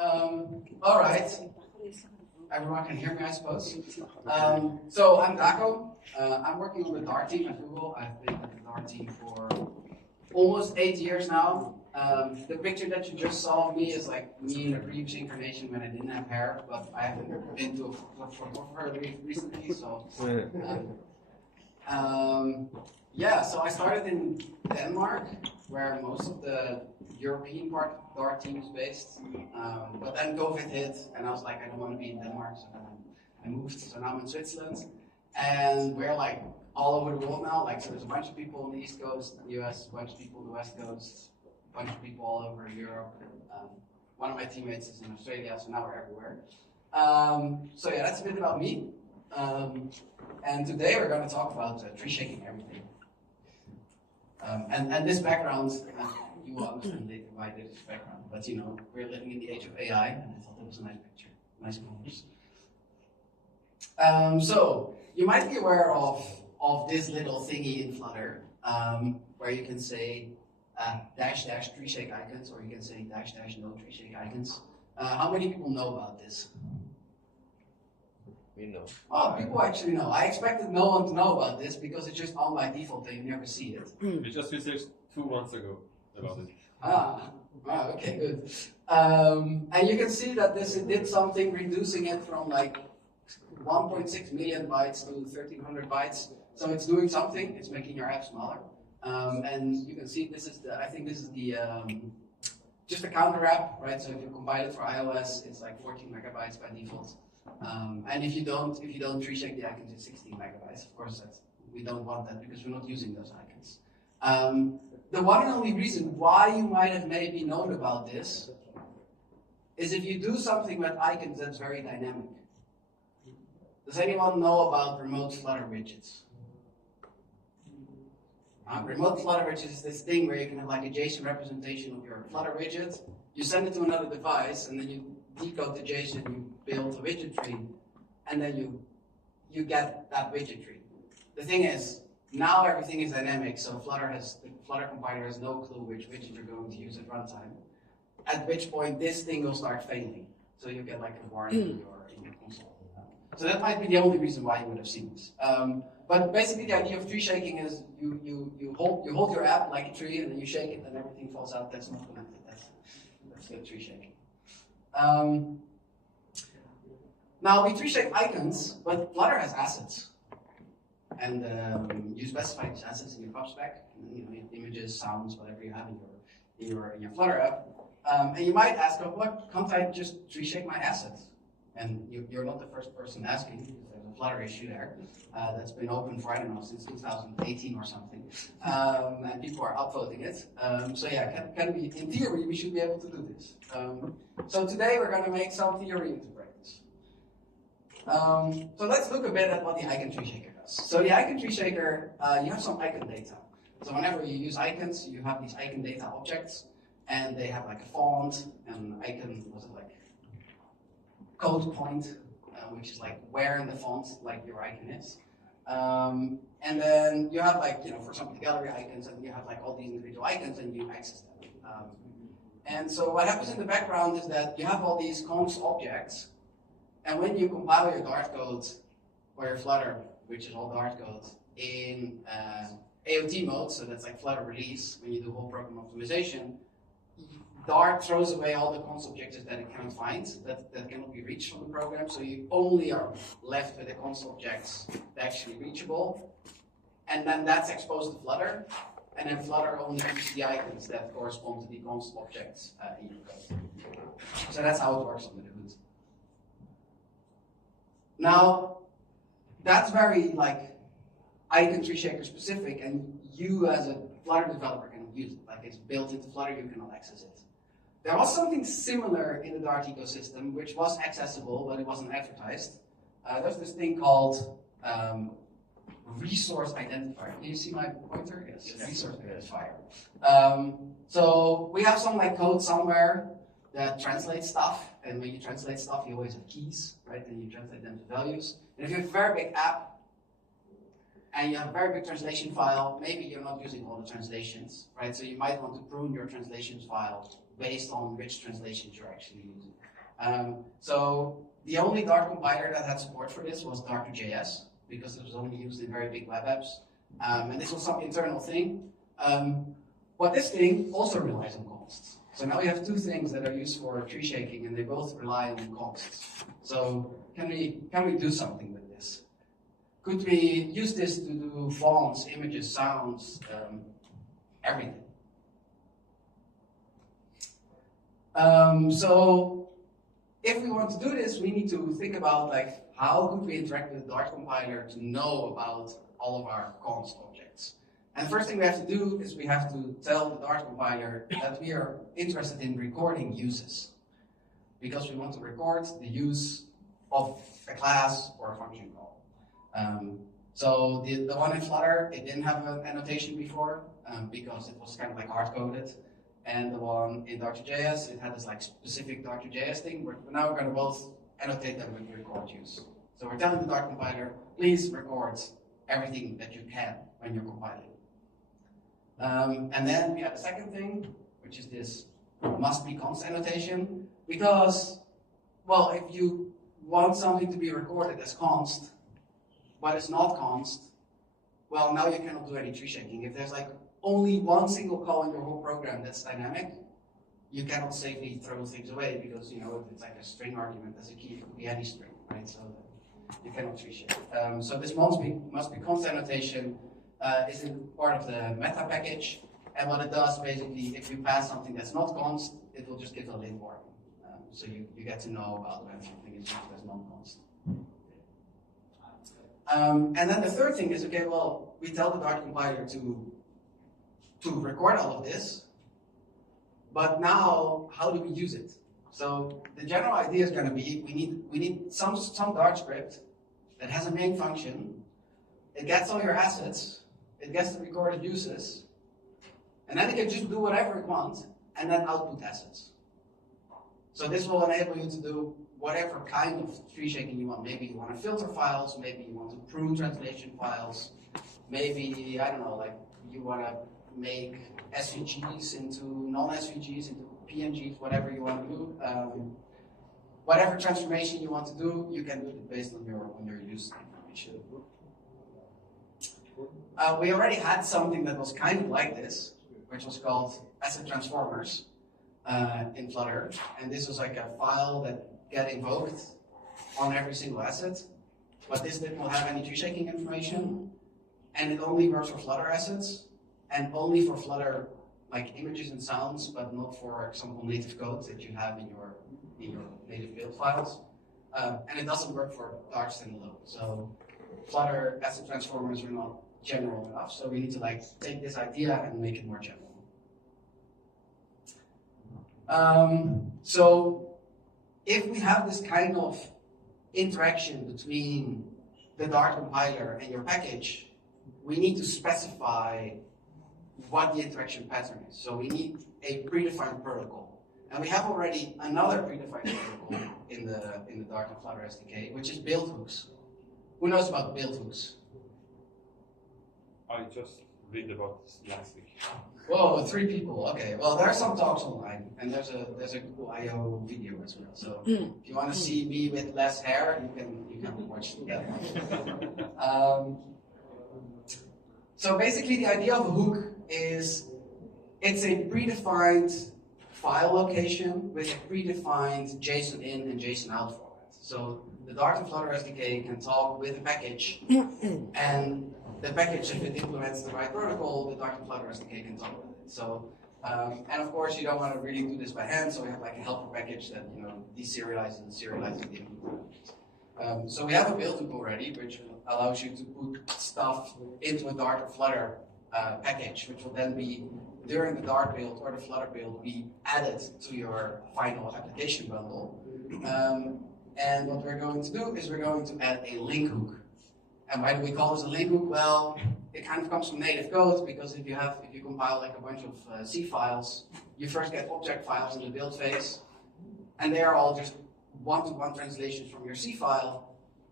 All right. Everyone can hear me, I suppose. So I'm Daco. I'm working on the Dart team at Google. I've been at the Dart team for almost 8 years now. The picture that you just saw of me is like me in a previous incarnation when I didn't have hair, but I haven't been to a photographer recently, so. Yeah, so I started in Denmark, where most of the European part of the Dart team is based. But then COVID hit, and I was like, I don't want to be in Denmark, so then I moved. So now I'm in Switzerland, and we're like all over the world now. Like, so there's a bunch of people on the East Coast, the US, a bunch of people on the West Coast, a bunch of people all over Europe. One of my teammates is in Australia, so now we're everywhere. So yeah, that's a bit about me. And today we're going to talk about tree shaking everything. And this background, you will understand later why I did this background. But you know, we're living in the age of AI, and I thought that was a nice picture, nice colors. So you might be aware of this little thingy in Flutter, where you can say dash dash tree shake icons, or you can say dash dash no tree shake icons. How many people know about this? We know. Oh, people actually know. I expected no one to know about this because it's just on by default and you never see it. We just researched 2 months ago about it. Okay, good. And you can see that this did something, reducing it from like 1.6 million bytes to 1300 bytes. So it's doing something. It's making your app smaller. And you can see this is the, I think this is the, just a counter app, right? So if you compile it for iOS, it's like 14 megabytes by default. And if you don't tree shake the icons, it's 16 megabytes. Of course, we don't want that because we're not using those icons. The one and only reason why you might have maybe known about this is if you do something with icons that's very dynamic. Does anyone know about remote Flutter widgets? Remote Flutter widgets is this thing where you can have like a JSON representation of your Flutter widget. You send it to another device, and then you decode the JSON, you build a widget tree, and then you get that widget tree. The thing is, now everything is dynamic, so the Flutter compiler has no clue which widget you're going to use at runtime. At which point this thing will start failing, so you get like a warning in your console. So that might be the only reason why you would have seen this. But basically, the idea of tree shaking is you hold your app like a tree, and then you shake it, and everything falls out. That's not connected. That's the tree shaking. Now we tree shake icons, but Flutter has assets, and you specify these assets in your pub spec, and you have images, sounds, whatever you have in your Flutter app. And you might ask, oh, what can't I just tree shake my assets? And you're not the first person asking, because there's a Flutter issue there that's been open for, I don't know, since 2018 or something. And people are upvoting it. So yeah, can we, in theory, we should be able to do this. So today we're going to make some theory into practice. So let's look a bit at what the icon tree shaker does. So the icon tree shaker, you have some icon data. So whenever you use icons, you have these icon data objects, and they have like a font, and icon, was it like code point, which is like where in the font like your icon is. And then you have like, for example, the gallery icons, and you have like all these individual icons, and you access them. And so what happens in the background is that you have all these const objects, and when you compile your Dart code or your Flutter, which is all Dart code, in AOT mode, so that's like Flutter release, when you do whole program optimization, Dart throws away all the const objects that it cannot find, that cannot be reached from the program, so you only are left with the const objects that are actually reachable, and then that's exposed to Flutter, and then Flutter only uses the icons that correspond to the const objects in your code. So that's how it works under the hood. Now, that's very like icon tree shaker specific, and you as a Flutter developer cannot use it. Like it's built into Flutter, you cannot access it. There was something similar in the Dart ecosystem, which was accessible, but it wasn't advertised. There's this thing called resource identifier. Can you see my pointer? Yes, resource identifier. So we have some like code somewhere that translates stuff, and when you translate stuff, you always have keys, right? And you translate them to values. And if you have a very big app, and you have a very big translation file, maybe you're not using all the translations, right? So you might want to prune your translations file based on which translations you're actually using. So the only Dart compiler that had support for this was Dart2.js, because it was only used in very big web apps. And this was some internal thing. But this thing also relies on consts. So now we have two things that are used for tree shaking, and they both rely on consts. So can we do something with this? Could we use this to do fonts, images, sounds, everything? So if we want to do this, we need to think about like how could we interact with the Dart compiler to know about all of our const objects. And the first thing we have to do is we have to tell the Dart compiler that we are interested in recording uses, because we want to record the use of a class or a function call. So the one in Flutter, it didn't have an annotation before because it was kind of like hard-coded. And the one in Dart2.js, it had this like specific Dart2.js thing, but now we're going to both annotate them with record use. So we're telling the Dart compiler, please record everything that you can when you're compiling. And then we have the second thing, which is this must be const annotation, because, well, if you want something to be recorded as const, but it's not const, well, now you cannot do any tree shaking. If there's like only one single call in your whole program that's dynamic, you cannot safely throw things away, because, you know, it's like a string argument as a key, it could be any string, right? So you cannot tree shake. So this must be const annotation is in part of the meta package, and what it does basically, if you pass something that's not const, it will just give a lint warning. So you get to know about when something is used as non-const. And then the third thing is, okay, well, we tell the Dart compiler to record all of this, but now how do we use it? So the general idea is going to be we need some Dart script that has a main function. It gets all your assets, it gets the recorded uses, and then it can just do whatever it wants and then output assets. So this will enable you to do whatever kind of tree shaking you want. Maybe you want to filter files, maybe you want to prune translation files, maybe, I don't know, like you want to make SVGs into non-SVGs, into PNGs, whatever you want to do. Whatever transformation you want to do, you can do it based on your use information. We already had something that was kind of like this, which was called asset transformers in Flutter, and this was like a file that get invoked on every single asset, but this didn't have any tree shaking information, and it only works for Flutter assets, and only for Flutter like images and sounds, but not for example native code that you have in your native build files, and it doesn't work for Dart standalone. So Flutter asset transformers are not general enough, so we need to like take this idea and make it more general. So if we have this kind of interaction between the Dart compiler and your package, we need to specify what the interaction pattern is. So we need a predefined protocol. And we have already another predefined protocol in the Dart and Flutter SDK, which is build hooks. Who knows about build hooks? I just read about this last week. Whoa, 3 people. Okay. Well, there are some talks online, and there's a Google I/O video as well. So if you want to see me with less hair, you can watch that one. So basically, the idea of a hook is it's a predefined file location with a predefined JSON in and JSON out format. So the Dart and Flutter SDK can talk with a package, and the package, if it implements the right protocol, the Dart and Flutter SDK can talk with it. So, and of course, you don't want to really do this by hand, so we have like a helper package that deserializes and serializes the input. So we have a build hook already, which allows you to put stuff into a Dart or Flutter package, which will then be during the Dart build or the Flutter build be added to your final application bundle. And what we're going to do is we're going to add a link hook. And why do we call this a link hook? Well, it kind of comes from native code, because if you compile like a bunch of C files, you first get object files in the build phase, and they are all just one-to-one translations from your C file.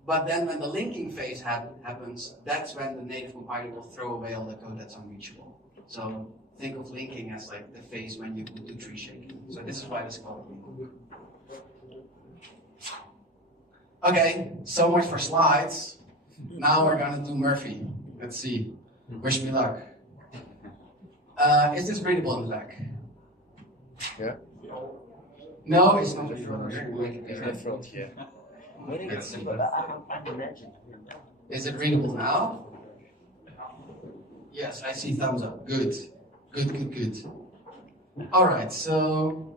But then when the linking phase happens, that's when the native compiler will throw away all the code that's unreachable. So think of linking as like the phase when you do tree shaking. So this is why it's called a link hook. Okay, so much for slides. Now we're gonna do Murphy. Let's see. Wish me luck. Is this readable in the back? Yeah. No, it's not the front. We'll make it In bigger. the front here. Let's see. Is it readable now? Yes, I see thumbs up. Good. Good. Alright, so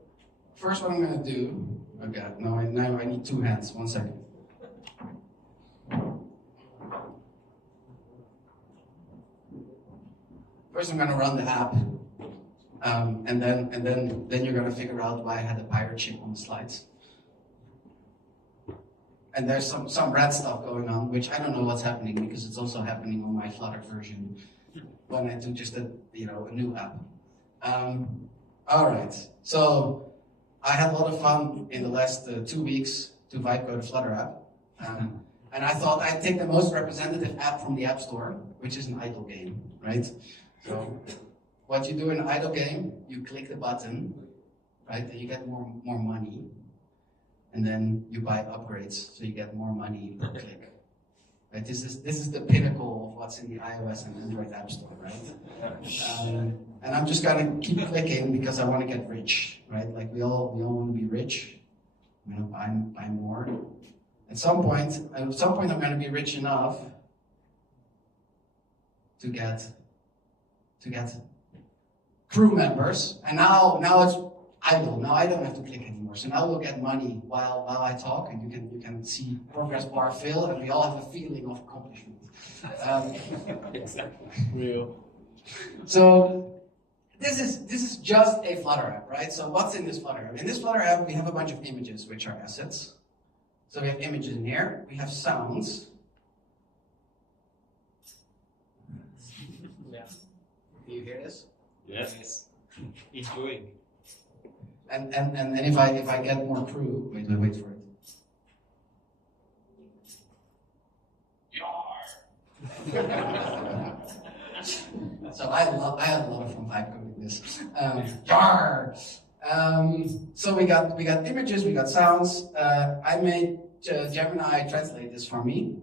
first what I'm gonna do. Okay, now I need two hands. 1 second. First I'm gonna run the app. And then you're gonna figure out why I had a pirate ship on the slides. And there's some red stuff going on, which I don't know what's happening because it's also happening on my Flutter version when I do just a new app. All right, so I had a lot of fun in the last 2 weeks to vibe code a Flutter app, and I thought I'd take the most representative app from the App Store, which is an idle game, right? So what you do in an idle game, you click the button, right, and you get more money. And then you buy upgrades, so you get more money per click. Right? This is the pinnacle of what's in the iOS and Android App Store, right? And I'm just gonna keep clicking because I want to get rich, right? Like we all want to be rich. I'm gonna buy more. At some point, I'm gonna be rich enough to get crew members, and now it's idle. Now I don't have to click anymore. So now we'll get money while I talk, and you can see progress bar fill, and we all have a feeling of accomplishment. Exactly. Real. So this is just a Flutter app, right? So what's in this Flutter app? In this Flutter app, we have a bunch of images, which are assets. So we have images in here. We have sounds. Yeah. Do you hear this? Yes. Enjoying. And if I get more crew, wait for it. So I had a lot of fun vibe coding this. Yar! So we got images, we got sounds. I made Gemini translate this for me.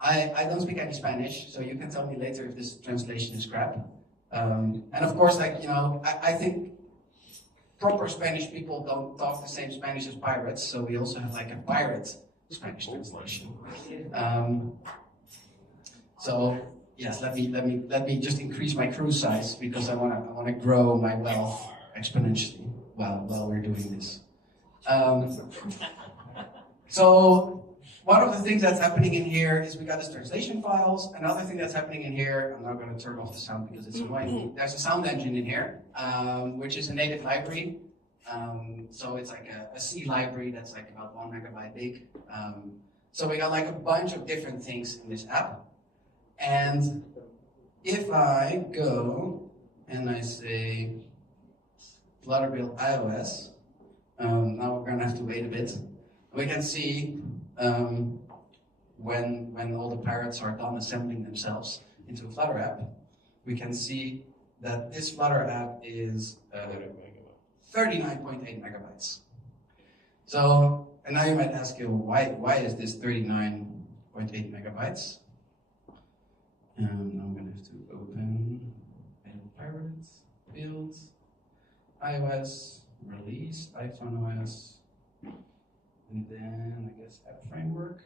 I don't speak any Spanish, so you can tell me later if this translation is crap. And of course, I think proper Spanish people don't talk the same Spanish as pirates, so we also have like a pirate Spanish translation. So yes, let me just increase my crew size because I wanna grow my wealth exponentially while we're doing this. So one of the things that's happening in here is we got this translation files. Another thing that's happening in here, I'm not going to turn off the sound because it's annoying me. There's a sound engine in here, which is a native library. So it's like a C library that's like about 1 megabyte big. So we got like a bunch of different things in this app. And if I go and I say Flutter build iOS, now we're going to have to wait a bit. We can see when all the pirates are done assembling themselves into a Flutter app, we can see that this Flutter app is 39.8 megabytes. So, and now you might ask, why is this 39.8 megabytes? Now I'm going to have to open Pirates, build, iOS, release, iPhone OS, and then I guess app framework.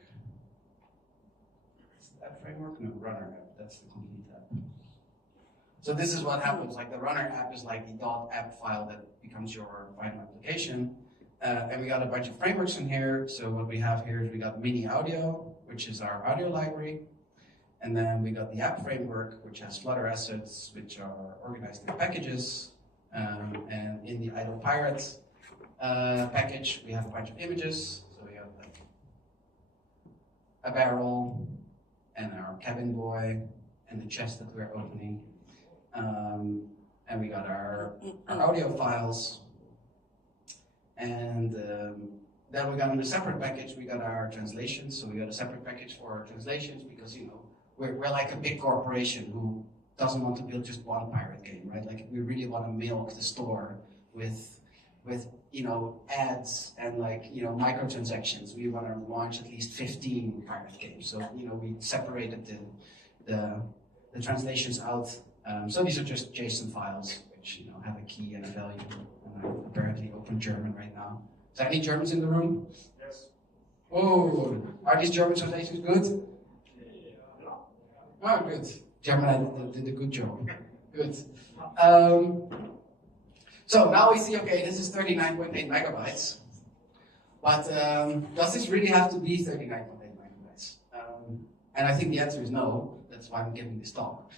Is it app framework? No, runner app. That's the complete app. So this is what happens. Like the runner app is like the .app file that becomes your final application. And we got a bunch of frameworks in here. So what we have here is we got mini audio, which is our audio library. And then we got the app framework, which has Flutter assets, which are organized in packages. And in the idle pirate package, we have a bunch of images. So we have like a barrel and our cabin boy and the chest that we're opening. And we got our audio files. And then we got in a separate package, we got our translations. So we got a separate package for our translations because, we're like a big corporation who doesn't want to build just one pirate game, right? Like we really want to milk the store with with ads and like microtransactions. We want to launch at least 15 pirate games. So we separated the translations out. So these are just JSON files which have a key and a value. And I apparently open German right now. Is there any Germans in the room? Yes. Oh, are these German translations good? Oh, good. German did a good job. Good. So now we see, okay, this is 39.8 megabytes. But does this really have to be 39.8 megabytes? And I think the answer is no. That's why I'm giving this talk.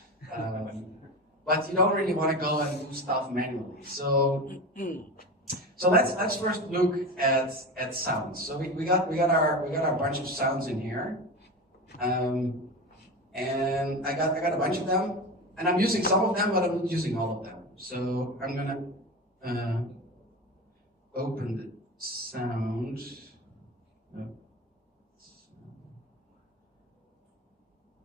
But you don't really want to go and do stuff manually. So let's first look at sounds. So we got our bunch of sounds in here. And I got a bunch of them, and I'm using some of them, but I'm not using all of them. So I'm gonna open the sound. I'm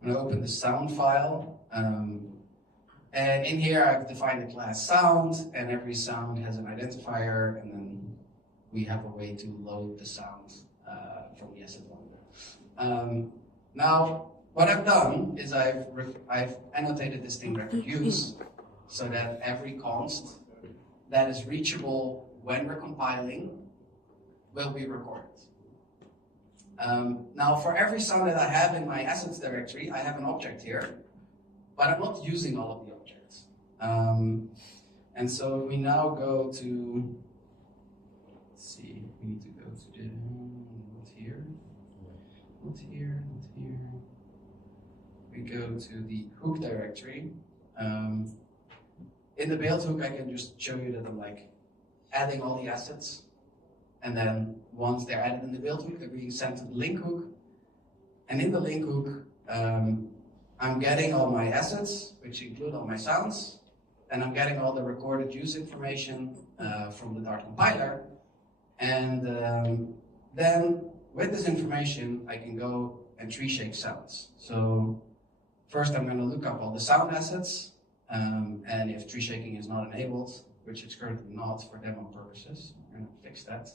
gonna open the sound file, and in here I've defined the class sound, and every sound has an identifier, and then we have a way to load the sound from the asset loader. Now, what I've done is I've annotated this thing record use so that every const that is reachable when we're compiling will be recorded. Now for every sound that I have in my assets directory, I have an object here, but I'm not using all of the objects. And so we now go to, let's see, we need to go to the, not here, not here, not here. We go to the hook directory. In the build hook, I can just show you that I'm like adding all the assets. And then once they're added in the build hook, they're being sent to the link hook. And in the link hook, I'm getting all my assets, which include all my sounds. And I'm getting all the recorded use information from the Dart compiler. And then with this information, I can go and tree shake sounds. So first, I'm going to look up all the sound assets, and if tree shaking is not enabled, which it's currently not for demo purposes, we're going to fix that.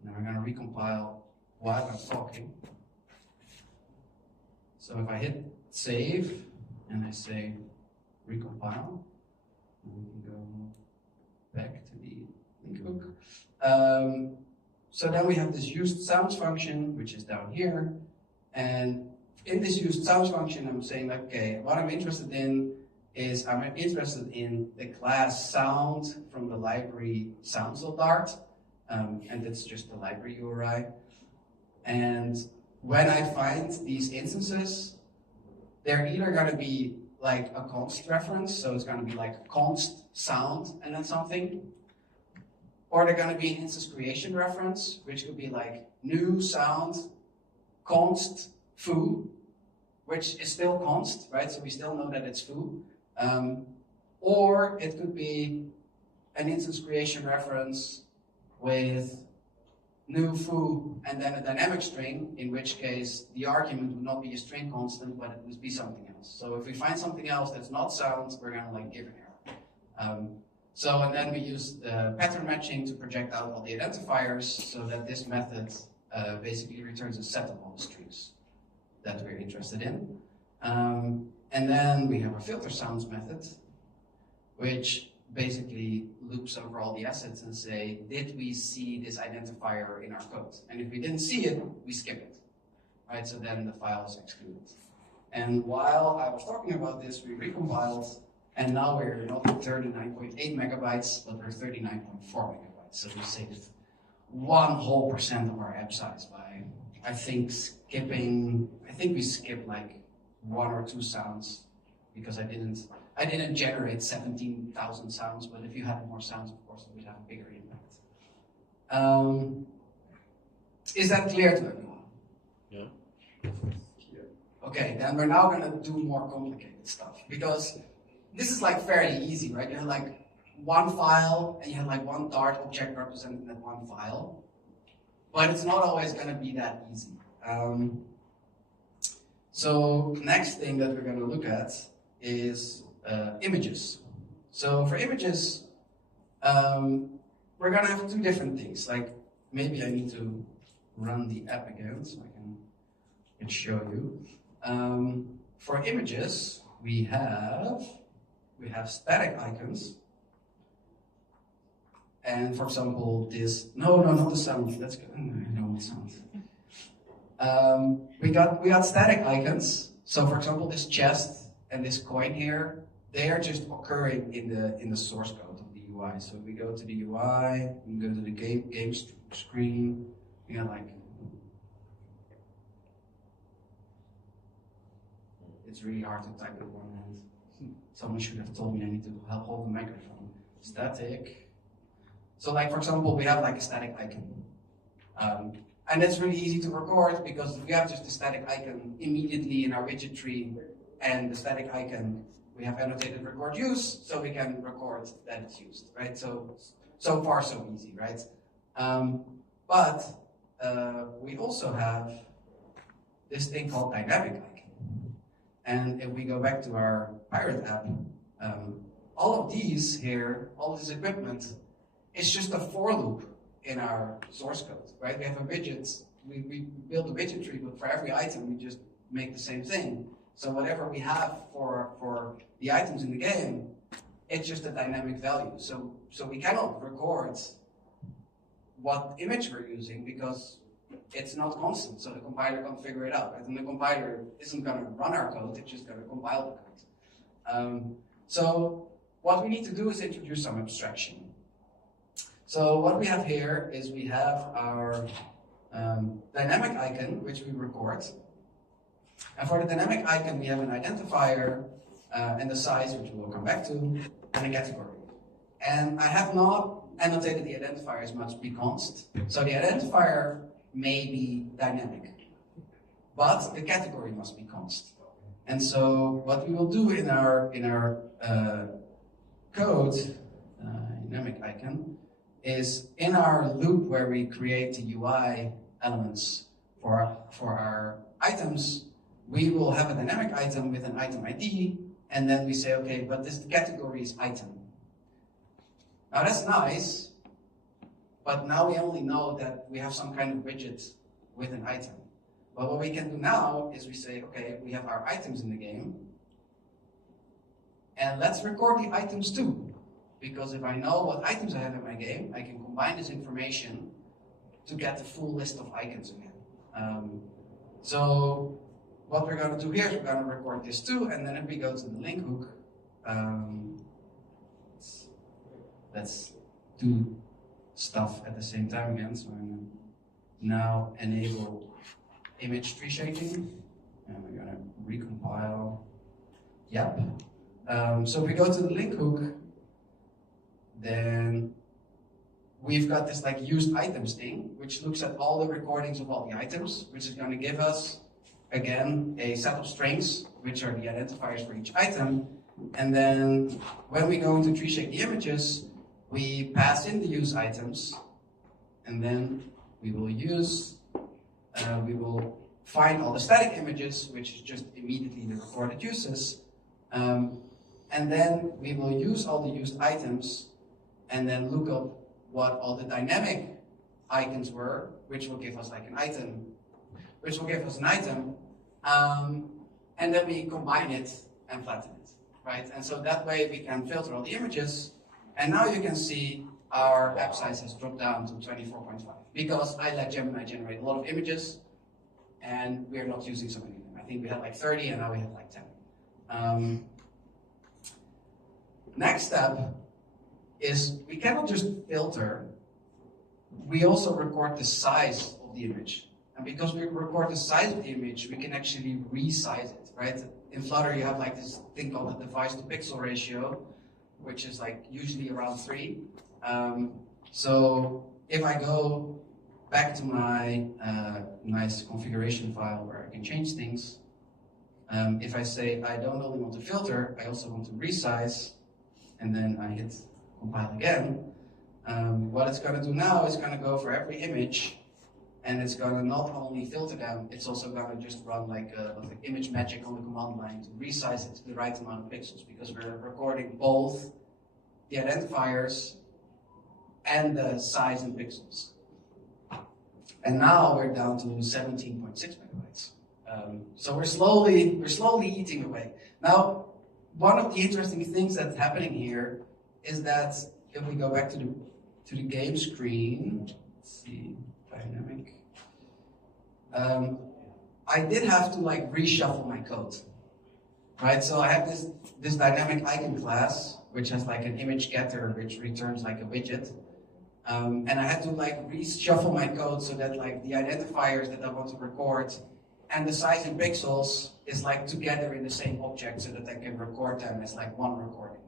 And then we're going to recompile while I'm talking. So if I hit save, and I say recompile, we can go back to the link hook. So then we have this used sounds function, which is down here, and in this used sounds function, I'm saying, okay, what I'm interested in is I'm interested in the class sound from the library sounds.dart, and that's just the library URI. And when I find these instances, they're either going to be like a const reference, so it's going to be like const sound and then something, or they're going to be an instance creation reference, which could be like new sound const foo, which is still const, right? So we still know that it's foo. Or it could be an instance creation reference with new foo and then a dynamic string, in which case the argument would not be a string constant, but it would be something else. So if we find something else that's not sound, we're going to like give an error. And then we use the pattern matching to project out all the identifiers so that this method basically returns a set of all the strings that we're interested in. And then we have a filter sounds method, which basically loops over all the assets and say, did we see this identifier in our code? And if we didn't see it, we skip it, right? So then the file is excluded. And while I was talking about this, we recompiled, and now we're not at 39.8 megabytes, but we're 39.4 megabytes. So we saved 1% of our app size by, I think we skipped like 1 or 2 sounds, because I didn't generate 17,000 sounds, but if you had more sounds, of course, it would have a bigger impact. Is that clear to everyone? Yeah. Okay, then we're now going to do more complicated stuff, because this is like fairly easy, right? You have like one file, and you have like one Dart object representing that one file, but it's not always going to be that easy. So next thing that we're going to look at is images. So for images, we're gonna have two different things. Like maybe I need to run the app again so I can show you. For images, we have static icons. And for example, this, no, not the sound, that's good, I don't want sound. We got static icons. So for example, this chest and this coin here, they are just occurring in the source code of the UI. So if we go to the UI, we go to the game screen, we got like, it's really hard to type with one hand. Someone should have told me I need to hold the microphone. Static. So like, for example, we have like a static icon. And that's really easy to record because we have just the static icon immediately in our widget tree, and the static icon, we have annotated record use, so we can record that it's used, right? So far so easy, right? But we also have this thing called dynamic icon. And if we go back to our pirate app, all of these here, all this equipment, it's just a for loop in our source code, right? We have a widget, we build a widget tree, but for every item, we just make the same thing. So whatever we have for the items in the game, it's just a dynamic value. So we cannot record what image we're using because it's not constant. So the compiler can't figure it out, right? And the compiler isn't going to run our code, it's just going to compile the code. So what we need to do is introduce some abstraction. So what we have here is we have our dynamic icon, which we record. And for the dynamic icon, we have an identifier and the size, which we'll come back to, and a category. And I have not annotated the identifier as much be const. So the identifier may be dynamic, but the category must be const. And so what we will do in our code, dynamic icon, is in our loop where we create the UI elements for our items, we will have a dynamic item with an item ID, and then we say, okay, but this category is item. Now that's nice, but now we only know that we have some kind of widget with an item. But what we can do now is we say, okay, we have our items in the game, and let's record the items too. Because if I know what items I have in my game, I can combine this information to get the full list of icons again. So what we're going to do here is we're going to record this too, and then if we go to the link hook, let's do stuff at the same time again. So I'm going to now enable image tree shaking, and we're going to recompile. Yep. So if we go to the link hook, then we've got this like used items thing, which looks at all the recordings of all the items, which is going to give us, again, a set of strings, which are the identifiers for each item. And then when we go into tree shake the images, we pass in the use items, and then we will find all the static images, which is just immediately the recorded uses. And then we will use all the used items and then look up what all the dynamic icons were, which will give us like an item, and then we combine it and flatten it, right? And so that way we can filter all the images, and now you can see our app size has dropped down to 24.5 because I let Gemini generate a lot of images, and we're not using so many of them. I think we had like 30, and now we have like 10. Next step is we cannot just filter, we also record the size of the image. And because we record the size of the image, we can actually resize it, right? In Flutter, you have like this thing called the device to pixel ratio, which is like usually around 3. So if I go back to my nice configuration file where I can change things, if I say I don't only want to filter, I also want to resize, and then I hit compile again, what it's going to do now is going to go for every image, and it's going to not only filter them, it's also going to just run like image magic on the command line to resize it to the right amount of pixels, because we're recording both the identifiers and the size in pixels. And now we're down to 17.6 megabytes. So we're slowly eating away. Now, one of the interesting things that's happening here is that if we go back to the game screen, let's see, dynamic. I did have to like reshuffle my code, right? So I have this dynamic icon class, which has like an image getter, which returns like a widget. And I had to like reshuffle my code so that like the identifiers that I want to record and the size in pixels is like together in the same object so that I can record them as like one recording.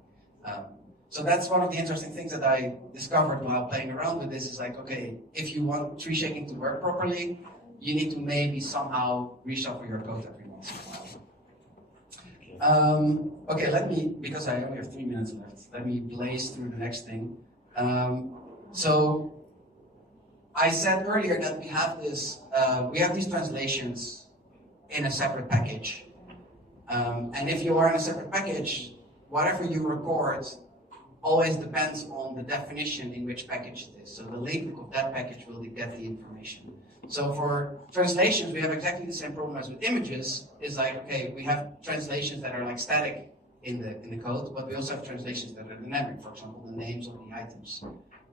So that's one of the interesting things that I discovered while playing around with this is like, okay, if you want tree shaking to work properly, you need to maybe somehow reshuffle your code every once in a while. Okay, let me, because I only have 3 minutes left, let me blaze through the next thing. So I said earlier that we have these translations in a separate package. And if you are in a separate package, whatever you record always depends on the definition in which package it is. So the link of that package will get the information. So for translations, we have exactly the same problem as with images. It's like, okay, we have translations that are like static in the code, but we also have translations that are dynamic, for example, the names of the items.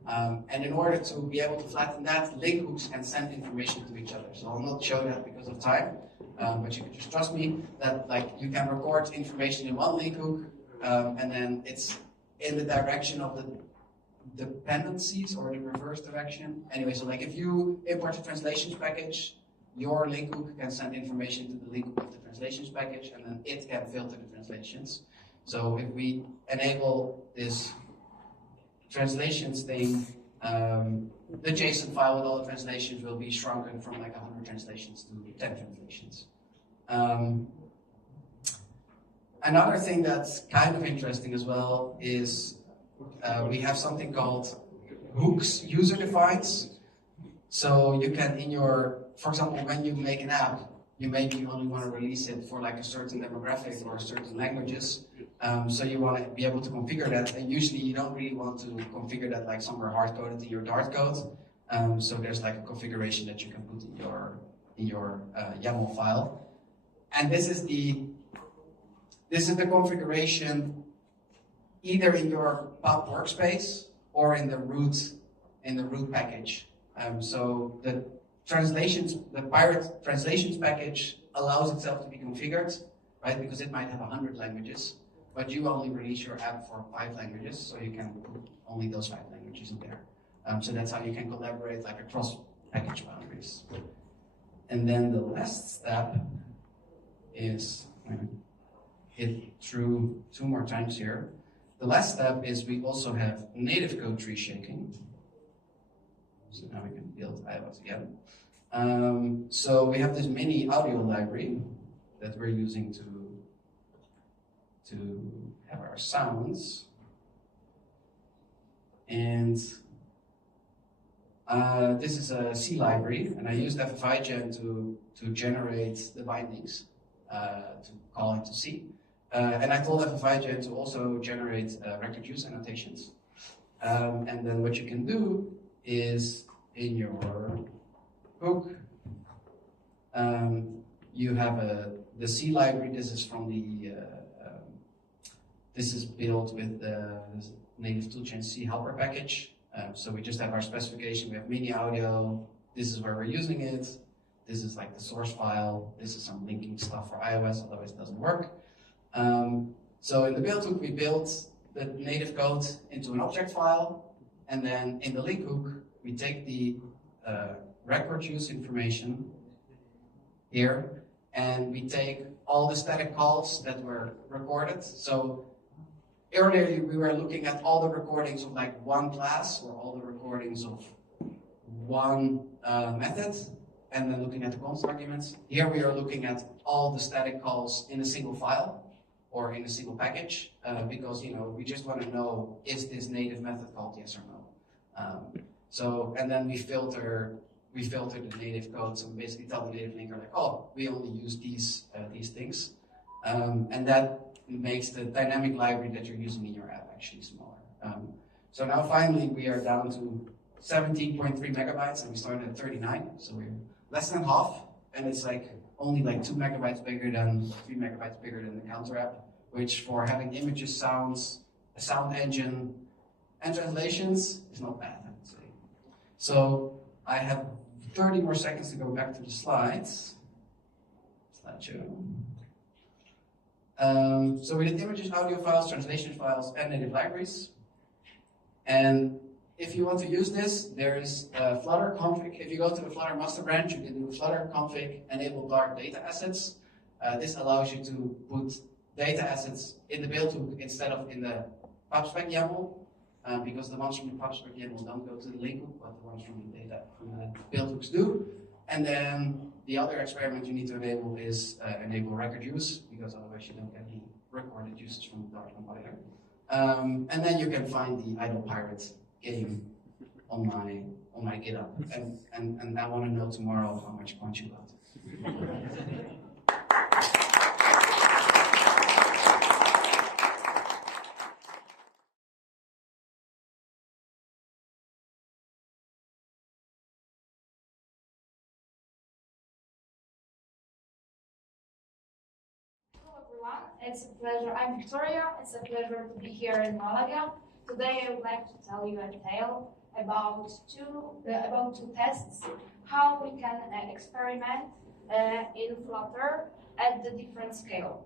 And in order to be able to flatten that, link hooks can send information to each other. So I'll not show that because of time, but you can just trust me that like you can record information in one link hook, and then it's in the direction of the dependencies or the reverse direction. Anyway, so like if you import a translations package, your link hook can send information to the link hook of the translations package, and then it can filter the translations. So if we enable this translations thing, the JSON file with all the translations will be shrunken from like 100 translations to 10 translations. Another thing that's kind of interesting as well is we have something called hooks user defines. So you can for example, when you make an app, you maybe only want to release it for like a certain demographic or certain languages. So you want to be able to configure that, and usually you don't really want to configure that like somewhere hard-coded in your Dart code. So there's like a configuration that you can put in your YAML file, and this is the configuration either in your pub workspace or in the root package. So the Pirate translations package allows itself to be configured, right? Because it might have 100 languages, but you only release your app for 5 languages, so you can put only those 5 languages in there. So that's how you can collaborate like across package boundaries. And then the last step is, hit through 2 more times here. The last step is we also have native code tree shaking. So now we can build iOS again. So we have this mini audio library that we're using to have our sounds. And this is a C library, and I used FFIGen to generate the bindings, to call into C. And I told FFIGen to also generate record use annotations. And then what you can do is in your hook, you have the C library. This is from this is built with the native toolchain C helper package. So we just have our specification. We have mini audio. This is where we're using it. This is like the source file. This is some linking stuff for iOS, otherwise it doesn't work. So in the build hook, we built the native code into an object file, and then in the link hook, we take the record use information here, and we take all the static calls that were recorded. So earlier we were looking at all the recordings of like one class or all the recordings of one method, and then looking at the const arguments. Here we are looking at all the static calls in a single file or in a single package, because we just want to know, is this native method called yes or no? And then we filter the native code. So we basically tell the native linker like, oh, we only use these things, and that makes the dynamic library that you're using in your app actually smaller. So now finally we are down to 17.3 megabytes, and we started at 39, so we're less than half, and it's like only like 2 megabytes bigger than 3 megabytes bigger than the counter app, which for having images, sounds, a sound engine, and translations is not bad, I would say. So I have 30 more seconds to go back to the slides. Slideshow. So we did images, audio files, translation files, and native libraries. And if you want to use this, there is a Flutter config. If you go to the Flutter master branch, you can do Flutter config enable dark data assets. This allows you to put data assets in the build hook instead of in the PubSpec YAML, because the ones from the PubSpec YAML don't go to the link hook, but the ones from the build hooks do. And then the other experiment you need to enable is enable record use, because otherwise you don't get the recorded usage from the Dart compiler. And then you can find the Idle Pirate game on my GitHub. And I want to know tomorrow how much points you got. It's a pleasure. I'm Victoria. It's a pleasure to be here in Málaga. Today I would like to tell you a tale about two tests, how we can experiment in Flutter at the different scale.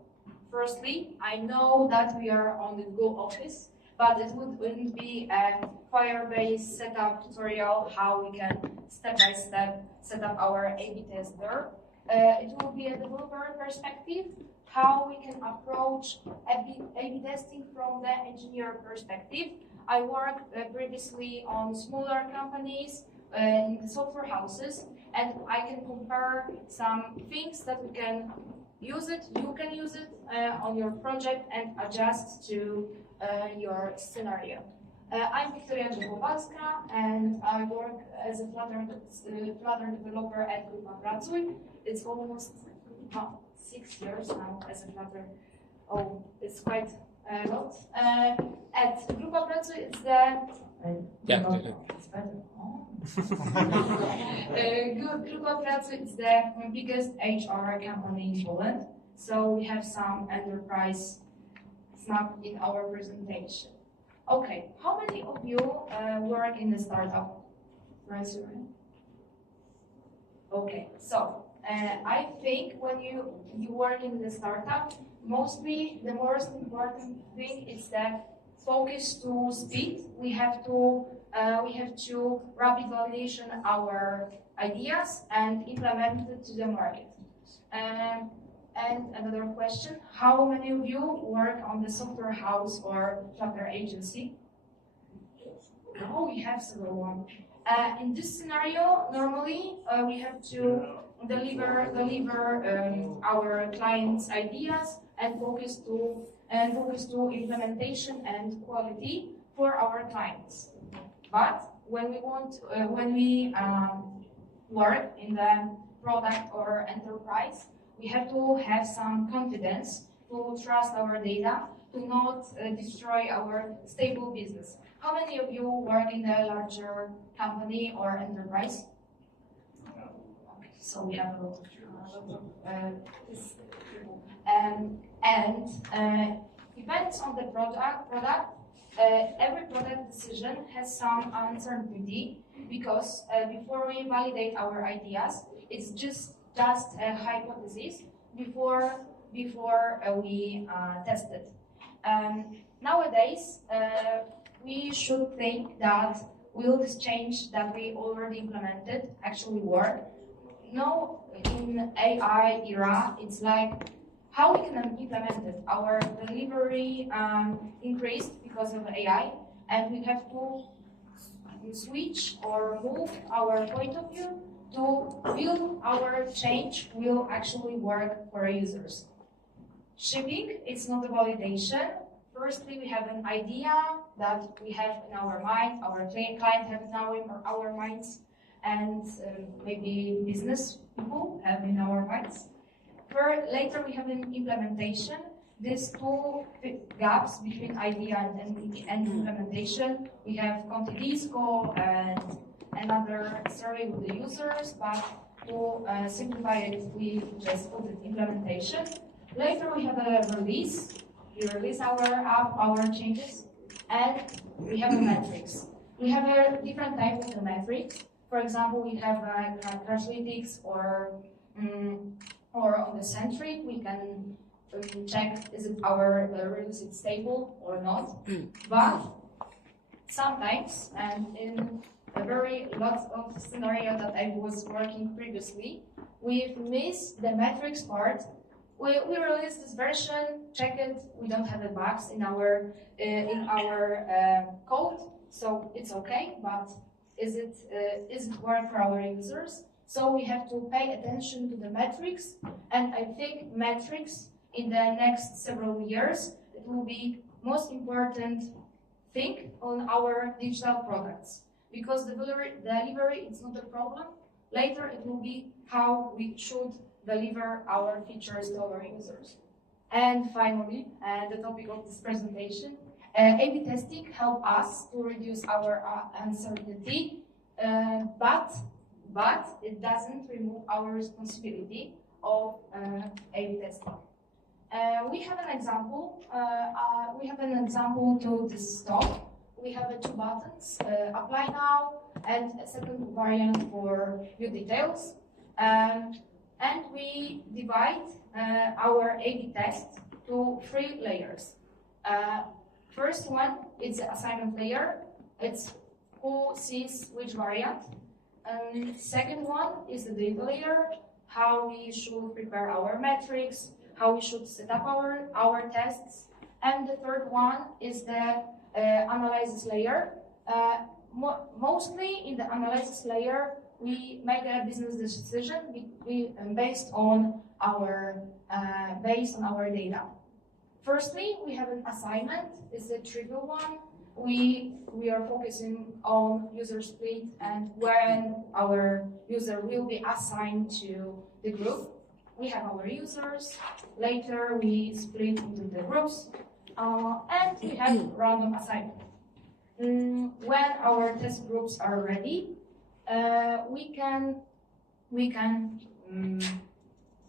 Firstly, I know that we are on the Go office, but it wouldn't be a Firebase setup tutorial how we can step-by-step set up our A/B tester. It will be a developer perspective, how we can approach A/B testing from the engineer perspective. I worked previously on smaller companies in the software houses, and I can compare some things that we can use it, you can use it on your project and adjust to your scenario. I'm Victoria Kowalska, and I work as a Flutter developer at Grupa Pracuj. It's almost 6 years now as a Flutter. Oh, it's quite a lot. At Grupa Pracuj, it's the it's better. Oh. Grupa Pracuj is the biggest HR company in Poland, so we have some enterprise snap in our presentation. Okay, how many of you work in the startup? Raise your hand. Okay, so I think when you work in the startup, mostly the most important thing is the focus to speed. We have to rapid validation our ideas and implement it to the market. And another question, how many of you work on the software house or Flutter agency? Oh, we have several ones. In this scenario, normally we have to deliver our clients' ideas and focus to implementation and quality for our clients. But when we work in the product or enterprise, we have to have some confidence to trust our data, to not destroy our stable business. How many of you work in a larger company or enterprise? Okay, so we have a lot of people. Depends on the product. Every product decision has some uncertainty because before we validate our ideas, it's just a hypothesis before we test it. Nowadays, we should think that will this change that we already implemented actually work? No, in AI era, it's like how we can implement it. Our delivery increased because of AI, and we have to switch or move our point of view to will our change will actually work for users. Shipping, it's not a validation. Firstly, we have an idea that we have in our mind, our client have now in our minds, and maybe business people have in our minds. Later, we have an implementation. these two gaps between idea and implementation. We have Conte Disco and another survey with the users, but to simplify it, we just put it implementation. Later we have a release. We release our app, our changes, and we have a metrics. We have a different type of the metrics. For example, we have Crashlytics or on the centric. We can check is it our release is stable or not. But sometimes, and in a very lot of scenario that I was working previously, we've missed the metrics part. We release this version, check it. We don't have the bugs in our code, so it's okay. But is it work for our users? So we have to pay attention to the metrics, and I think metrics in the next several years it will be most important thing on our digital products, because the delivery is not a problem. Later it will be how we should deliver our features to our users. And finally, the topic of this presentation, A/B testing help us to reduce our uncertainty, but it doesn't remove our responsibility of A/B testing. We have an example. We have an example to this talk. We have two buttons: apply now and a second variant for view details. And we divide our A/B test to 3 layers. First one is the assignment layer. It's who sees which variant. Second one is the data layer, how we should prepare our metrics, how we should set up our tests. And the third one is the analysis layer. Mostly in the analysis layer, we make a business decision based on our data. Firstly, we have an assignment. It's a trivial one. We are focusing on user split and when our user will be assigned to the group. We have our users. Later, we split into the groups, and we have random assignment. When our test groups are ready, we can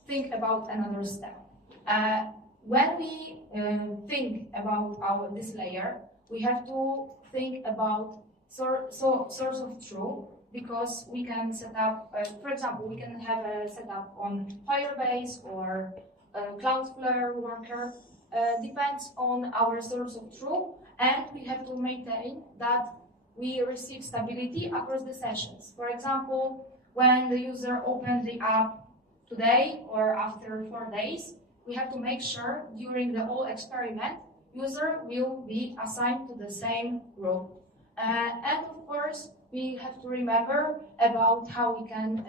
think about another step. When we think about this layer, we have to think about source of truth, because we can set up, for example, we can have a setup on Firebase or Cloudflare worker. Depends on our source of truth, and we have to maintain that we receive stability across the sessions. For example, when the user opens the app today or after 4 days, we have to make sure during the whole experiment, user will be assigned to the same group. And of course, we have to remember about how we can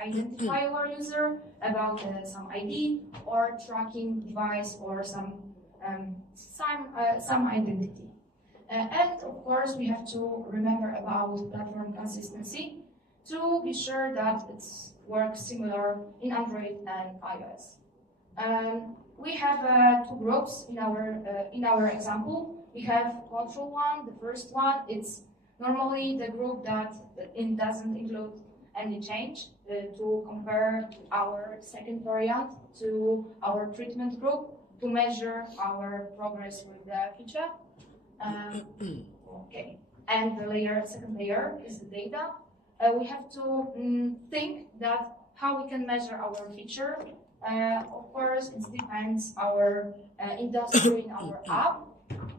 identify our user, about some ID or tracking device or some identity. And of course, we have to remember about platform consistency to be sure that it works similar in Android and iOS. We have 2 groups in our example. We have control one. The first one, it's normally the group that it doesn't include any change to compare our second variant to our treatment group to measure our progress with the feature. Okay. And the second layer is the data. We have to think that how we can measure our feature. Of course, it depends our industry in our app,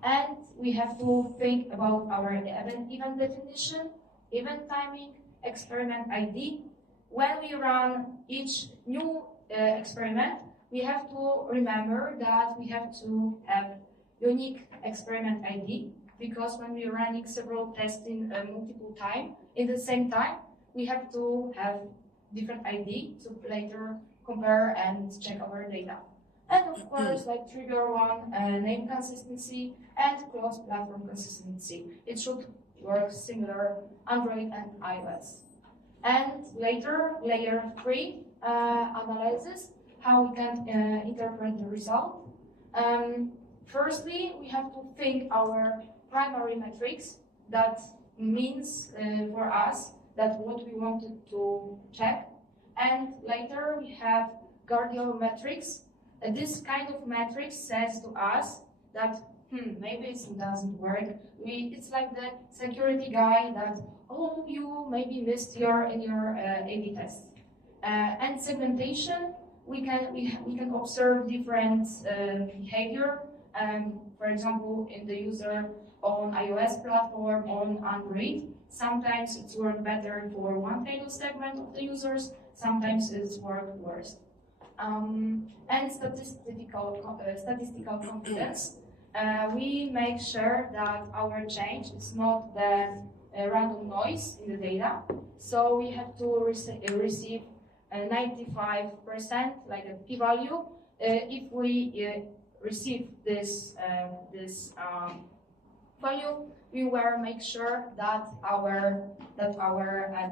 and we have to think about our event definition, event timing, experiment ID. When we run each new experiment, we have to remember that we have to have unique experiment ID, because when we are running several tests in multiple time in the same time, we have to have different ID to later compare and check our data. And of course, like trigger one, name consistency and cross-platform consistency. It should work similar Android and iOS. And later, layer 3 analyzes how we can interpret the result. Firstly, we have to think our primary metrics. That means for us that what we wanted to check. And later we have guardian metrics. This kind of metrics says to us that maybe it doesn't work. It's like the security guy that, oh, you maybe missed in your A/B test. And segmentation, we can observe different behavior. For example, in the user on iOS platform, on Android, sometimes it's worked better for one kind of segment of the users. Sometimes it's worked worse. And statistical confidence. We make sure that our change is not the random noise in the data. So we have to receive 95%, like a p-value. If we receive this value, we will make sure that our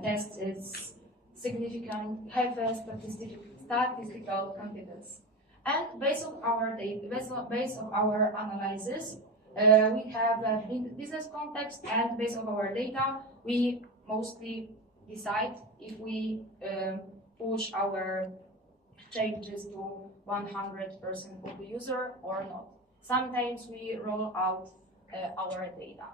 test is significant, have a statistical confidence. And based on our data, based on our analysis, we have a business context, and based on our data, we mostly decide if we push our changes to 100% of the user or not. Sometimes we roll out our data.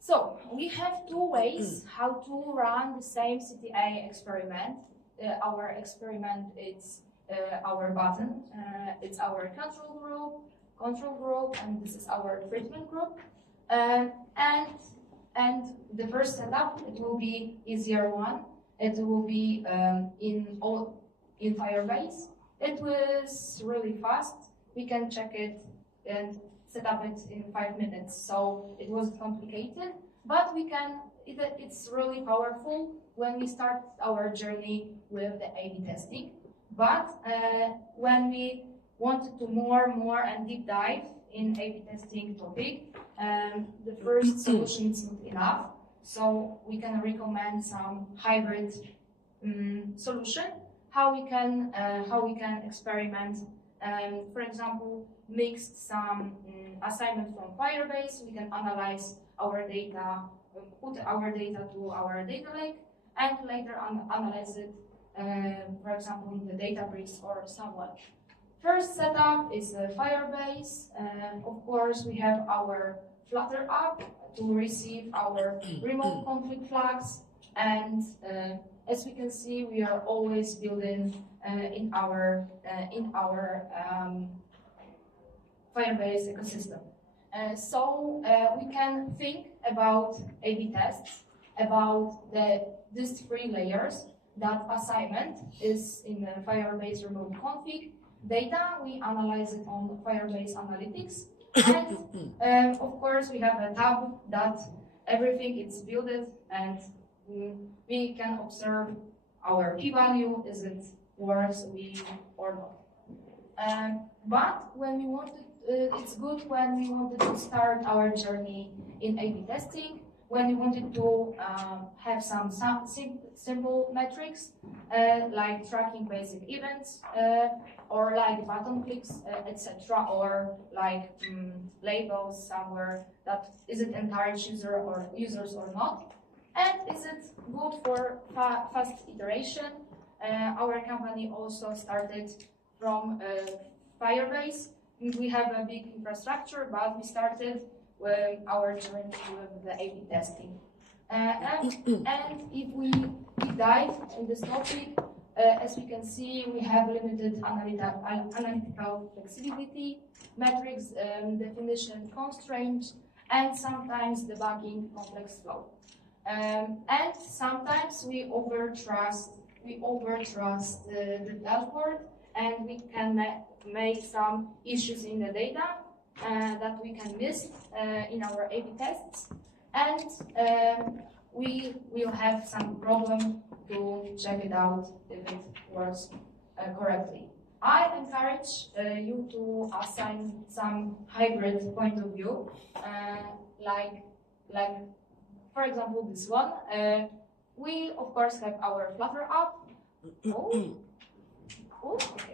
So we have two ways how to run the same CTA experiment. Our experiment is our button, it's our control group, and this is our treatment group. And the first setup, it will be easier one. It will be in Firebase. It was really fast. We can check it and set up it in 5 minutes. So it wasn't complicated, but we can. It's really powerful when we start our journey with the A/B testing. But when we wanted to more and deep dive in A/B testing topic, the first solution is not enough. So we can recommend some hybrid solution. How we can experiment. For example, mix some assignment from Firebase. We can analyze our data, put our data to our data lake, and later analyze it. For example, in the Databricks or somewhat. First setup is Firebase. Of course, we have our Flutter app to receive our remote conflict flags, and as we can see, we are always building in our Firebase ecosystem. So we can think about A/B tests, about these 3 layers. That assignment is in the Firebase remote config. Data, we analyze it on Firebase Analytics. And of course, we have a tab that everything is built, and we can observe our p-value, is it works or not. But when we wanted, it's good when we wanted to start our journey in A/B testing, when we wanted to have some simple metrics, like tracking basic events, or like button clicks, etc., or like labels somewhere that is it encourage users or not, and is it good for fast iteration. Our company also started from Firebase. We have a big infrastructure, but we started with our journey with the A/B testing. And if we dive in this topic, as we can see, we have limited analytical flexibility, metrics definition constraints, and sometimes debugging complex flow. And sometimes we overtrust the dashboard, and we can make some issues in the data that we can miss in our A/B tests, and we will have some problem to check it out if it works correctly. I encourage you to assign some hybrid point of view, like for example this one. We of course have our Flutter app. Okay.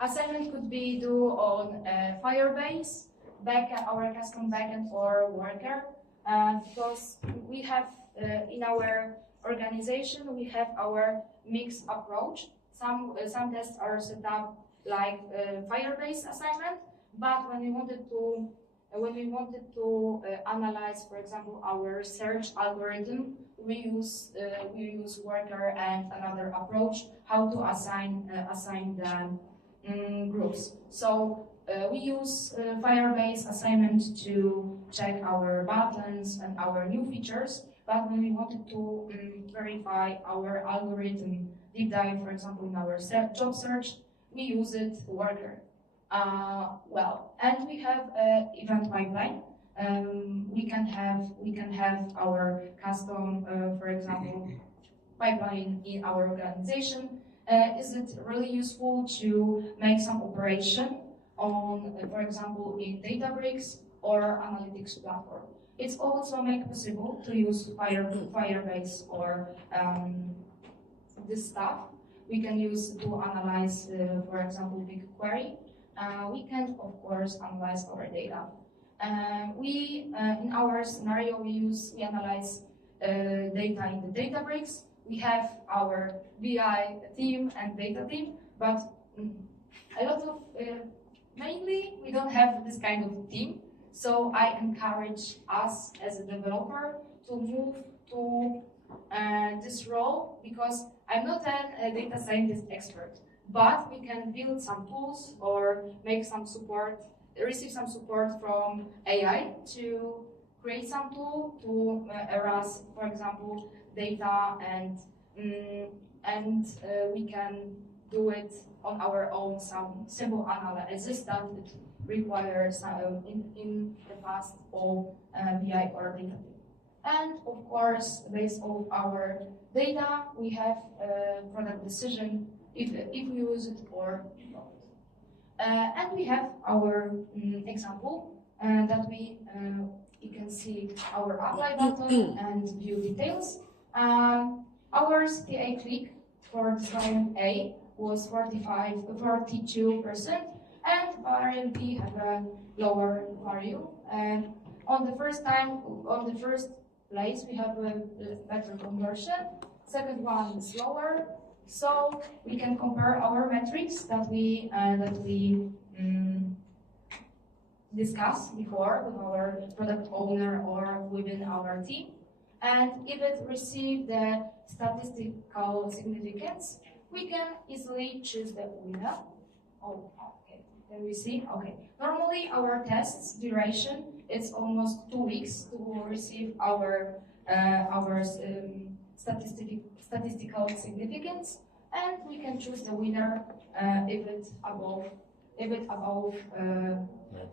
Assignment could be due on Firebase, our custom backend or worker, because we have in our organization we have our mixed approach. Some tests are set up like Firebase assignment, but when we wanted to analyze, for example, our search algorithm, we use worker and another approach how to assign the groups. So we use Firebase assignment to check our buttons and our new features. But when we wanted to verify our algorithm deep dive, for example, in our job search, we use it worker. And we have event pipeline. We can have our custom, for example, pipeline in our organization. Is it really useful to make some operation on, for example, in Databricks or analytics platform? It's also made possible to use Firebase or this stuff. We can use to analyze, for example, BigQuery. We can, of course, analyze our data. In our scenario, we analyze data in the Databricks. We have our BI team and data team, but a lot of, mainly, we don't have this kind of team. So I encourage us as a developer to move to this role, because I'm not a data scientist expert, but we can build some tools or make some support, receive some support from AI to create some tool to erase, for example, data, and we can do it on our own, some simple analysis that it requires in the past of BI or data. And of course, based on our data, we have product decision if we use it or not. And we have our example that you can see our apply button and view details. Our CTA click for client A was 42%, and variant B have a lower value. And on the first place, we have a better conversion. Second one is lower. So we can compare our metrics that we discussed before with our product owner or within our team. And if it received the statistical significance, we can easily choose the winner. Oh, okay. Can we see? Okay. Normally, our tests duration is almost 2 weeks to receive our statistical significance, and we can choose the winner if it's above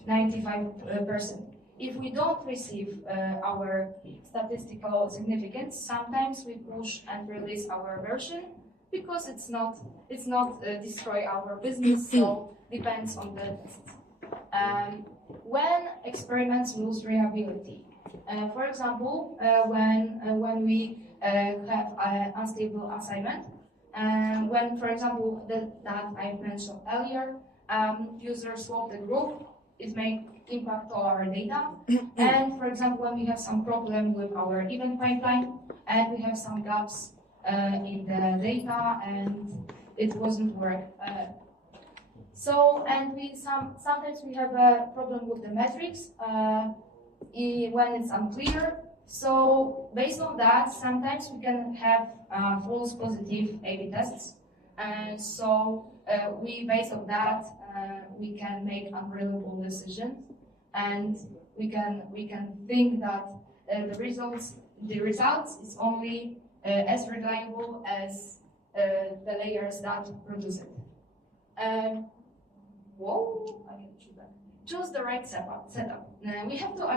95%. If we don't receive our statistical significance, sometimes we push and release our version because it's not destroy our business. So depends on the test. When experiments lose reliability, for example, when we have an unstable assignment, when, for example, that I mentioned earlier, users swap the group, it may impact all our data. And for example, when we have some problem with our event pipeline and we have some gaps in the data and it wasn't work. Sometimes we have a problem with the metrics when it's unclear. So based on that, sometimes we can have false positive A/B tests. And so based on that, we can make unreliable decisions, and we can think that the results is only as reliable as the layers that produce it. I can choose that. Choose the right setup. We have to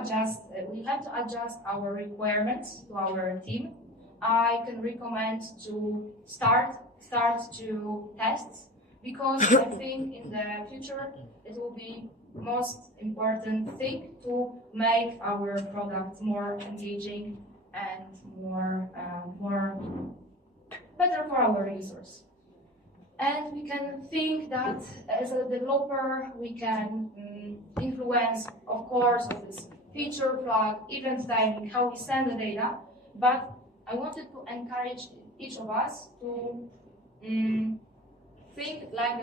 adjust our requirements to our team. I can recommend to start to tests, because I think in the future it will be most important thing to make our product more engaging and more better for our users. And we can think that as a developer, we can influence, of course, of this feature flag, event timing, how we send the data. But I wanted to encourage each of us to think like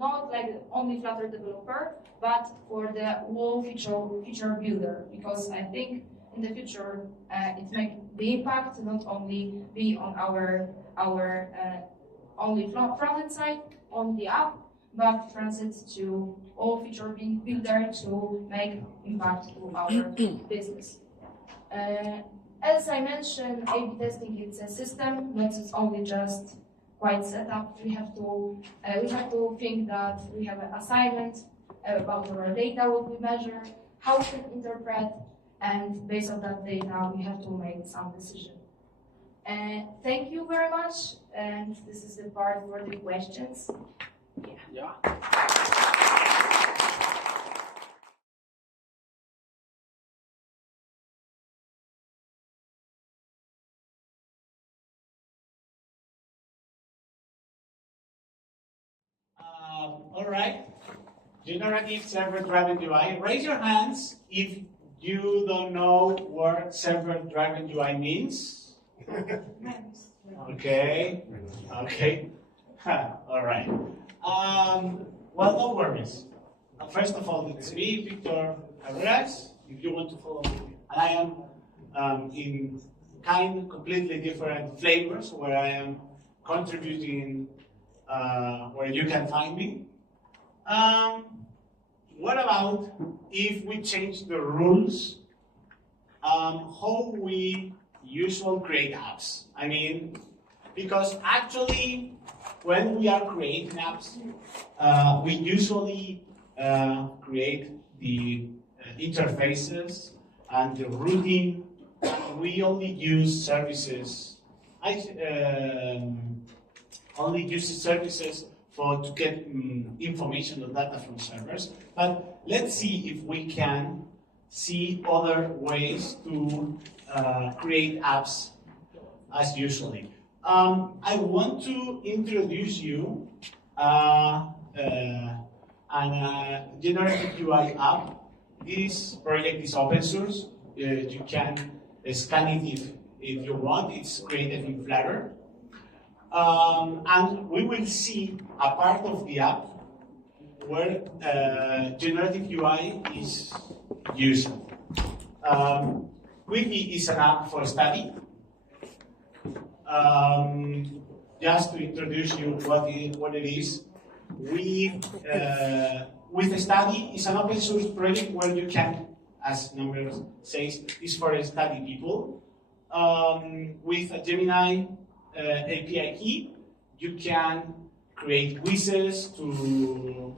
not like only Flutter developer, but for the whole feature builder, because I think in the future it makes the impact not only be on our only front-end side on the app, but transit to all feature builder to make impact to our business. As I mentioned, A/B testing is a system, not only just quite set up. We have to think that we have an assignment about our data, what we measure, how we can interpret, and based on that data, we have to make some decision. Thank you very much, and this is the part for the questions. Yeah. All right. Generative server-driven UI. Raise your hands if you don't know what server-driven UI means. Okay. Okay. All right. Well, no worries. First of all, it's me, Victor Carreras. If you want to follow me, I am in completely different flavors where I am contributing where you can find me. What about if we change the rules how we usually create apps? I mean, because actually when we are creating apps, we usually create the interfaces and the routing. We only use services. Only uses services to get information or data from servers. But let's see if we can see other ways to create apps as usually. I want to introduce you a generative UI app. This project is open source. You can scan it if you want. It's created in Flutter. And we will see a part of the app where generative UI is used. Wiki is an app for study. Just to introduce you what it is, with study is an open source project where you can, as number says, is for study people. With a Gemini API key, you can create quizzes to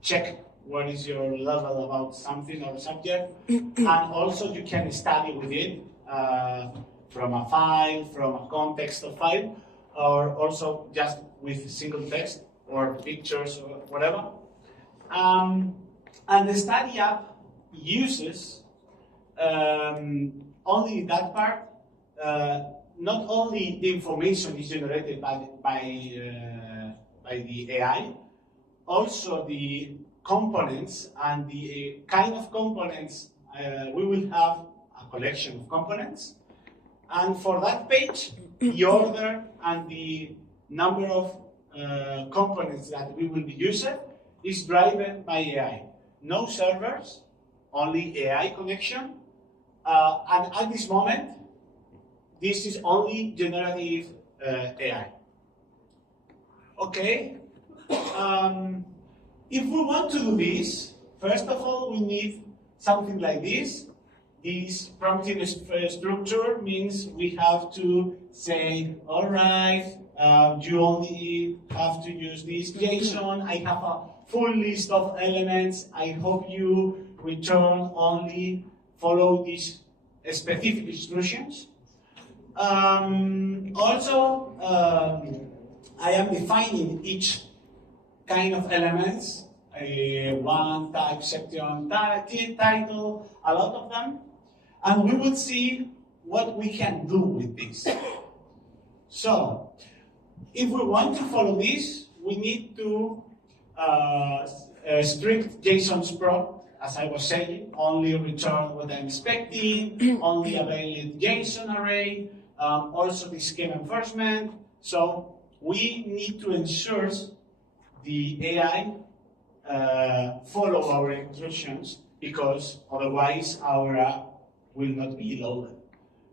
check what is your level about something or subject, and also you can study with it from a file, from a context of file, or also just with single text or pictures or whatever. And the study app uses only that part. Not only the information is generated by the AI, also the components and the kind of components. We will have a collection of components, and for that page, the order and the number of components that we will be using is driven by AI. No servers, only AI connection, and at this moment, this is only generative AI. Okay. If we want to do this, first of all, we need something like this. This prompting structure means we have to say, all right, you only have to use this JSON. I have a full list of elements. I hope you return only follow these specific instructions. Also, I am defining each kind of elements, one type, section, title, a lot of them, and we would see what we can do with this. So, If we want to follow this, we need to strict JSON's prop, as I was saying, only return what I'm expecting, only a valid JSON array, also the schema enforcement. So we need to ensure the AI follow our instructions, because otherwise our app will not be loaded.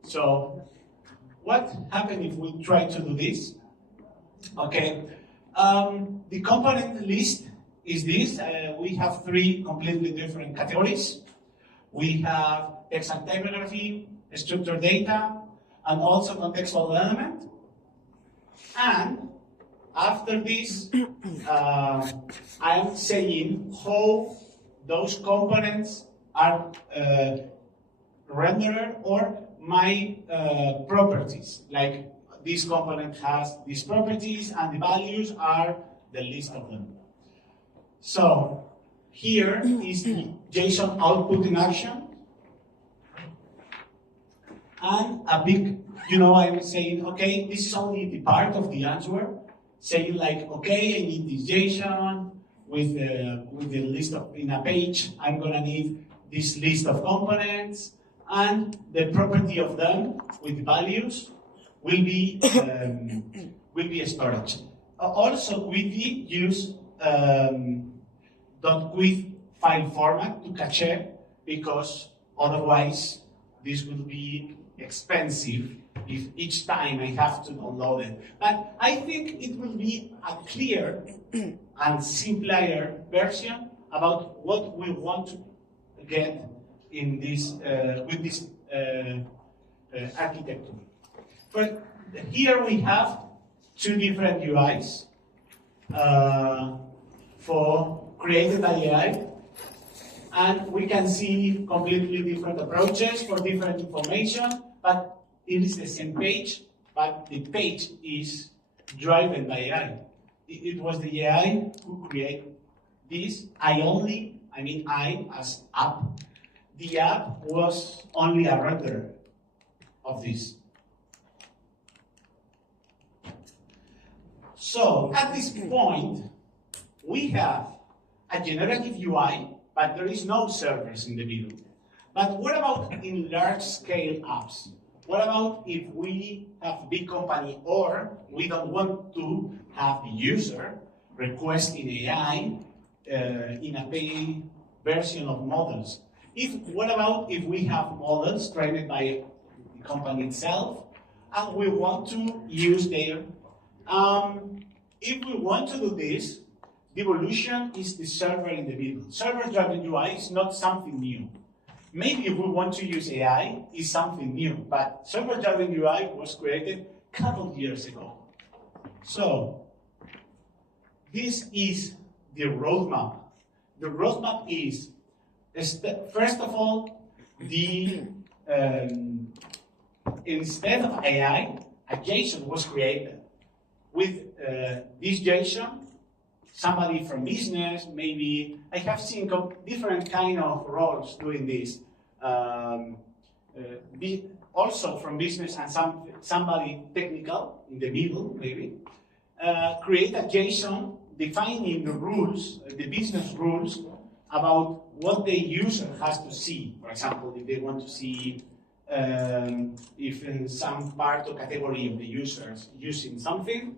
So what happens if we try to do this? Okay, the component list is this. We have 3 completely different categories. We have text and typography, structured data, and also contextual element. And after this, I'm saying how those components are rendered, or my properties. Like, this component has these properties, and the values are the list of them. So here is the JSON output in action. And a big, I'm saying, okay, this is only the part of the answer. Saying like, okay, I need this JSON with the list of, in a page, I'm gonna need this list of components, and the property of them with the values will be storage. Also, we did use .quith file format to cache, because otherwise this will be expensive if each time I have to download it. But I think it will be a clear and simpler version about what we want to get in this with this architecture. But here we have 2 different UIs for created by AI, and we can see completely different approaches for different information, but it is the same page, but the page is driven by AI. It was the AI who created this. I as app. The app was only a renderer of this. So at this point, we have a generative UI, but there is no servers in the middle. But what about in large-scale apps? What about if we have a big company, or we don't want to have the user request in AI in a paid version of models? What about if we have models trained by the company itself, and we want to use their... if we want to do this, the evolution is the server in the middle. Server-driven UI is not something new. Maybe if we want to use AI, it's something new, but server-driven UI was created a couple of years ago. So this is the roadmap. The roadmap is, first of all, instead of AI, a JSON was created. With this JSON, somebody from business, maybe, I have seen different kind of roles doing this. Also from business and somebody technical in the middle, maybe, create a JSON defining the rules, the business rules, about what the user has to see. For example, if they want to see if in some part or category of the users using something,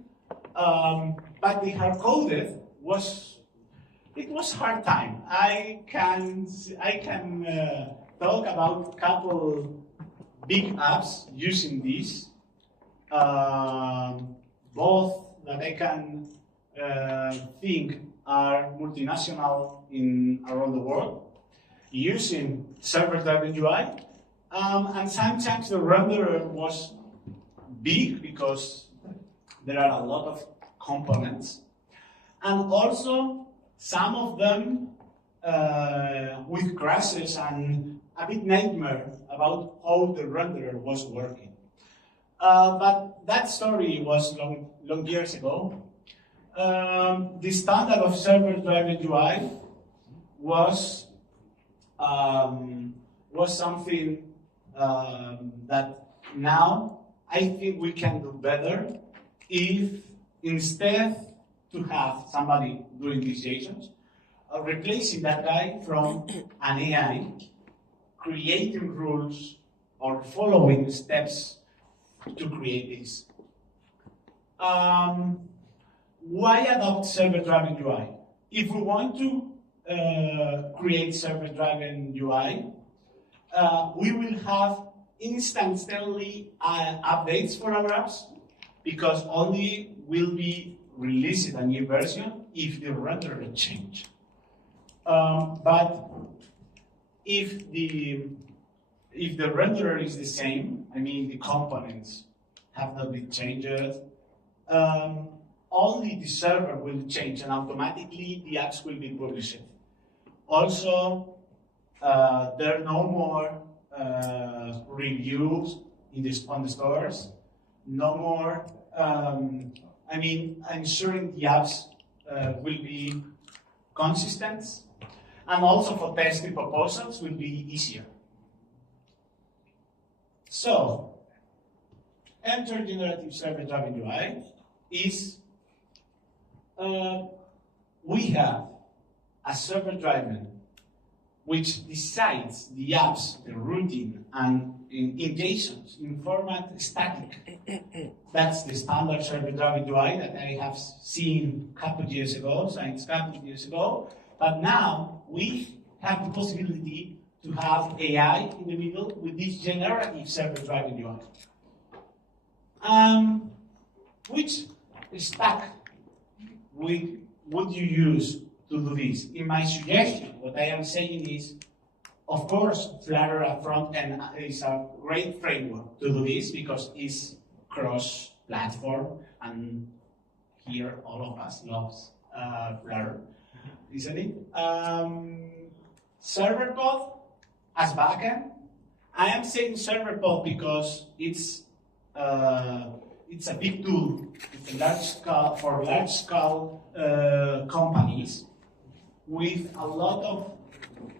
but the hard-coded was hard time. I can talk about a couple big apps using this, both that I can think are multinational around the world, using server-driven UI, and sometimes the renderer was big because there are a lot of components, and also some of them with crashes and a bit nightmare about how the renderer was working. But that story was long years ago. The standard of server-driven UI was something that now I think we can do better if instead to have somebody doing these JSONs, replacing that guy from an AI, creating rules or following steps to create this. Why adopt server-driven UI? If we want to create server-driven UI, we will have instantly updates for our apps, because only will be released a new version if the renderer change. But if the renderer is the same, I mean the components have not been changed, only the server will change, and automatically the apps will be published. Also, there are no more reviews on the stores, no more, I mean, ensuring the apps will be consistent, and also for testing proposals will be easier. So, enter generative server-driven UI is, we have a server-driven which decides the apps, the routing, and in JSONs, in format static. That's the standard server-driven UI that I have seen a couple of years ago, since a couple of years ago. But now we have the possibility to have AI in the middle with this generative server-driven UI. Which stack would you use to do this? In my suggestion, what I am saying is, of course, Flutter front end is a great framework to do this because it's cross-platform, and here all of us loves Flutter, isn't it? Serverpod as backend. I am saying Serverpod because it's a big tool. It's a large scale for large scale companies with a lot of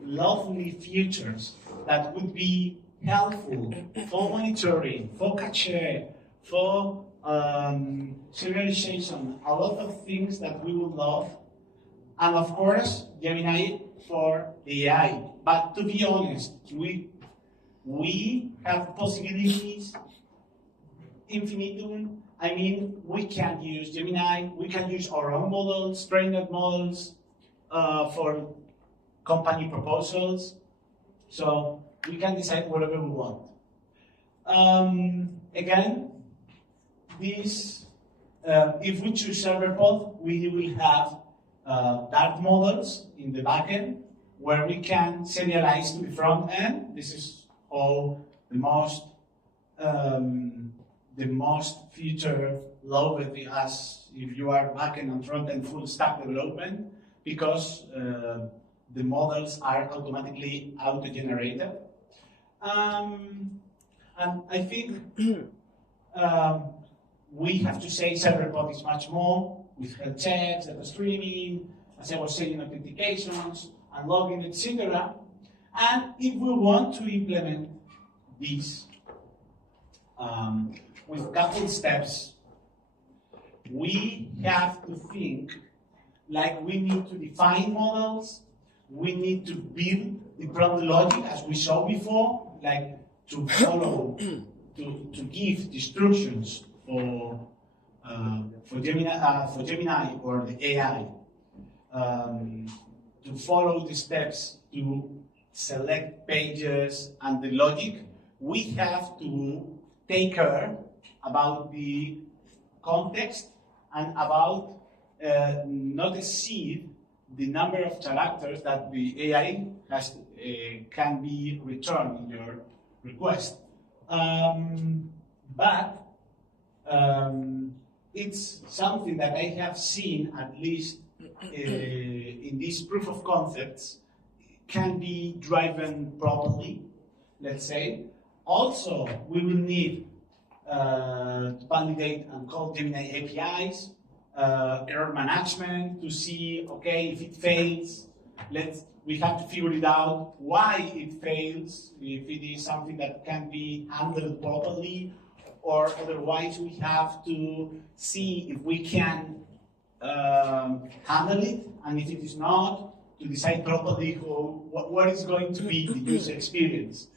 lovely features that would be helpful for monitoring, for cache, for serialization, a lot of things that we would love. And of course, Gemini for the AI. But to be honest, we have possibilities infinitum. I mean, we can use Gemini, we can use our own models, trained models for company proposals. So we can decide whatever we want. Again, this, if we choose Serverpod, we will have dark models in the backend where we can serialize to the front end. This is all the most feature loaded as if you are backend and front end full stack development, because the models are automatically auto-generated. And I think we have to say Serverpod is much more with health checks, data streaming, as I was saying, authentications, and logging, etc. And if we want to implement this with a couple steps, we have to think like we need to define models, we need to build the prompt logic as we saw before, like to follow, to give instructions for Gemini or the AI, to follow the steps to select pages and the logic. We have to take care about the context and about not exceed the number of characters that the AI has can be returned in your request. But it's something that I have seen, at least in these proof of concepts, can be driven properly, let's say. Also, we will need to validate and call Gemini APIs, error management to see, okay, if it fails, we have to figure it out why it fails, if it is something that can be handled properly, or otherwise we have to see if we can handle it, and if it is not, to decide properly what is going to be the user experience.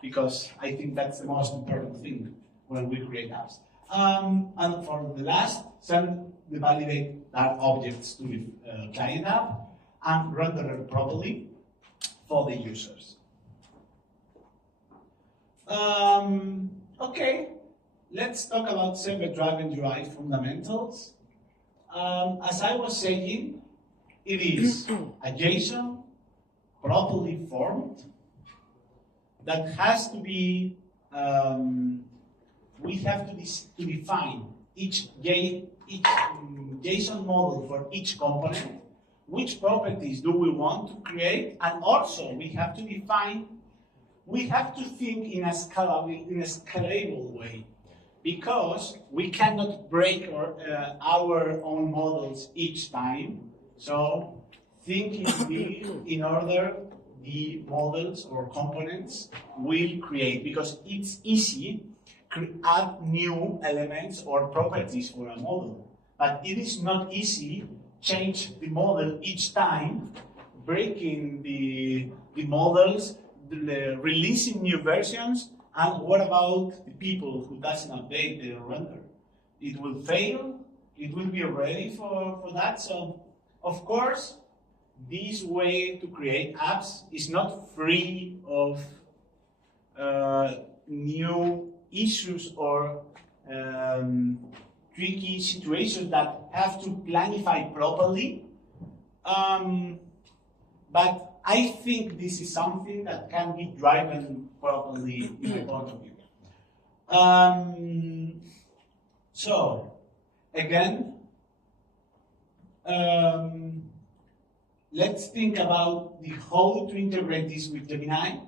Because I think that's the most important thing when we create apps. And for the last, send the validate that objects to the client app and render it properly for the users. Okay, let's talk about server-driven UI fundamentals. As I was saying, it is a JSON properly formed that has to be, we have to define each JSON model for each component, which properties do we want to create, and also we have to define, we have to think in a scalable way, because we cannot break our own models each time. So thinking in order the models or components will create, because it's easy to add new elements or properties for a model, but it is not easy change the model each time, breaking the models, releasing new versions, and what about the people who doesn't update their render? It will fail, it will be ready for that. So of course, this way to create apps is not free of new issues or tricky situations that have to planify properly. But I think this is something that can be driven properly in my point of view. So, again, let's think about how to integrate this with Gemini.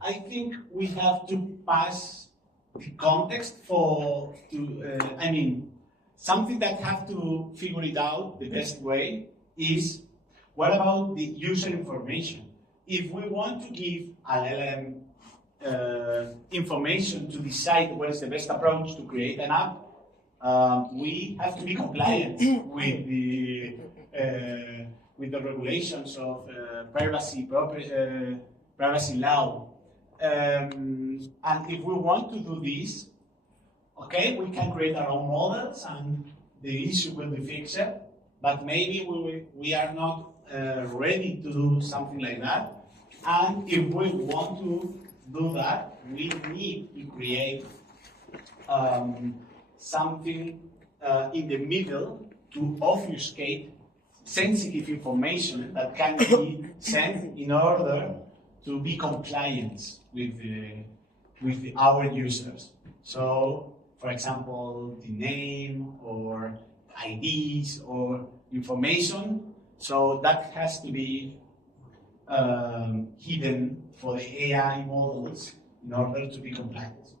I think we have to pass the context something that have to figure it out the best way is, what about the user information? If we want to give LLM information to decide what is the best approach to create an app, we have to be compliant with the regulations of privacy law. And if we want to do this, okay, we can create our own models and the issue will be fixed, but maybe we are not ready to do something like that. And if we want to do that, we need to create something in the middle to obfuscate sensitive information that can be sent in order to be compliant with our users. So, for example, the name or IDs or information. So that has to be hidden for the AI models in order to be compliant.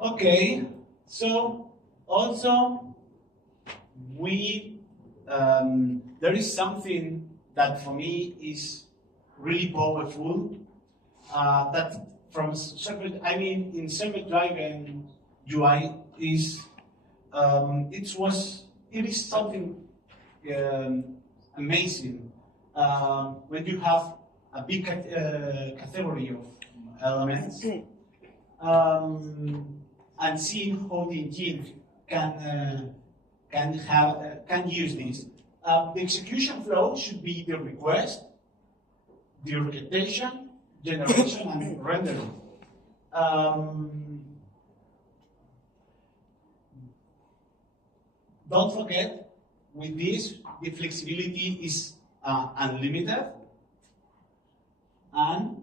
Okay, so also there is something that for me is really powerful that in server-driven UI is it is something amazing when you have a big category of elements and seeing how the engine can use this. The execution flow should be the request, the orientation, generation, and rendering. Don't forget, with this, the flexibility is unlimited. And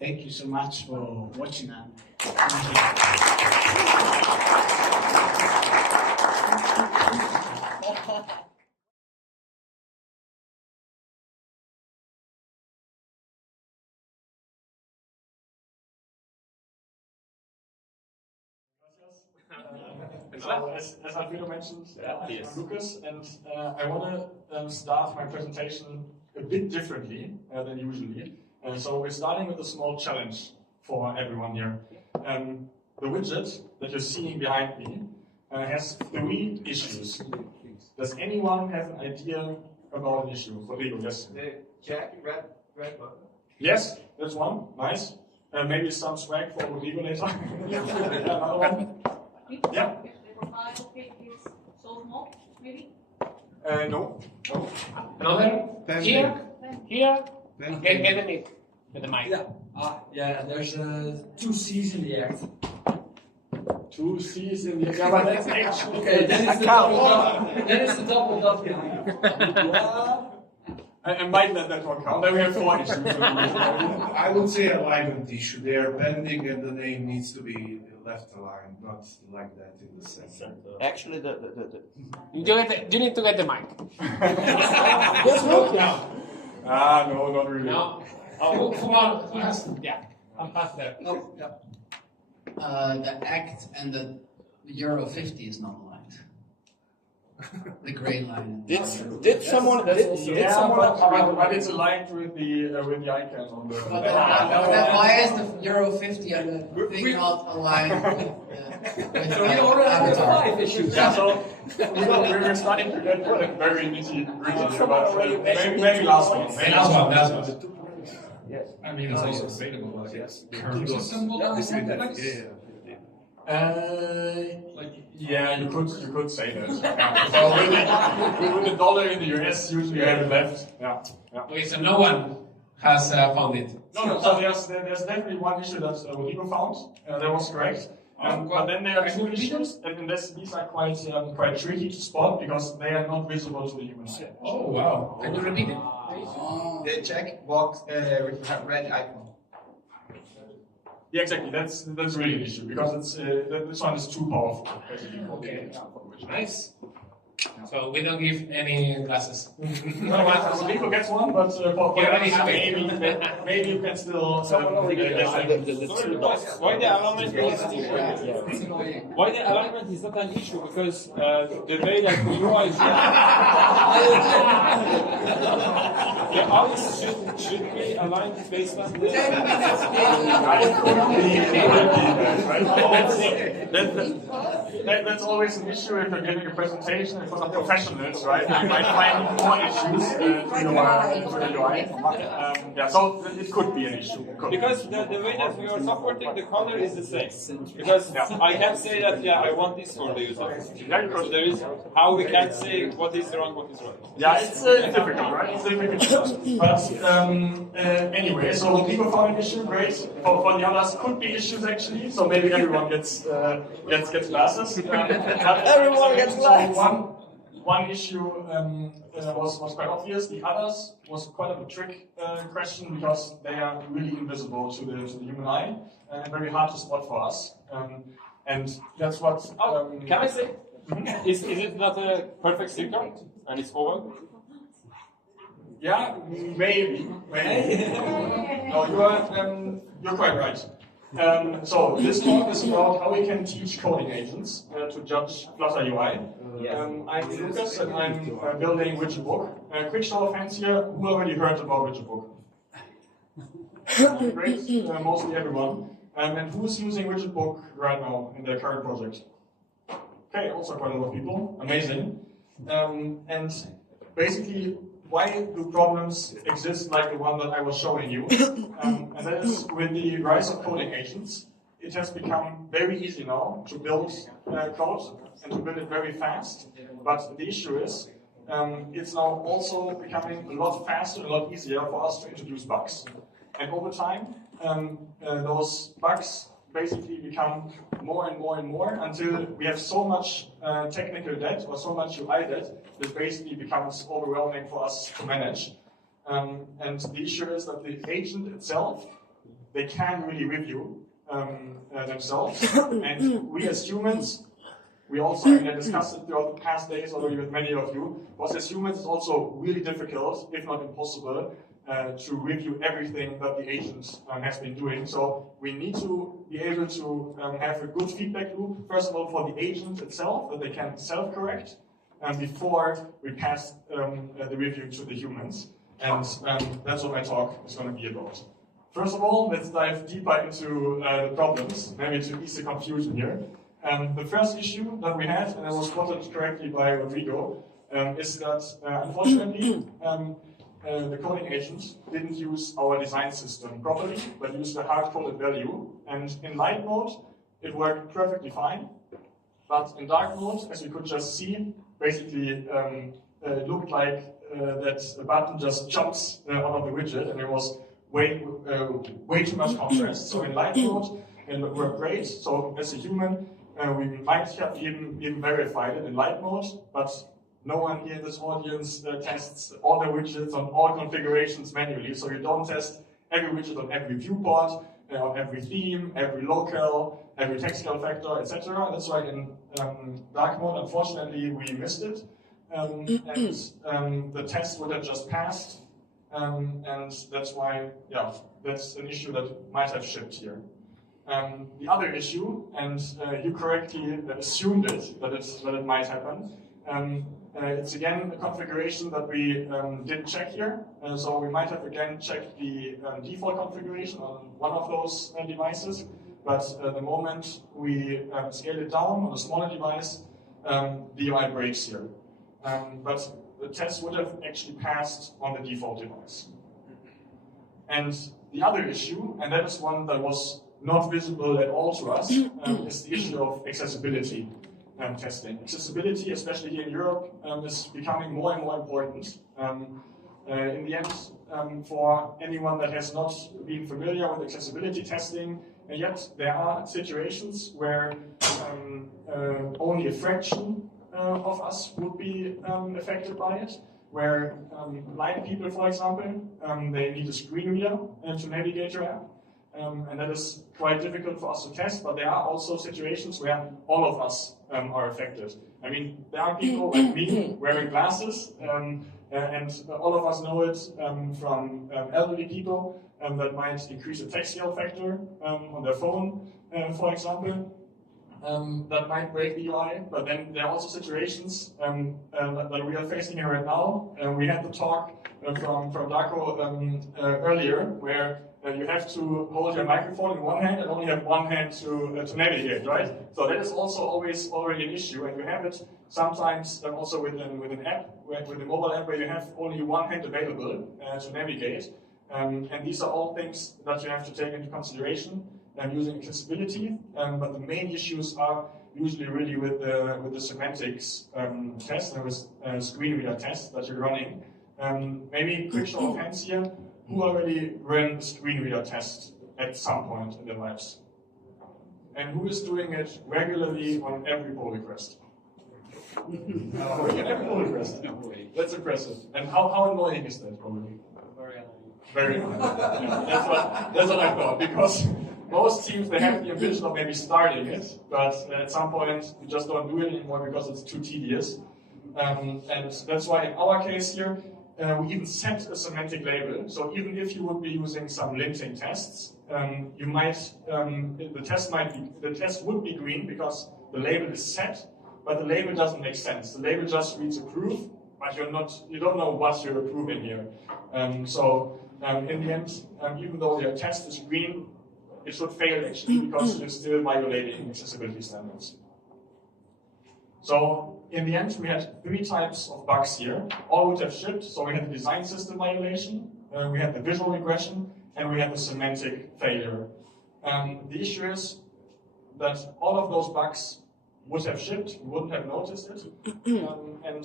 thank you so much for watching. So, as Alfredo mentioned, I'm Lucas, and I want to start my presentation a bit differently than usually. So we're starting with a small challenge for everyone here. The widget that you're seeing behind me has 3 issues. Does anyone have an idea about an issue? Rodrigo, yes. The check red button. Yes, that's one. Nice. Maybe some swag for Rodrigo later. Another one. Yeah. The profile pic is so small, maybe? No. Another? Here? Here? Get the mic. Get the mic. Yeah, there's 2 C's in the act. 2 C's in the yeah, but that's actually Okay, then it's the double dot behind it. I might let that one count. Then we have 4 issues. I would say alignment issue. They are pending and the name needs to be left aligned, not like that in the center. Actually, You need to get the mic. Just look now. No, not really. No. Oh, who has? Yeah, I'm past there. The act and the Euro 50 is not aligned. The gray line. did someone but it's aligned with the icon on the. Why is the Euro 50 and the thing not aligned with So we already have 5 issues. Yeah, so we're starting to get very nitty-gritty, but maybe last one. Last one. Yes. I mean, it's also available, I guess. Yeah, Symbol or something like this? Yeah, you could say that. Yeah. So with the dollar in the US, usually you have it left. Yeah. Okay, so no one has found it. No. So there's definitely one issue that Rodrigo found. That was correct. But then there are 2 issues, and these are quite tricky to spot because they are not visible to the human eye. Oh wow! Can you repeat it? The check box with the red icon. Yeah, exactly. That's really an issue because it's this one is too powerful. Basically. Okay. Nice. So we don't give any glasses. Rodrigo gets one, but for maybe you can still guess Why the alignment is why the alignment is not an issue? Because the way that the UI is the eyes should be aligned based on the. That's always an issue if you're giving a presentation in front of professionals, right? You might find more issues to the UI. Yeah, so it could be an issue. Because the way that we are supporting the color is the same. Because I can say that, I want this for the user. So there is how we can say what is wrong, what is right. Yeah, it's difficult, right? It's difficult. But anyway, so Rodrigo found an issue, great. For the others, could be issues actually. So maybe everyone gets glasses. Everyone gets glasses. One issue was quite obvious. The others was quite of a trick question because they are really invisible to the human eye and very hard to spot for us. And that's what. Can I say? Is it not a perfect circle and it's oval? Yeah, maybe. No, you're quite right. So this talk is about how we can teach coding agents to judge Flutter UI. I'm Lucas and I'm building Widgetbook. Quick show of hands here, who already heard about Widgetbook? Great, mostly everyone. And who's using Widgetbook right now in their current project? Okay, also quite a lot of people. Amazing. And basically, why do problems exist like the one that I was showing you? And that is with the rise of coding agents, it has become very easy now to build code and to build it very fast. But the issue is, it's now also becoming a lot faster, a lot easier for us to introduce bugs. And over time, those bugs basically become more and more and more until we have so much technical debt or so much UI debt that basically becomes overwhelming for us to manage. And the issue is that the agent itself, they can really review themselves. And we as humans, we also discussed it throughout the past days already with many of you, because as humans it's also really difficult, if not impossible, to review everything that the agent has been doing. So we need to be able to have a good feedback loop, first of all for the agent itself, that they can self-correct, before we pass the review to the humans. And that's what my talk is going to be about. First of all, let's dive deeper into the problems, maybe to ease the confusion here. The first issue that we had, and it was spotted correctly by Rodrigo, is that unfortunately the coding agent didn't use our design system properly, but used a hard-coded value. And in light mode, it worked perfectly fine. But in dark mode, as we could just see, basically it looked like that the button just jumps out of the widget, and there was way too much contrast. So in light mode, it worked great. So as a human, we might have even verified it in light mode, but no one here in this audience tests all the widgets on all configurations manually. So you don't test every widget on every viewport, on every theme, every locale, every text scale factor, etc. That's why in dark mode, unfortunately, we missed it. And the test would have just passed. And that's why, yeah, that's an issue that might have shipped here. The other issue, and you correctly assumed it, that it might happen, it's again a configuration that we didn't check here. So we might have again checked the default configuration on one of those devices, but the moment we scale it down on a smaller device, the UI breaks here. But the test would have actually passed on the default device. And the other issue, and that is one that was not visible at all to us, is the issue of accessibility testing. Accessibility, especially here in Europe, is becoming more and more important. In the end, for anyone that has not been familiar with accessibility testing, and yet there are situations where only a fraction of us would be affected by it, where blind people, for example, they need a screen reader to navigate your app. And that is quite difficult for us to test, but there are also situations where all of us are affected. I mean, there are people like me wearing glasses, and all of us know it from elderly people that might increase the text scale factor on their phone, for example. That might break the UI, but then there are also situations that we are facing here right now. We had the talk from Darko earlier, where you have to hold your microphone in one hand and only have one hand to navigate, right? So that is also always already an issue, and you have it sometimes also with an app, with a mobile app where you have only one hand available to navigate. And these are all things that you have to take into consideration using accessibility. But the main issues are usually really with the semantics test and with screen reader test that you're running. Maybe quick show of hands here. Who already ran a screen reader test at some point in their lives? And who is doing it regularly on every pull request? Every pull request. That's impressive. And how annoying is that, probably? Very annoying. Very annoying. Yeah, that's what I thought, because most teams, they have the ambition of maybe starting it, but at some point you just don't do it anymore because it's too tedious. And that's why in our case here, we even set a semantic label. So even if you would be using some linting tests, you might the test would be green because the label is set, but the label doesn't make sense. The label just reads approve, but you don't know what you're approving here. So in the end, even though your test is green, it should fail actually because you're still violating accessibility standards. So in the end, we had 3 types of bugs here. All would have shipped. So we had the design system violation, we had the visual regression, and we had the semantic failure. The issue is that all of those bugs would have shipped, we wouldn't have noticed it. And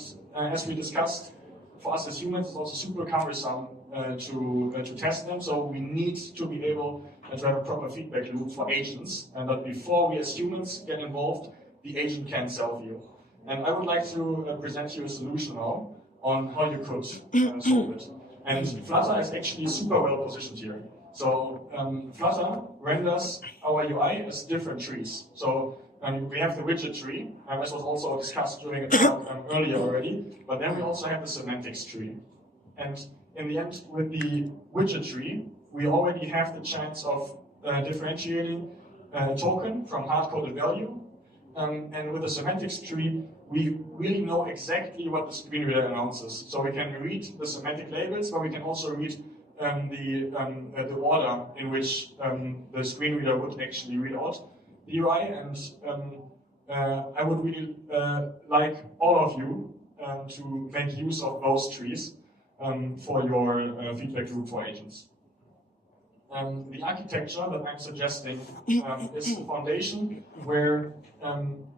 as we discussed, for us as humans, it's also super cumbersome to test them. So we need to be able to have a proper feedback loop for agents, and that before we as humans get involved, the agent can self-heal. And I would like to present you a solution now on how you could solve it. And Flutter is actually super well positioned here. So Flutter renders our UI as different trees. So we have the widget tree, as was also discussed during a talk earlier already, but then we also have the semantics tree. And in the end, with the widget tree, we already have the chance of differentiating a token from hard-coded value. And with the semantics tree, we really know exactly what the screen reader announces. So we can read the semantic labels, but we can also read the order in which the screen reader would actually read out the UI. And I would really like all of you to make use of those trees for your feedback loop for agents. The architecture that I'm suggesting is the foundation where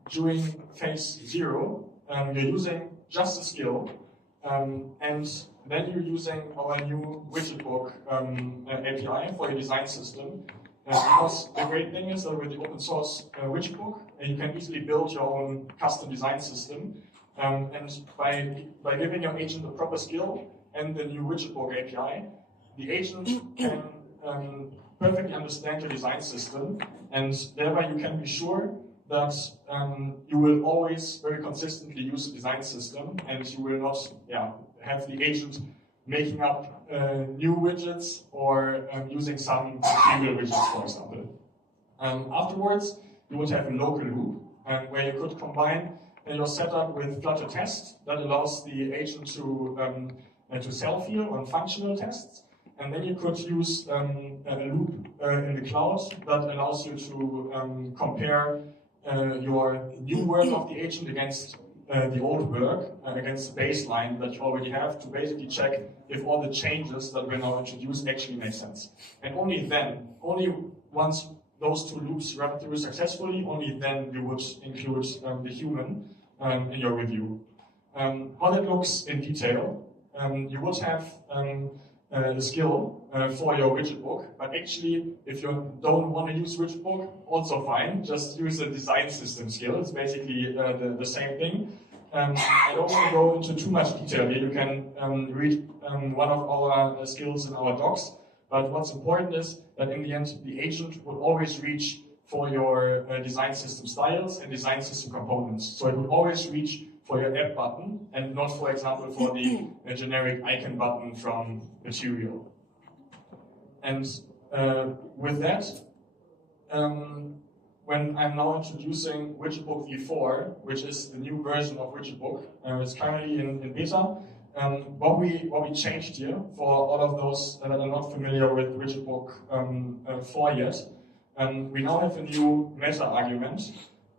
during phase 0 you're using just a skill, and then you're using our new widget book API for your design system. Because the great thing is that with the open source widget book, you can easily build your own custom design system. And by giving your agent the proper skill and the new widget book API, the agent can perfectly understand your design system, and thereby you can be sure that you will always very consistently use the design system, and you will not have the agent making up new widgets or using some trivial widgets, for example. Afterwards, you would have a local loop where you could combine your setup with Flutter test that allows the agent to self-heal on functional tests. And then you could use a loop in the cloud that allows you to compare your new work of the agent against the old work, against the baseline that you already have, to basically check if all the changes that were now introduced actually make sense. And only then, only once those two loops run through successfully, only then you would include the human in your review. How that looks in detail, you would have the skill for your widget book, but actually, if you don't want to use widget book, also fine, just use the design system skill. It's basically the same thing. I don't want to go into too much detail here. You can read one of our skills in our docs, but what's important is that in the end, the agent will always reach for your design system styles and design system components. So it will always reach for your app button and not, for example, for the generic icon button from Material. And with that, when I'm now introducing Widgetbook v4, which is the new version of Widgetbook, it's currently in beta. What we changed here for all of those that are not familiar with Widgetbook 4 yet, we now have a new meta argument.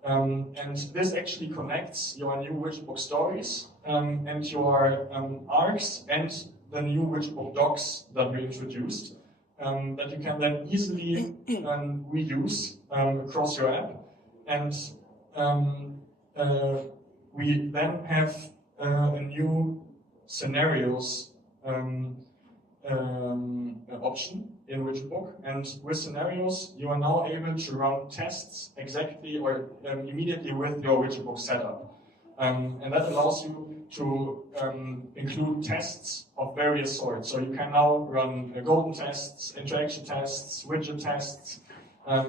And this actually connects your new widgetbook stories and your arcs and the new widgetbook docs that we introduced that you can then easily reuse across your app. And we then have a new scenarios option in widgetbook, and with scenarios you are now able to run tests exactly or immediately with your widgetbook setup, and that allows you to include tests of various sorts. So you can now run golden tests, interaction tests, widget tests,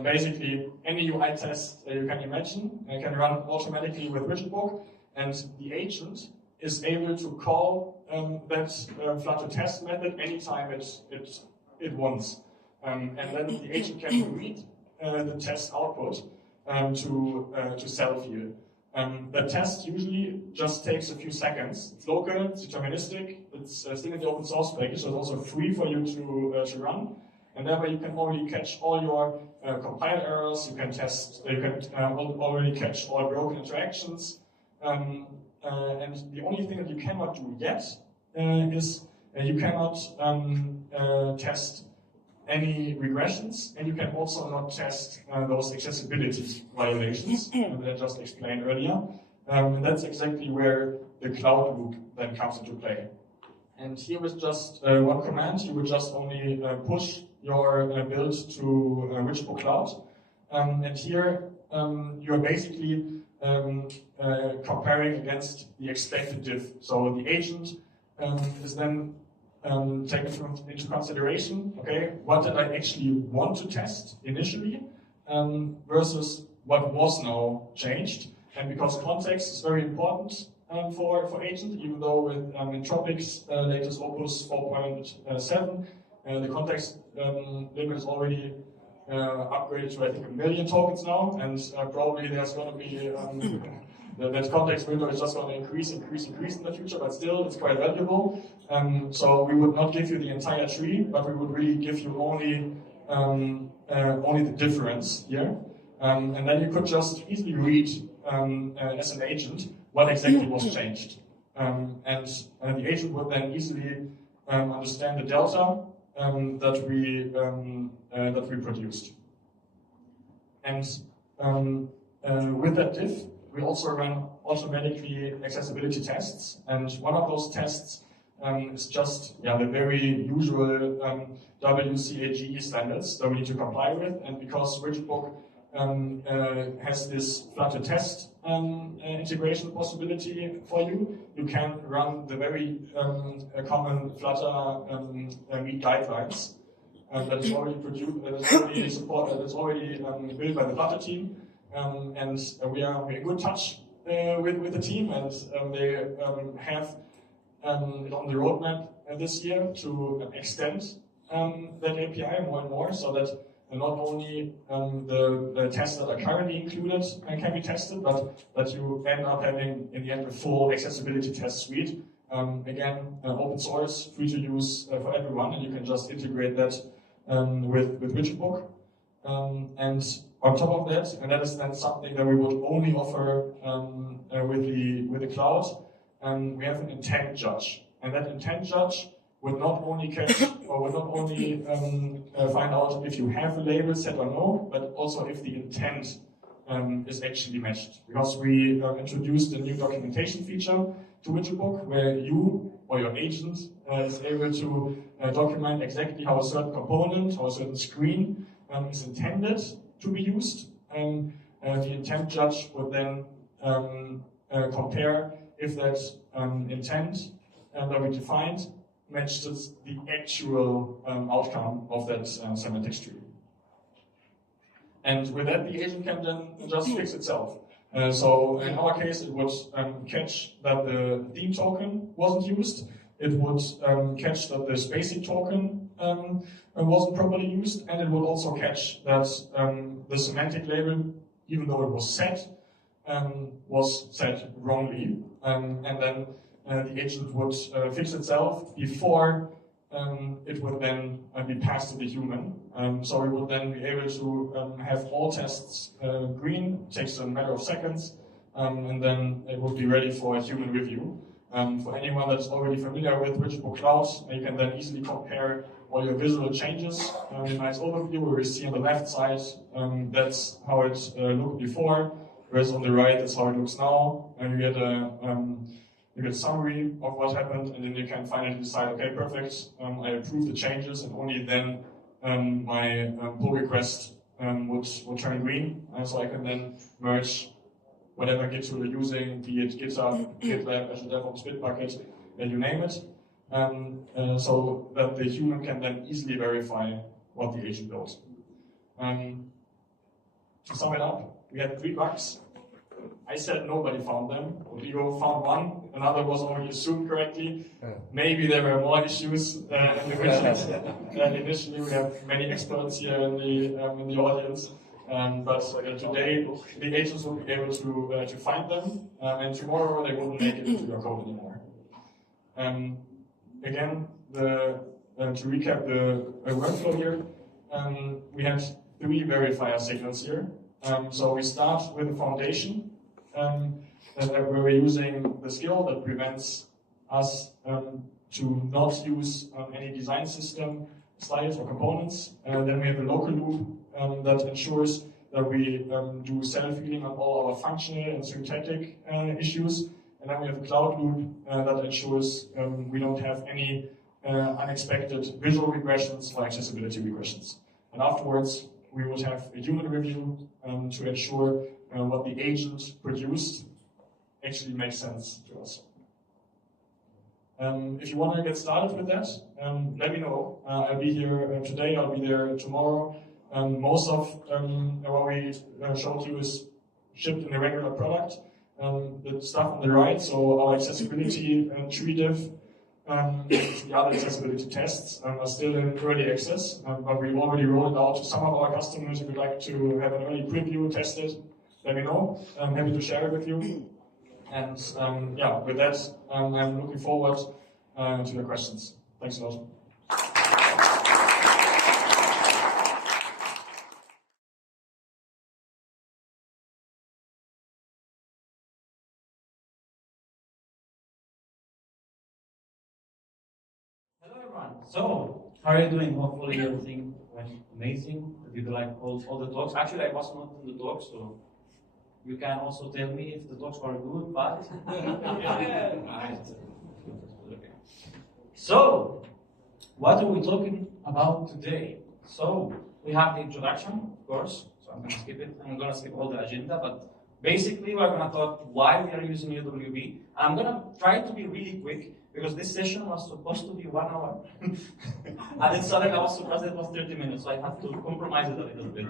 basically any UI test you can imagine. You can run automatically with widgetbook, and the agent is able to call that Flutter test method anytime it wants. And then the agent can read the test output to self-heal. The test usually just takes a few seconds. It's local, it's deterministic, it's still in the open source package, so it's also free for you to run. And that way you can already catch all your compile errors, you can already catch all broken interactions. And the only thing that you cannot do yet is you cannot test any regressions, and you can also not test those accessibility violations that I just explained earlier. And that's exactly where the cloud loop then comes into play. And here with just one command, you would just only push your build to Widgetbook Cloud. And here you're basically comparing against the expected diff. So the agent is then taken into consideration, okay, what did I actually want to test initially versus what was now changed. And because context is very important for agent, even though with Entropic's latest Opus 4.7, the context limit is already upgraded to, I think, 1 million tokens now, and probably there's going to be that context window is just going to increase in the future, but still it's quite valuable. So we would not give you the entire tree, but we would really give you only the difference here. And then you could just easily read as an agent what exactly was changed. And the agent would then easily understand the delta that we produced. And with that diff, we also run automatically accessibility tests. And one of those tests is just the very usual WCAG standards that we need to comply with. And because Widgetbook has this Flutter test integration possibility for you, you can run the very common Flutter meet guidelines that is already produced, that is already built by the Flutter team, and we are in good touch with the team, and they have it on the roadmap this year to extend that API more and more, so that not only the tests that are currently included can be tested, but that you end up having, in the end, a full accessibility test suite. Again, open source, free to use for everyone, and you can just integrate that with Widgetbook. And on top of that, and that is then something that we would only offer with the cloud, we have an intent judge. And that intent judge would not only catch, or would not only find out if you have a label set or no, but also if the intent is actually matched. Because we introduced a new documentation feature to Widgetbook, where you or your agent is able to document exactly how a certain component, how a certain screen is intended to be used. And the intent judge would then compare if that intent that we defined matches the actual outcome of that semantic tree. And with that, the agent can then just fix itself. So in our case, it would catch that the theme token wasn't used. It would catch that the spacing token wasn't properly used, and it would also catch that the semantic label, even though it was set wrongly, and then the agent would fix itself before it would then be passed to the human. So we would then be able to have all tests green. It takes a matter of seconds, and then it would be ready for a human review. For anyone that's already familiar with Widgetbook Cloud, you can then easily compare all your visual changes. Nice overview where we see on the left side, that's how it looked before, whereas on the right, that's how it looks now. And you get a summary of what happened, and then you can finally decide, okay, perfect, I approve the changes, and only then my pull request would turn green, so I can then merge whatever Git tool you're using, be it GitHub, GitLab, Azure DevOps, Bitbucket, you name it, so that the human can then easily verify what the agent built. To sum it up, we had 3 bugs. I said nobody found them. Rodrigo found one. Another was already assumed correctly. Maybe there were more issues in the widget. Initially, we have many experts here in the audience. But today, the agents will be able to find them, and tomorrow they won't make it into your code anymore. Again, to recap the workflow here, we had 3 verifier signals here. So we start with the foundation, where we're using the skill that prevents us to not use any design system styles or components. Then we have a local loop that ensures that we do self-healing on all our functional and syntactic issues. And then we have a cloud loop that ensures we don't have any unexpected visual regressions or accessibility regressions. And afterwards, we would have a human review to ensure what the agent produced actually makes sense to us. If you want to get started with that, let me know. I'll be here today, I'll be there tomorrow. Most of what we showed you is shipped in the regular product. The stuff on the right, so our accessibility tree div, the other accessibility tests are still in early access, but we've already rolled it out to some of our customers. If you'd like to have an early preview tested, let me know. I'm happy to share it with you. And yeah, with that, I'm looking forward to your questions. Thanks a lot. Hello everyone. So, how are you doing? Hopefully everything went amazing. Did you like all the talks? Actually, I was not in the talk, so you can also tell me if the talks were good, bad. So, what are we talking about today? So, we have the introduction, of course. So I'm gonna skip it. I'm gonna skip all the agenda, but basically we're gonna talk why we are using UWB. I'm gonna try to be really quick, because this session was supposed to be 1 hour. And then suddenly I was surprised it was 30 minutes, so I had to compromise it a little bit.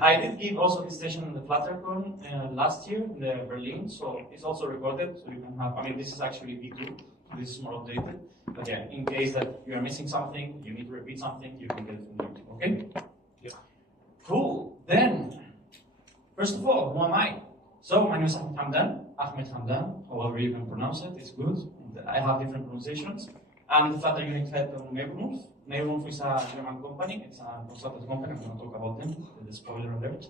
I did give also this session in the Flutterconf last year in Berlin, so it's also recorded, so you can have, I mean, this is actually V2, this is more updated. But yeah, in case that you are missing something, you need to repeat something, you can get it from YouTube, okay? Yeah. Cool. Then, first of all, who am I? So, my name is Ahmed Hamdan, however you can pronounce it, it's good. I have different pronunciations. I'm the Flutter unit head of Mayo. Mayo is a German company, it's a consultant company, I'm going to talk about them, with the spoiler alert.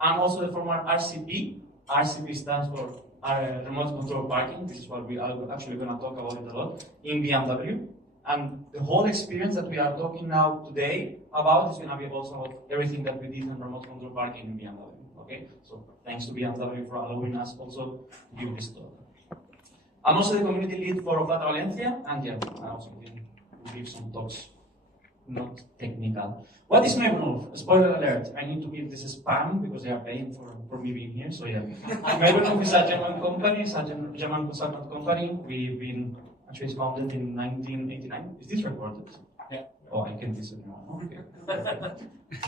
I'm also the former RCP. RCP stands for Remote Control Parking, this is what we are actually going to talk about it a lot, in BMW. And the whole experience that we are talking now today about is going to be also about everything that we did in remote control parking in BMW. Okay, so thanks to BMW for allowing us also to give this talk. I'm also the community lead for Flutter Valencia, and yeah, I also give some talks, not technical. What is Mayo? Spoiler alert, I need to give this spam because they are paying for me being here, so yeah. Mayo is a German company, it's a German consultant company. We've been actually founded in 1989. Is this recorded? Yeah. Oh, I can listen now. Okay.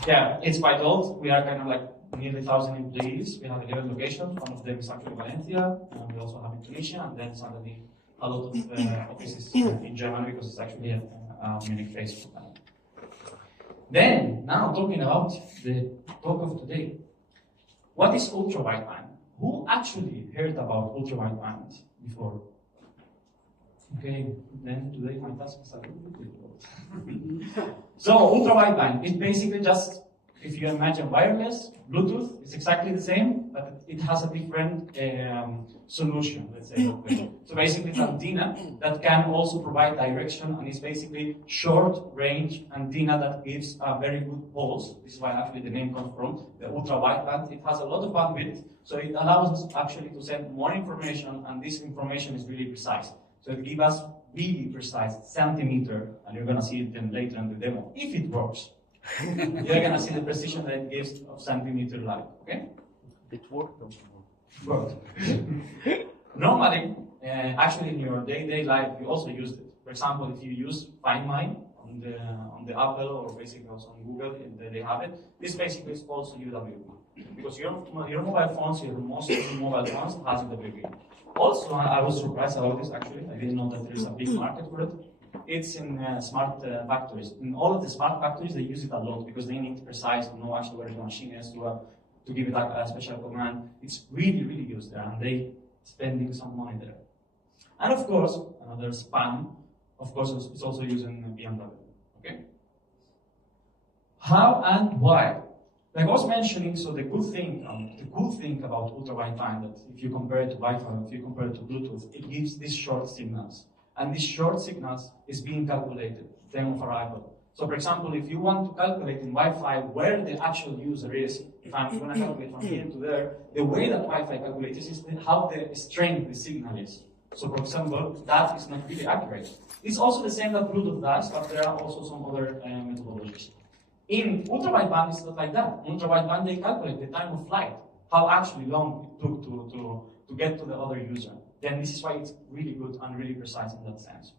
Yeah, it's quite old. We are kind of like nearly 1,000 employees. We have 11 locations. One of them is actually Valencia. We also have in Tunisia, and then suddenly a lot of offices in Germany because it's actually a Munich-based company. Then, now talking about the talk of today. What is ultra-wideband? Who actually heard about ultra-wideband before? Okay, then today my task is a little bit difficult. So, ultra-wideband is basically just, if you imagine wireless, Bluetooth, it's exactly the same, but it has a different solution, let's say. So basically it's an antenna that can also provide direction, and it's basically short-range antenna that gives a very good pulse. This is why actually the name comes from, the ultra-wideband. It has a lot of bandwidth, so it allows us actually to send more information, and this information is really precise. So it gives us really precise centimeter, and you're going to see it then later in the demo, if it works. You're going to see the precision that it gives of centimeter light, okay? It worked. Worked. Normally, actually in your day-to-day life, you also use it. For example, if you use Find My on the Apple or basically also on Google, they have it. This basically is also UWB. Because your mobile phones, most of the mobile phones has UWB. Also, I was surprised about this actually. I didn't know that there is a big market for it. It's in smart factories. In all of the smart factories, they use it a lot because they need precise to know actually where the machine is to give it a special command. It's really, really used there, and they spending some money there. And of course, another spam, of course, it's also used in BMW. Okay. How and why? Like I was mentioning, so the good thing about ultra-wideband, that if you compare it to Wi-Fi, if you compare it to Bluetooth, it gives these short signals. And these short signals is being calculated, time of arrival. So for example, if you want to calculate in Wi-Fi where the actual user is, if I'm going to calculate from here to there, the way that Wi-Fi calculates is how the strength the signal is. So for example, that is not really accurate. It's also the same that Bluetooth does, but there are also some other methodologies. In ultra-wideband, it's not like that. In ultra-wideband, they calculate the time of flight, how actually long it took to get to the other user. Then this is why it's really good and really precise in that sense.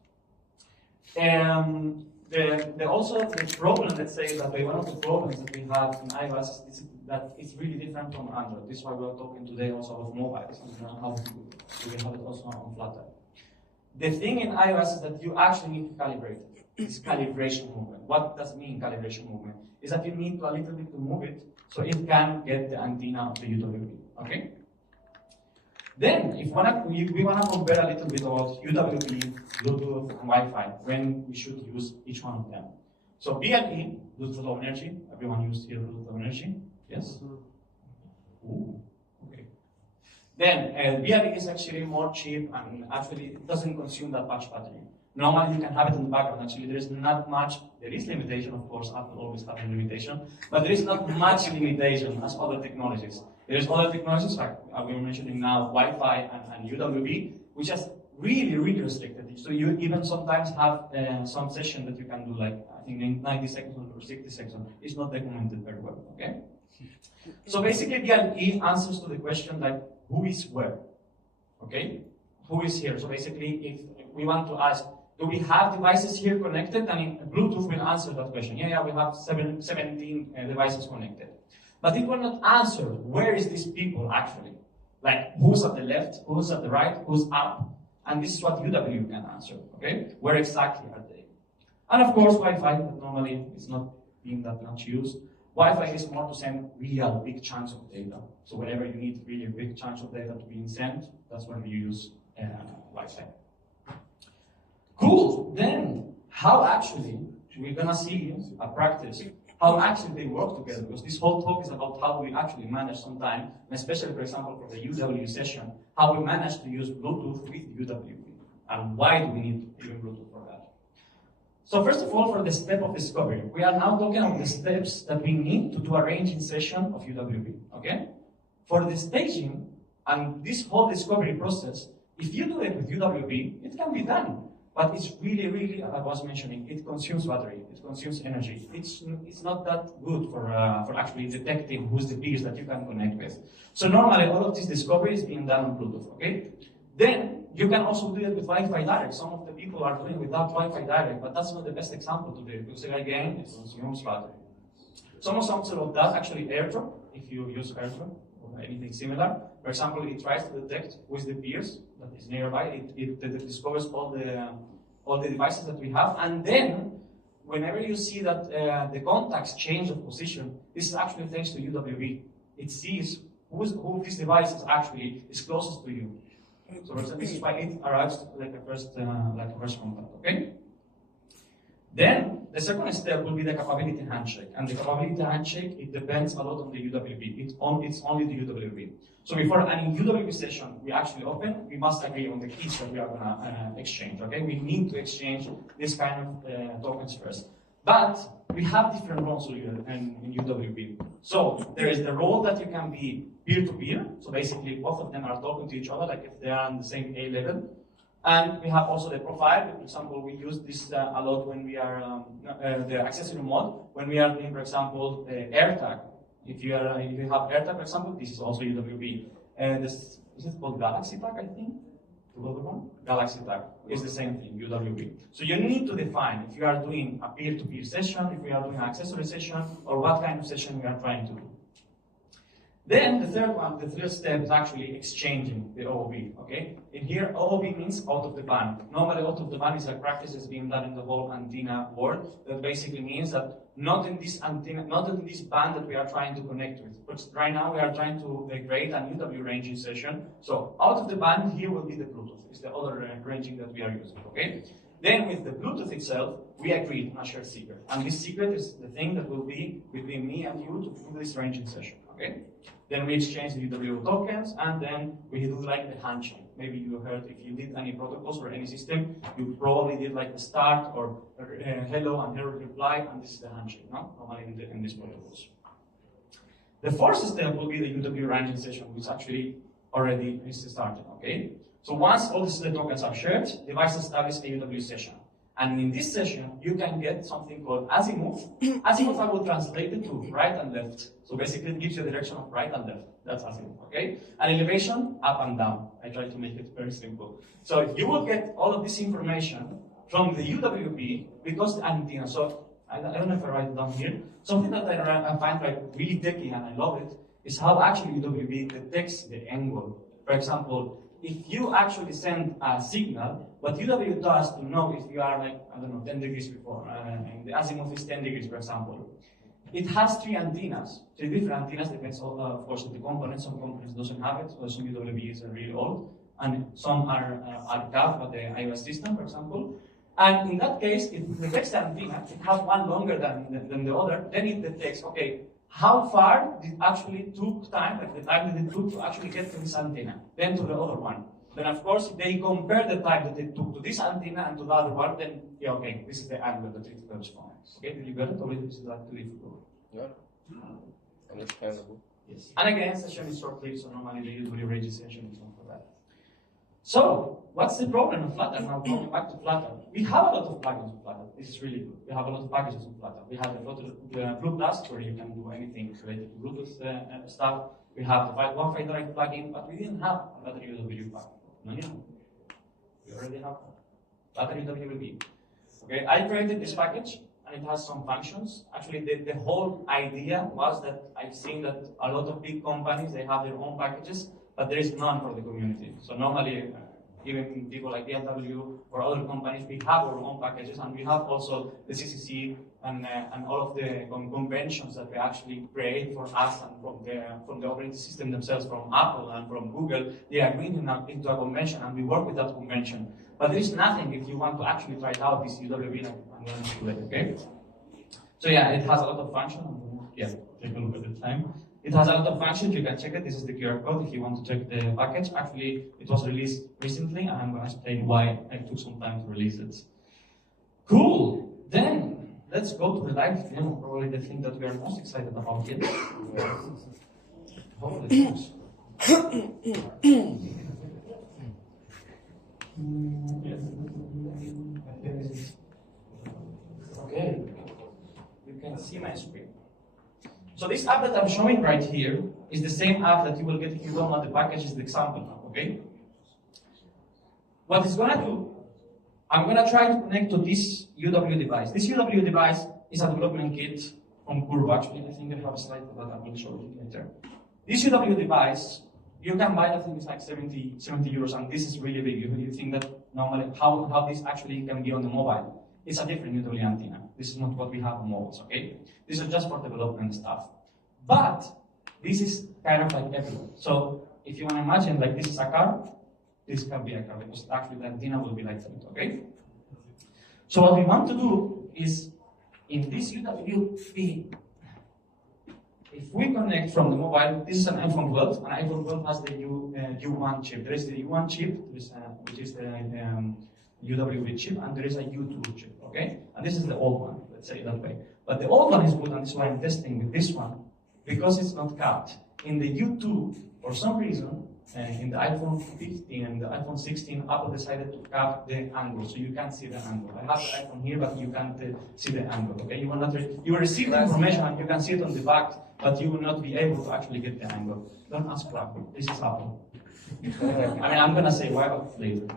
Also the problem, let's say, that one of the problems that we have in iOS is that it's really different from Android. This is why we're talking today also about mobiles and how we can have it also on Flutter. The thing in iOS is that you actually need to calibrate it. It's calibration movement. What does it mean, calibration movement? Is that you need to a little bit to move it so it can get the antenna of the UWB. Okay? Then, if we want to compare a little bit about UWB, Bluetooth, and Wi-Fi, when we should use each one of them. So BLE, Bluetooth Low Energy, everyone used here Bluetooth Low Energy, yes? Ooh, okay. Then BLE is actually more cheap and actually it doesn't consume that much battery. Normally you can have it in the background, actually there is not much, there is limitation of course, Apple always has a limitation, but there is not much limitation as other technologies. There is other technologies like we were mentioning now, Wi-Fi and UWB, which is really restricted. So you even sometimes have some session that you can do like, I think 90 seconds or 60 seconds. It's not documented very well, okay? So basically BLE answers to the question like, who is where, okay? Who is here? So basically if we want to ask, do we have devices here connected? And Bluetooth will answer that question. Yeah, we have 17 devices connected. But it will not answer where is these people actually. Like who's at the left, who's at the right, who's up. And this is what UW can answer, okay? Where exactly are they? And of course Wi-Fi, but normally it's not being that much used. Wi-Fi is more to send real big chunks of data. So whenever you need really big chunks of data to be sent, that's when we use Wi-Fi. Cool. Then, how actually, we're gonna see a practice, how actually they work together, because this whole talk is about how we actually manage some time, and especially, for example, for the UW session, how we manage to use Bluetooth with UWB, and why do we need even Bluetooth for that. So first of all, for the step of discovery, we are now talking about the steps that we need to do a ranging session of UWB, okay? For the staging and this whole discovery process, if you do it with UWB, it can be done. But it's really, as I was mentioning, it consumes battery, it consumes energy. It's not that good for actually detecting who's the peers that you can connect with. So normally all of this discovery is being done on Bluetooth, okay? Then you can also do it with Wi-Fi direct. Some of the people are doing without Wi-Fi direct, but that's not the best example to do it, because again, it consumes battery. Some examples of that actually AirDrop, if you use AirDrop or anything similar. For example, it tries to detect who is the peers that is nearby. It discovers all the devices that we have, and then whenever you see that the contacts change of position, this is actually thanks to UWB. It sees who of these devices actually is closest to you. So this is why it arrives like a first contact. Okay. Then the second step will be the capability handshake, and the capability handshake it depends a lot on the UWB. It's only the UWB. So before any UWB session we actually open, we must agree on the keys that we are gonna exchange. Okay, we need to exchange this kind of tokens first. But we have different roles in UWB. So there is the role that you can be peer-to-peer. So basically both of them are talking to each other, like if they are on the same A level. And we have also the profile. For example, we use this a lot when we are the accessory mode, when we are doing, for example, AirTag. If you have AirTag, for example, this is also UWB. Is it called Galaxy Tag, I think? The other one? Galaxy Tag is the same thing, UWB. So you need to define if you are doing a peer-to-peer session, if we are doing an accessory session, or what kind of session we are trying to do. Then the third step is actually exchanging the OOB, okay? In here, OOB means out of the band. Normally, out of the band is a practice that's being done in the whole antenna world. That basically means that not in this antenna, not in this band that we are trying to connect with. But right now, we are trying to create a UW ranging session. So out of the band, here will be the Bluetooth. It's the other ranging that we are using, okay? Then with the Bluetooth itself, we agreed on a shared secret. And this secret is the thing that will be between me and you to do this ranging session, okay? Then we exchange the UWB tokens, and then we do like the handshake. Maybe you heard if you did any protocols or any system, you probably did like the start or hello and hello reply, and this is the handshake, no? Normally in these protocols. The fourth step will be the UWB ranging session, which actually already is started, okay? So once all the tokens are shared, devices establish a UWB session. And in this session, you can get something called azimuth. Azimuth I will translate it to right and left. So basically it gives you a direction of right and left. That's azimuth, okay? And elevation, up and down. I try to make it very simple. So you will get all of this information from the UWB because the antenna. So I don't know if I write it down here. Something that I find like really techy and I love it is how actually UWB detects the angle. For example, if you actually send a signal, what UWB does to know if you are like, I don't know, 10 degrees before, and the azimuth is 10 degrees, for example, It has 3 antennas, 3 different antennas, depends on, of course, on the components. Some components doesn't have it, or some UWBs are really old, and some are CAF, but the iOS system, for example. And in that case, if it detects the antenna, it has one longer than the other, then it detects, okay, how far did actually took time, like the time that it took to actually get to this antenna, then to the other one. Then of course, if they compare the time that it took to this antenna and to the other one, then yeah, okay, this is the angle that it corresponds. Okay, did you get it, or is that too difficult? Yeah. Understandable. Yes. And again, session is short-lived, so normally the UWB registration is not for that. So, what's the problem of Flutter? Now going back to Flutter, we have a lot of plugins in Flutter. This is really good. We have a lot of packages in Flutter. We have the Bluetooth, where you can do anything related to Bluetooth stuff. We have the Wi-Fi Direct plugin, but we didn't have another UWB plugin. No, we already have Flutter UWB. Okay, I created this package, and it has some functions. Actually, the whole idea was that I've seen that a lot of big companies, they have their own packages, but there is none for the community. So normally, even people like BMW or other companies, we have our own packages, and we have also the CCC and all of the conventions that we actually create for us and from the operating system themselves, from Apple and from Google. They are agreed into a convention, and we work with that convention. But there is nothing if you want to actually try it out, this UWB, I'm going to do it, okay? So yeah, it has a lot of functions. Yeah, take a look at the time. It has a lot of functions, you can check it. This is the QR code if you want to check the package. Actually, it was released recently, and I'm going to explain why I took some time to release it. Cool. Then, let's go to the live demo, probably the thing that we are most excited about here. Hopefully, it works. Okay, you can see my screen. So this app that I'm showing right here is the same app that you will get if you download the package, is the example now, okay? What it's gonna do, I'm gonna try to connect to this UW device. This UW device is a development kit from Curve, actually. I think I have a slide for that, I will show you later. This UW device, you can buy, I think it's like 70 euros, and this is really big. You think that normally, how this actually can be on the mobile. It's a different UW antenna. This is not what we have on mobiles, okay? This is just for development stuff. But this is kind of like everywhere. So if you want to imagine like this is a car, this can be a car, because actually the antenna will be like that, okay? So what we want to do is, in this UWB, if we connect from the mobile, this is an iPhone 12, and iPhone 12 has the U1 chip. There is the U1 chip, which is the UWB chip, and there is a U2 chip, okay? And this is the old one, let's say it that way. But the old one is good, and this is why I'm testing with this one, because it's not capped. In the U2, for some reason, in the iPhone 15 and the iPhone 16, Apple decided to cap the angle, so you can't see the angle. I have the iPhone here, but you can't see the angle, okay? You will receive the information, and you can see it on the back, but you will not be able to actually get the angle. Don't ask for Apple. This is Apple. I mean, I'm going to say why later.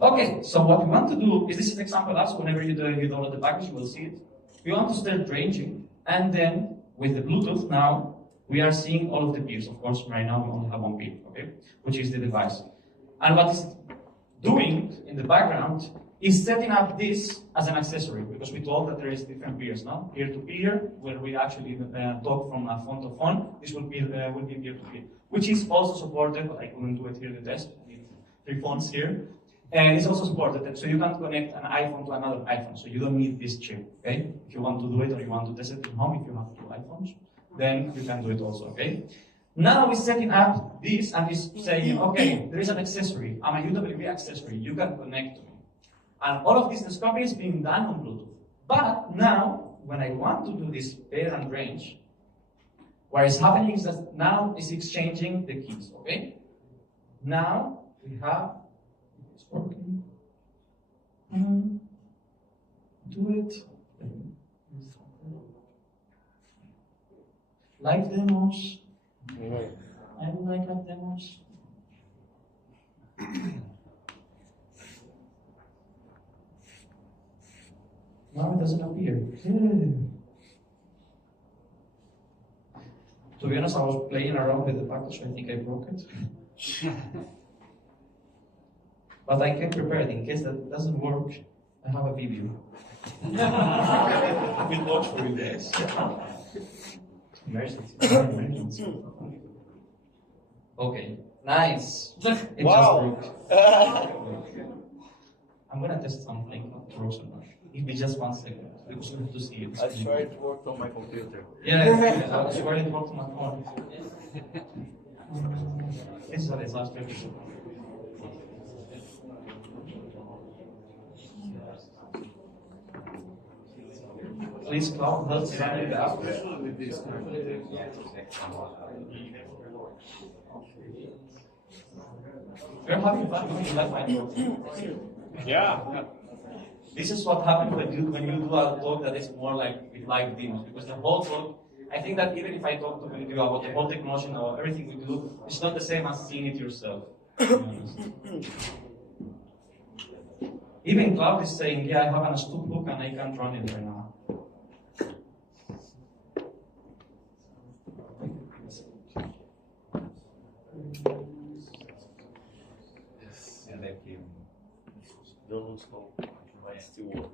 Okay, so what we want to do is, this is an example also, whenever you download the package, you will see it. We want to start ranging, and then with the Bluetooth now, we are seeing all of the peers. Of course, right now we only have one peer, okay, which is the device. And what it's doing in the background is setting up this as an accessory, because we told that there is different peers, no? Peer-to-peer, where we actually talk from phone to phone. This will be peer-to-peer, which is also supported, but I couldn't do it here in the desk. I need 3 phones here. And it's also supported, so you can connect an iPhone to another iPhone, so you don't need this chip, okay? If you want to do it, or you want to test it at home, if you have 2 iPhones, then you can do it also, okay? Now we're setting up this, and it's saying, okay, there is an accessory. I'm a UWB accessory. You can connect to me. And all of this discovery is being done on Bluetooth. But now, when I want to do this pair and range, what is happening is that now it's exchanging the keys, okay? Now we have, it's working. Do it. Live demos. I would like live demos. Now it doesn't appear. To be honest, I was playing around with the package, so I think I broke it. But I can prepare it in case that doesn't work. I have a video. We'll watch for you guys. Emergency. Okay, nice. It just broke. I'm gonna test something. It works or not. Give me just 1 second because we have to see it. I tried to work on my computer. Yeah, I swear it worked on my phone. This is a disaster. Please cloud help me out. We're having fun doing live video. Yeah. This is what happens when you do a talk that is more like with live demos, because the whole talk, I think that even if I talk to you about the whole technology and about everything we do, it's not the same as seeing it yourself. To be honest. Even Cloud is saying, yeah, I have an stupid book and I can't run it right now. And then he don't lose hope. Might still work.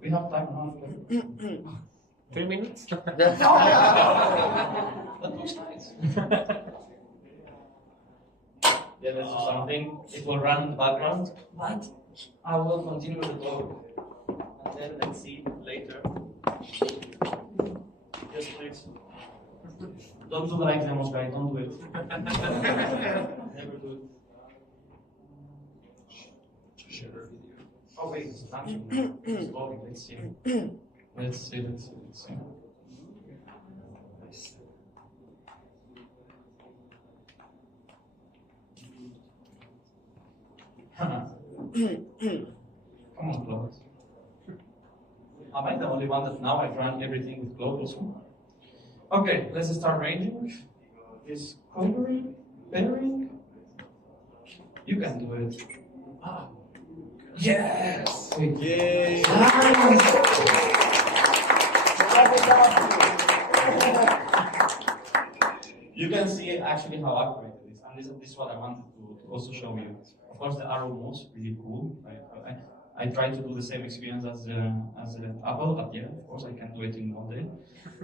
We have time now. 3 minutes? That looks nice. Yeah, let's do something. It will run in the background, but I will continue the talk. And then let's see later. Yes, please. Don't do the live demos, guys. Don't do it. Never do it. Oh wait, it's actually it's loading. Let's see. Let's see. Come on, Claude. Am I the only one that now I've run everything with Claude also? Okay, let's start ranging. Is covering, pairing. You can do it. Ah. Yes! Yay! Nice! You can see actually how accurate it is, and this is what I wanted to also show you. Of course, the arrow moves really cool. Right? I try to do the same experience as Apple, but yeah, of course, I can do it in 1 day.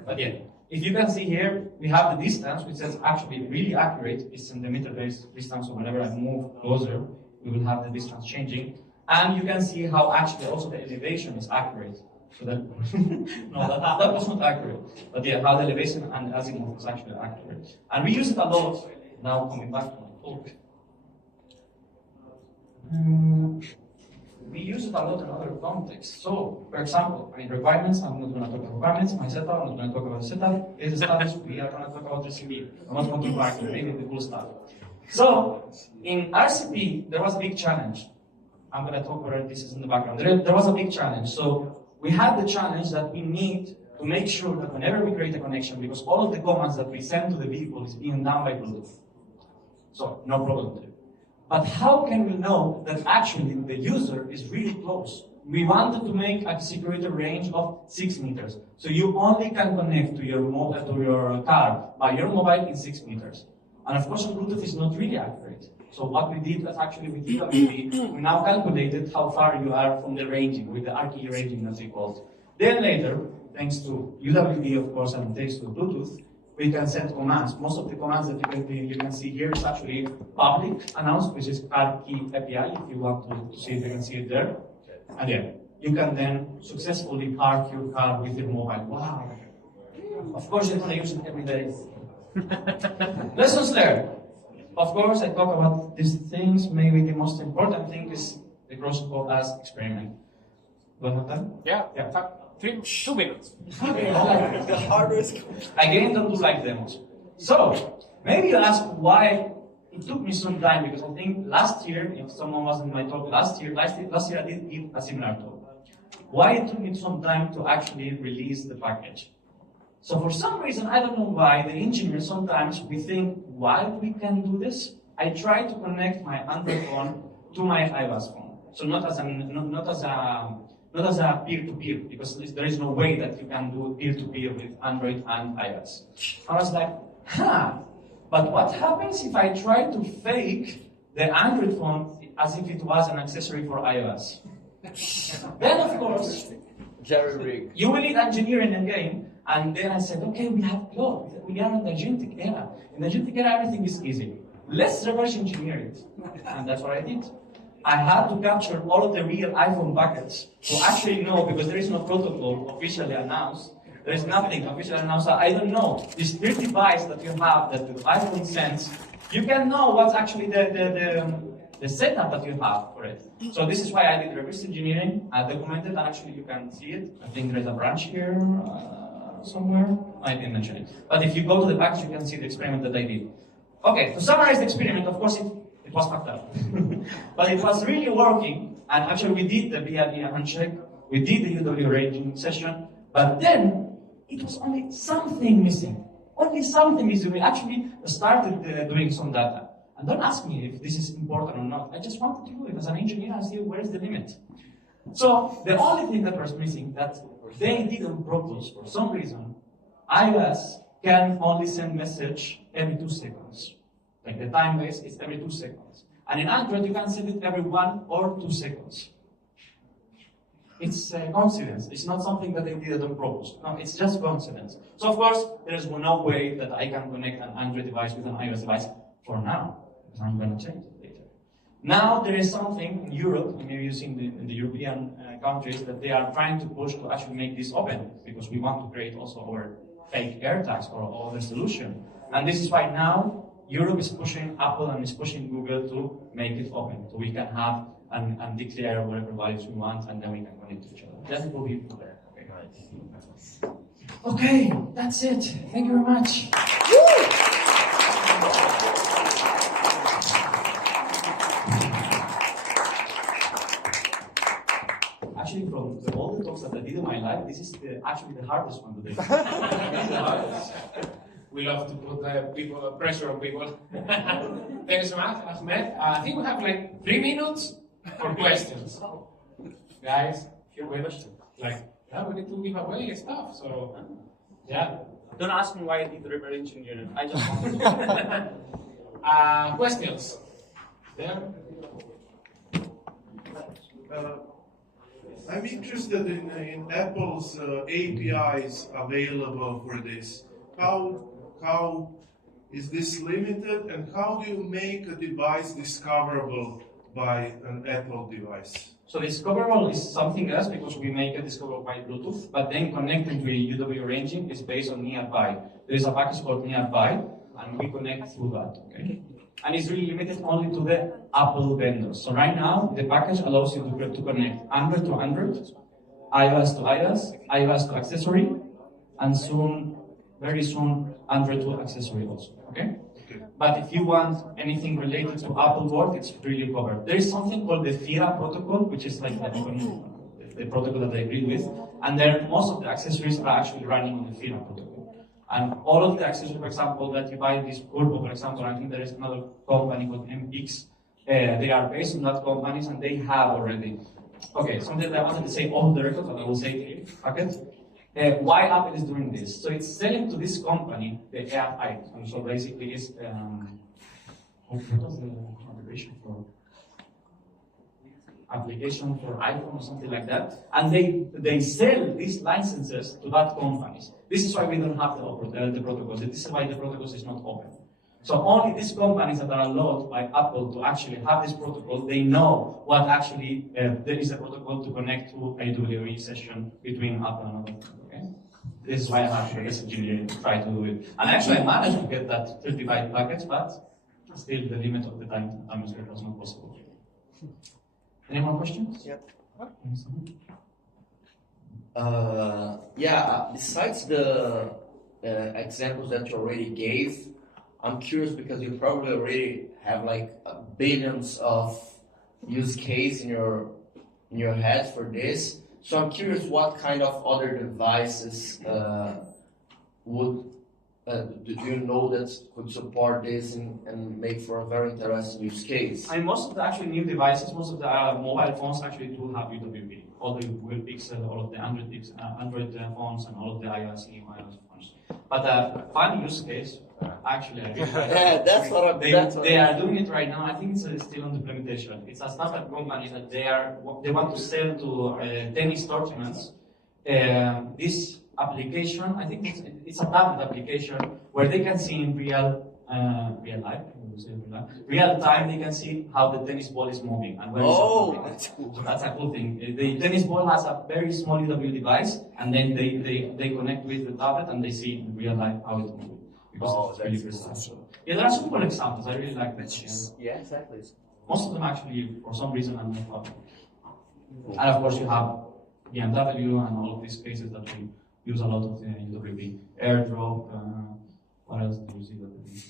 But yeah, if you can see here, we have the distance, which is actually really accurate. It's centimeter-based distance, so whenever I move closer, we will have the distance changing. And you can see how actually also the elevation is accurate. So that no, that was not accurate. But yeah, how the elevation and azimuth is actually accurate. And we use it a lot. Now coming back to my talk. We use it a lot in other contexts. So, for example, requirements, I'm not going to talk about requirements. My setup, I'm not going to talk about setup. Is the status, we are going to talk about RCP. I'm not going to back to maybe the cool stuff. So, in RCP, there was a big challenge. I'm going to talk about this is in the background. There was a big challenge. So, we had the challenge that we need to make sure that whenever we create a connection, because all of the commands that we send to the vehicle is being done by Bluetooth. So, no problem there. But how can we know that actually the user is really close? We wanted to make a security range of 6 meters. So you only can connect to your mobile, to your car by your mobile in 6 meters. And of course, Bluetooth is not really accurate. So what we did was actually with UWB, we now calculated how far you are from the ranging, with the RTE ranging as we call it. Then later, thanks to UWB, of course, and thanks to Bluetooth, we can send commands. Most of the commands that you can see here is actually public announced, which is car key API. If you want to see it, you can see it there. And yeah, you can then successfully park your car with your mobile. Wow. Of course, you're going to use it every day. Lessons learned. Of course, I talk about these things. Maybe the most important thing is the cross-code as experiment. Do I have time? Yeah. 2 minutes. The hardest. Again, don't do like demos. So, maybe you ask why it took me some time, because I think last year, if someone was in my talk last year I did give a similar talk. Why it took me some time to actually release the package. So for some reason, I don't know why, the engineers sometimes we think, why we can do this? I try to connect my Android phone to my iOS phone. So not as a peer-to-peer, because there is no way that you can do peer-to-peer with Android and iOS. I was like, but what happens if I try to fake the Android phone as if it was an accessory for iOS. Then, of course, Jerry Rig. you will need engineering again. And then I said, okay, we have Claude. We are in the agentic era. In the agentic era, everything is easy. Let's reverse engineer it. And that's what I did. I had to capture all of the real iPhone packets to actually know, because there is no protocol officially announced. There is nothing officially announced. I don't know. This 3 device that you have, that the iPhone sends, you can know what's actually the setup that you have for it. So this is why I did reverse engineering. I documented, and actually you can see it. I think there's a branch here somewhere. I didn't mention it. But if you go to the package, you can see the experiment that I did. Okay, to summarize the experiment, of course it was fucked up. But it was really working, and actually we did the via handshake, we did the UW ranging session, but then it was only something missing. Only something missing. We actually started doing some data. And don't ask me if this is important or not. I just wanted to do it as an engineer and see where is the limit. So the only thing that was missing, that they didn't propose for some reason, iOS can only send message every 2 seconds. Like the time base is every 2 seconds. And in Android, you can send it every 1 or 2 seconds. It's a coincidence. It's not something that they didn't propose. No, it's just coincidence. So of course, there is no way that I can connect an Android device with an iOS device for now, because I'm going to change it later. Now there is something in Europe, and maybe you've seen in the European countries, that they are trying to push to actually make this open, because we want to create also our fake AirTags or other solution. And this is why now Europe is pushing Apple and is pushing Google to make it open, so we can have and declare whatever values we want, and then we can connect to each other. That will be there. Okay, guys. Okay, that's it. Thank you very much. Actually, from all the talks that I did in my life, this is actually the hardest one today. We love to put pressure on people. Thank you so much, Ahmed. I think we have like 3 minutes for questions. Guys, here we we need to give away stuff, so yeah. Don't ask me why I did reverse engineering. I just wanted to. Questions? There? I'm interested in Apple's APIs available for this. How is this limited, and how do you make a device discoverable by an Apple device? So discoverable is something else, because we make it discoverable by Bluetooth, but then connecting to UW ranging is based on nearby. There is a package called nearby, and we connect through that. Okay? And it's really limited only to the Apple vendors. So right now, the package allows you to connect Android to Android, iOS to iOS, iOS to accessory, and soon, very soon, Android to accessory also. Okay? But if you want anything related to Apple world, it's really covered. There is something called the FIRA protocol, which is like the protocol that I agree with, and then most of the accessories are actually running on the FIRA protocol. And all of the accessories, for example, that you buy this Turbo, for example, I think there is another company called MX. They are based on that companies, and they have already. Okay, something that I wanted to say off the record, but I will say it. Okay. Why Apple is doing this? So it's selling to this company the AI. And so basically, it's what was the abbreviation for? Application for iPhone or something like that, and they sell these licenses to that companies. This is why we don't have the protocols. This is why the protocols is not open. So only these companies that are allowed by Apple to actually have this protocol, they know what actually there is a protocol to connect to a UWE session between Apple and other. Okay, this is why I have to engineering to try to do it. And actually, I managed to get that 35 packets, but still the limit of the time was not possible. Any more questions? Yep. Besides the examples that you already gave, I'm curious because you probably already have like billions of use case in your head for this. So I'm curious what kind of other devices do you know that could support this and make for a very interesting use case? And most of the actually new devices, most of the mobile phones actually do have UWB. All the Google Pixel, all of the Android phones, and all of the iOS phones. But a fun use case, actually, I really like Yeah, that's what I'm. they are doing it right now. I think it's still on implementation. It's a startup company that they want to sell to tennis tournaments. This application, I think it's a tablet application where they can see in real life, real time. They can see how the tennis ball is moving and where it's moving. That's cool. So that's a cool thing. The tennis ball has a very small EW device, and then they connect with the tablet and they see in real life how it's moving. Because it's really precise. Yeah, there are some cool examples. I really like that. Yeah, exactly. Most of them actually, for some reason, are not public. And of course, you have BMW and all of these cases that we use a lot of the UWP. AirDrop, what else do you see that we use?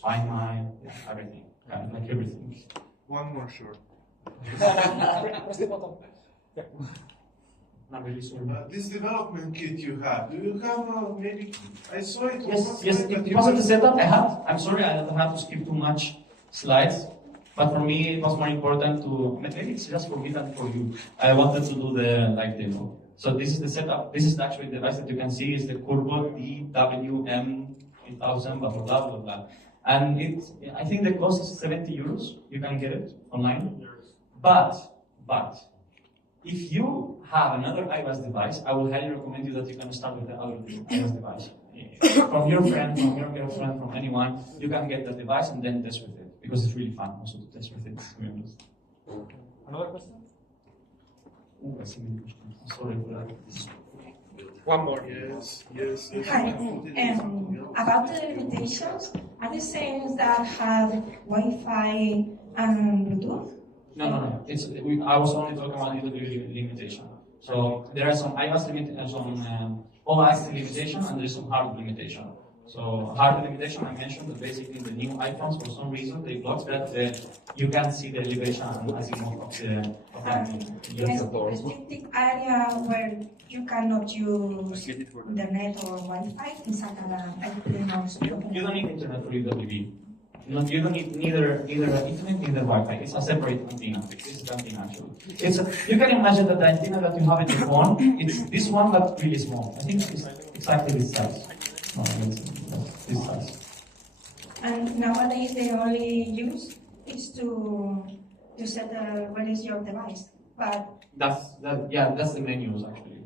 Find My, yeah, everything. Yeah, like everything. One more short. Not really sure. This development kit you have, do you have maybe? I saw it. Yes, it wasn't the setup I had. I'm sorry, I don't have to skip too much slides. But for me, it was more important to, maybe it's just for me than for you. I wanted to do the live demo. So this is the setup. This is actually the device that you can see is the Curvo DWM8000, blah, blah, blah, blah, blah. And I think the cost is 70 euros. You can get it online. But, if you have another iOS device, I will highly recommend you that you can start with the other iOS device. From your friend, from your girlfriend, from anyone, you can get the device and then test with it. Because it's really fun also to test with it, to be honest. Another question? I see many questions. Sorry for that. One more. Yes. Hi. About the limitations, are the same that have Wi-Fi and Bluetooth? No. I was only talking about UWP limitation. So there are some iOS limitation, some OS limitation, and there's some hardware limitation. So hardware limitation, I mentioned that basically the new iPhones, for some reason, they block that you can't see the elevation and azimuth of the Restricted area where you cannot use internet or Wi-Fi, You don't need internet for UWP. You don't need neither internet, neither Wi-Fi. It's a separate antenna. This is the antenna actually. You can imagine that the antenna that you have in the phone, it's this one but really small. I think it's exactly this size. No, this size. And nowadays the only use is to set where is your device. But that's the main use actually.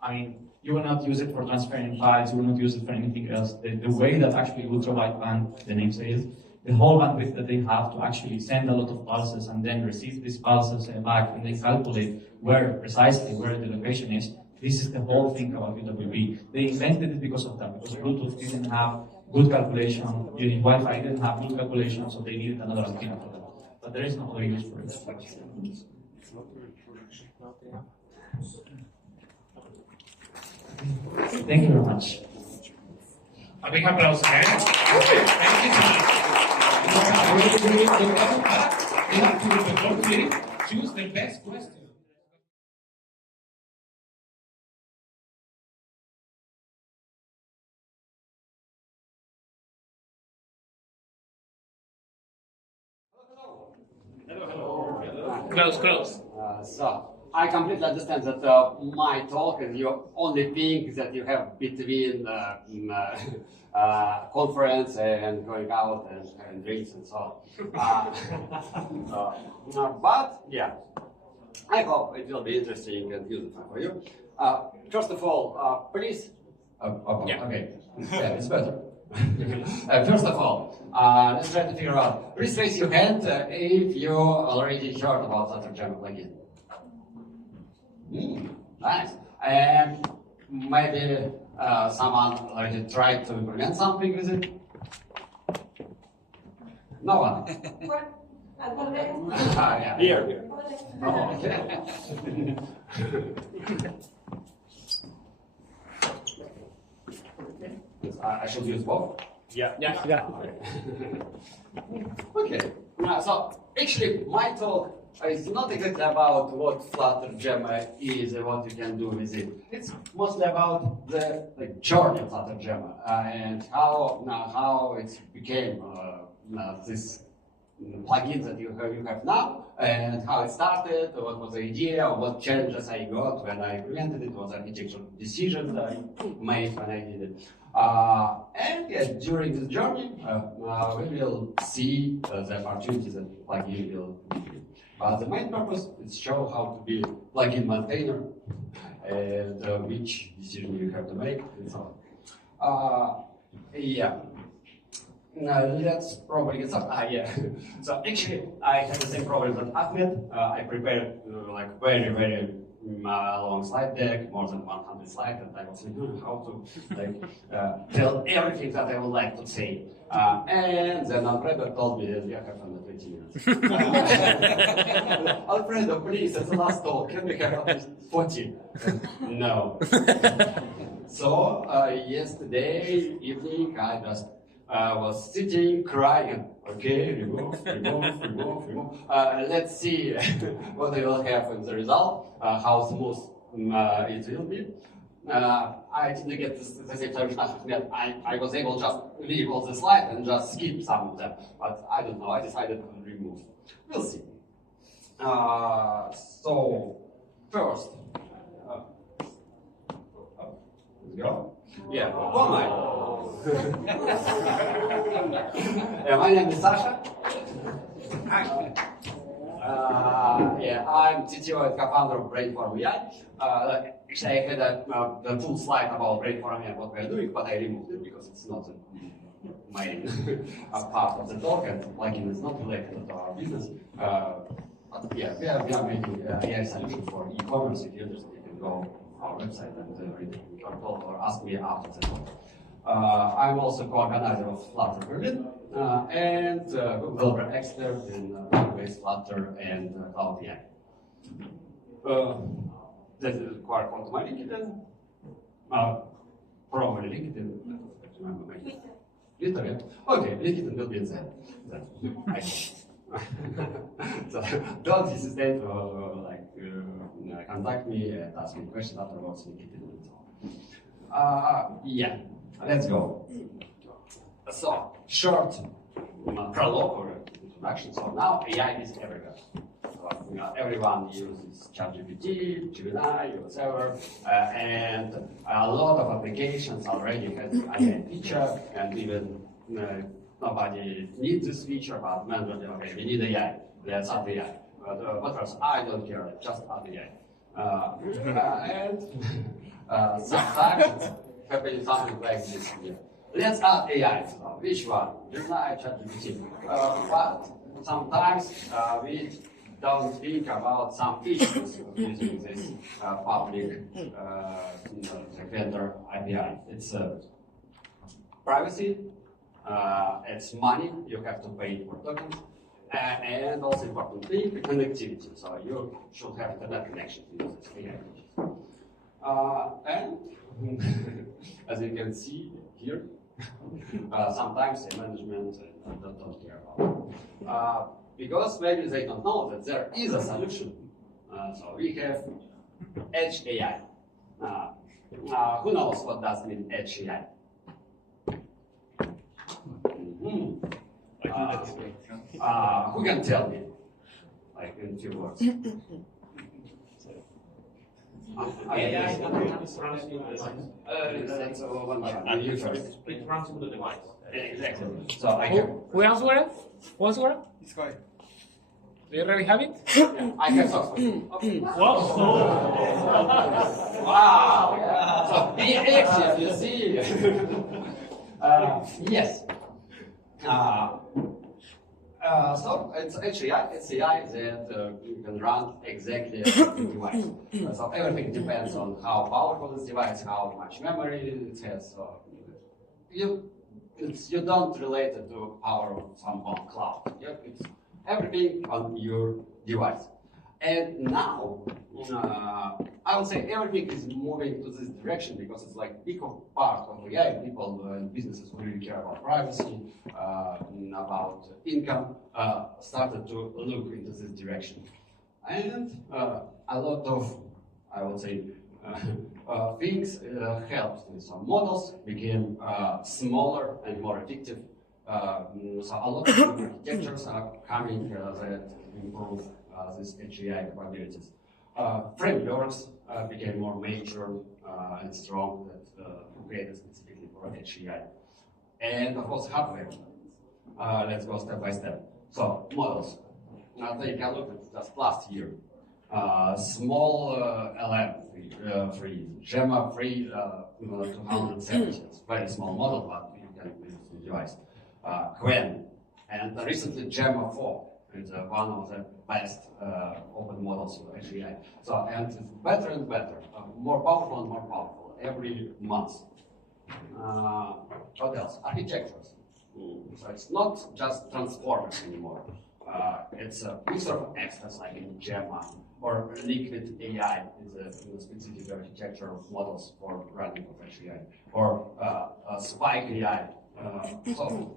I mean, you will not use it for transferring files. You will not use it for anything else. The way that actually ultra-wideband, the name says, the whole bandwidth that they have to actually send a lot of pulses and then receive these pulses back and then calculate precisely where the location is. This is the whole thing about UWP. They invented it because of that, because Bluetooth didn't have good calculation, Wi-Fi didn't have good calculation, so they needed another antenna for that. But there is no other use for it. Thank you very much. A big applause again. Thank you so much. We have to hopefully choose the best question. Close. So I completely understand that my talk is your only thing that you have between conference and going out and having drinks and so on. But yeah, I hope it will be interesting and useful for you. First of all, please. Okay, yeah, it's better. First of all, let's try to figure out. Please raise your hand if you already heard about Flutterjam plugin. Nice. And maybe someone already tried to implement something with it? No one? Yeah. Here. Oh, okay. I should use both? Yeah. Okay. So actually, my talk is not exactly about what Flutterjam is and what you can do with it. It's mostly about the journey of Flutterjam and how it became this plugins that you have now, and how it started, what was the idea, what challenges I got when I implemented it, what architectural decisions I made when I did it. And yeah, during this journey, we will see the opportunities that plugin will give you. But the main purpose is show how to be plugin maintainer and which decision you have to make and so on. Yeah. Let's probably get started. Yeah. So actually, I had the same problem that Ahmed. I prepared like very long slide deck, more than 100 slides, and I was thinking how to like tell everything that I would like to say. And then Alfredo told me that you have under 20 minutes. Alfredo, please, it's the last talk. Can we have at least 40? No. So yesterday evening, I just was sitting, crying. Okay, remove. Let's see what we will have in the result, how smooth it will be. I didn't get the same solution. I was able to just leave all the slides and just skip some of them, but I don't know. I decided to remove. We'll see. So first, let's go. Yeah, who am I? My name is Sasha. I'm CTO and co-founder of Brainform AI. Actually, I had the full slide about Brainform and what we're doing, but I removed it because it's not the main part of the talk, and plugin is not related to our business. But yeah, we are making AI solution for e-commerce. If you're interested, you can go on our website and read your talk or ask me after the talk. I'm also co-organizer of Flutter Berlin and developer expert in web-based Flutter and Cloud AI. That is quite on my LinkedIn. Probably LinkedIn. Twitter, yeah? Okay, LinkedIn will be in there. So don't hesitate to contact me and ask me questions afterwards. LinkedIn and so on. Yeah. Let's go. So, short prologue or introduction. So now AI is everywhere. So, everyone uses ChatGPT, Gemini, whatever, and a lot of applications already has AI feature, and even nobody needs this feature, but manually, okay, we need AI. Let's add AI. But first, I don't care. Just add AI. And sometimes it's happening something like this here. Let's add AI. So which one? Gemini, ChatGPT. But sometimes we don't think about some issues of using this public vendor API. It's privacy, it's money, you have to pay for tokens, and also important thing, connectivity. So you should have internet connection to use this AI. And as you can see here, sometimes the management don't care about it. Because maybe they don't know that there is a solution. So we have Edge AI. Who knows what does mean Edge AI? Who can tell me? Like in 2 words. It runs with the device. Exactly. So I have. Who answered it? Who answered it? This guy. Do you already have it? I have software. Okay. Wow. Wow. So actually, you see. Yes. So it's actually it's AI that you can run exactly as the device. So everything depends on how powerful this device, how much memory it has. So you don't relate it to power of some on cloud. It's everything on your device. And now, I would say everything is moving to this direction because it's like big part of AI. People and businesses who really care about privacy, about income, started to look into this direction. And a lot of, I would say, things helped. Some models became smaller and more effective. So a lot of new architectures are coming that improve these HAI capabilities. Frameworks became more mature and strong that created specifically for HAI. And of course, hardware. Let's go step by step. So, models. Now, take a look at just last year. Small LM free, Gemma free 270. It's very small model, but you can use the device. Quen, and recently Gemma 4 is one of the best open models of HAI. So, and it's better and better, more powerful and more powerful every month. What else? Architectures. So it's not just transformers anymore. It's a mix of extras like in Gemma or Liquid AI is a specific architecture of models for running of HAI, or Spike AI. So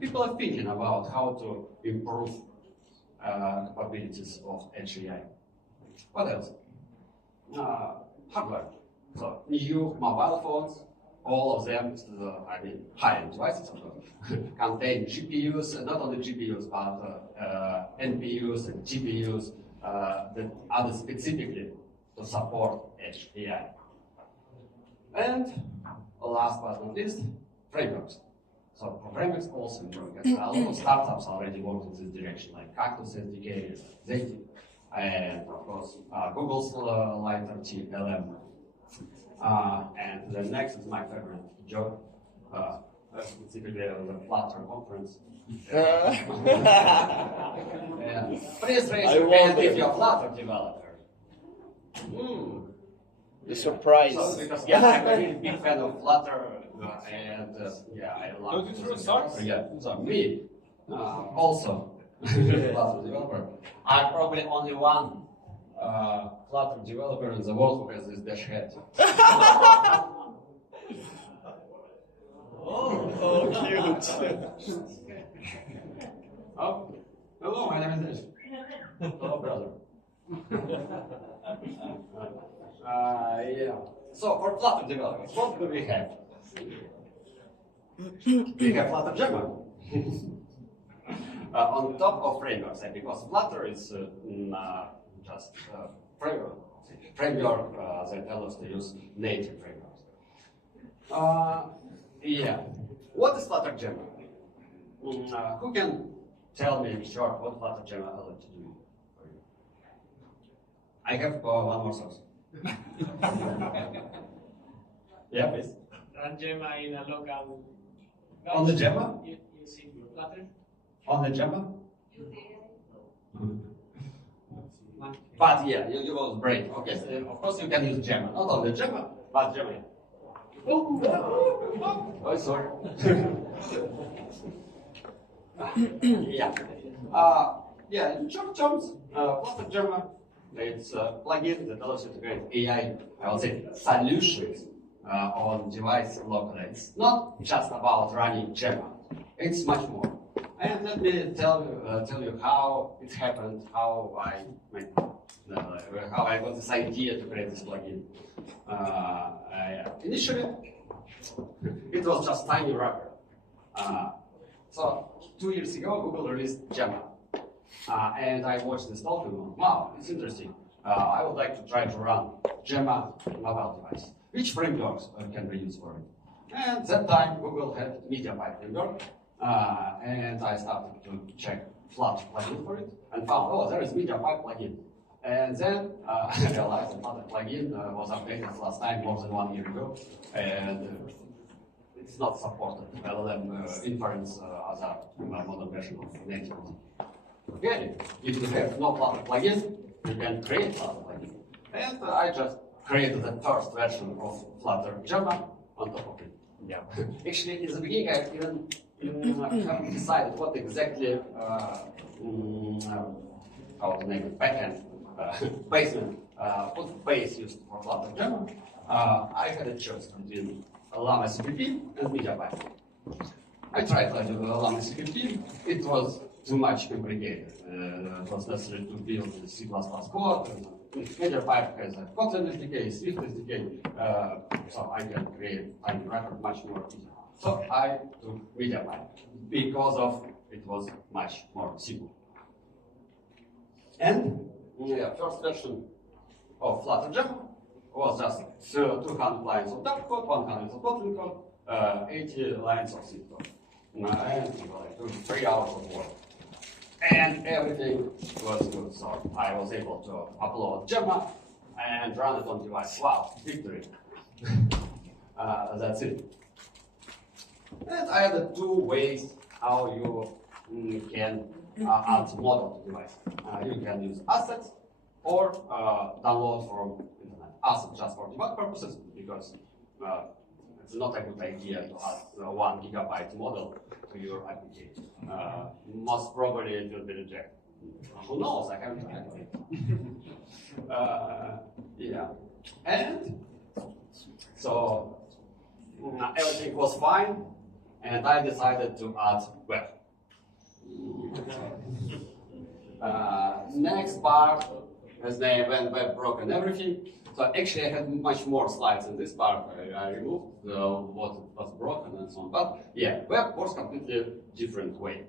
people are thinking about how to improve capabilities of HAI. What else? Hardware. So new mobile phones, all of them, I mean, high-end devices, of course, contain GPUs, not only GPUs, but NPUs and GPUs that are specifically to support Edge AI. And last but not least, frameworks. So for frameworks also improving. A lot of startups already work in this direction, like Cactus SDK, Zeti, and of course Google's Lighter LM. And the next is my favorite joke, specifically the Flutter conference. Please raise your hand if you're a Flutter developer. The surprise. So, because I'm a really big fan of Flutter, and I love it. Yeah, so me, also, Flutter developer. I'm probably only one Flutter developer in the world who has this dash head. Oh, cute. Oh, hello, my name is Dash. Hello, brother. Yeah. So for Flutter developers, what do we have? We have Flutter Gemma. On top of frameworks, because Flutter is just framework that allows to use native frameworks. Yeah. What is Flutter Gemma? Who can tell me in short what Flutter Gemma allows to do for you? I have one more source. Yeah, please. Run Gemma in a local. On the Gemma? Using Flutter. On the Gemma? But yeah, you will break. Okay, so of course you can use Gemma. Not on the Gemma, but Gemma. Oh, sorry. Yeah. Yeah, in short terms, Flutter Gemma, it's a plugin that allows you to create AI, I would say, solutions on device locally. It's not just about running Gemma. It's much more. And let me tell you how it happened, how I got this idea to create this plugin. Initially, it was just tiny wrapper. So 2 years ago, Google released Gemma, and I watched this talk and wow, it's interesting. I would like to try to run Gemma mobile device. Which frameworks can we use for it? And that time, Google had MediaPipe framework. And I started to check Flutter plugin for it and found, oh, there is MediaPipe plugin. And then I realized the Flutter plugin was updated last time more than 1 year ago, and it's not supported. LLM inference as a modern version of native. Okay, if you have no Flutter plugin, you can create Flutter plugin. And I just created the first version of Flutter Gemma on top of it. Yeah. Actually, in the beginning, I even haven't decided what exactly how to name it, backend basement, what base used for Flutter Gemma. I had a choice between Llama CPP and MediaPipe. I tried to do Llama CPP. It was too much complicated. It was necessary to build the C++ code. MediaPipe has a Kotlin SDK, Swift SDK, so I can create tiny wrapper much more easily. So I took MediaPipe because of it was much more simple. And the first version of Flutterjam was just 200 lines of Dart code, 100 of Kotlin code, 80 lines of C code. And like 3 hours of work. And everything was good. So I was able to upload Gemma and run it on device. Wow, victory. That's it. And I had 2 ways how you can add model to device. You can use assets or download from internet. Assets just for debug purposes because it's not a good idea to add 1 gigabyte model to your application. Most probably it will be rejected. Who knows? I haven't tried it. Yeah. And so everything was fine, and I decided to add web. Next part, as they when web broke and everything. So actually, I had much more slides in this part. I removed what was broken and so on. But yeah, web works completely different way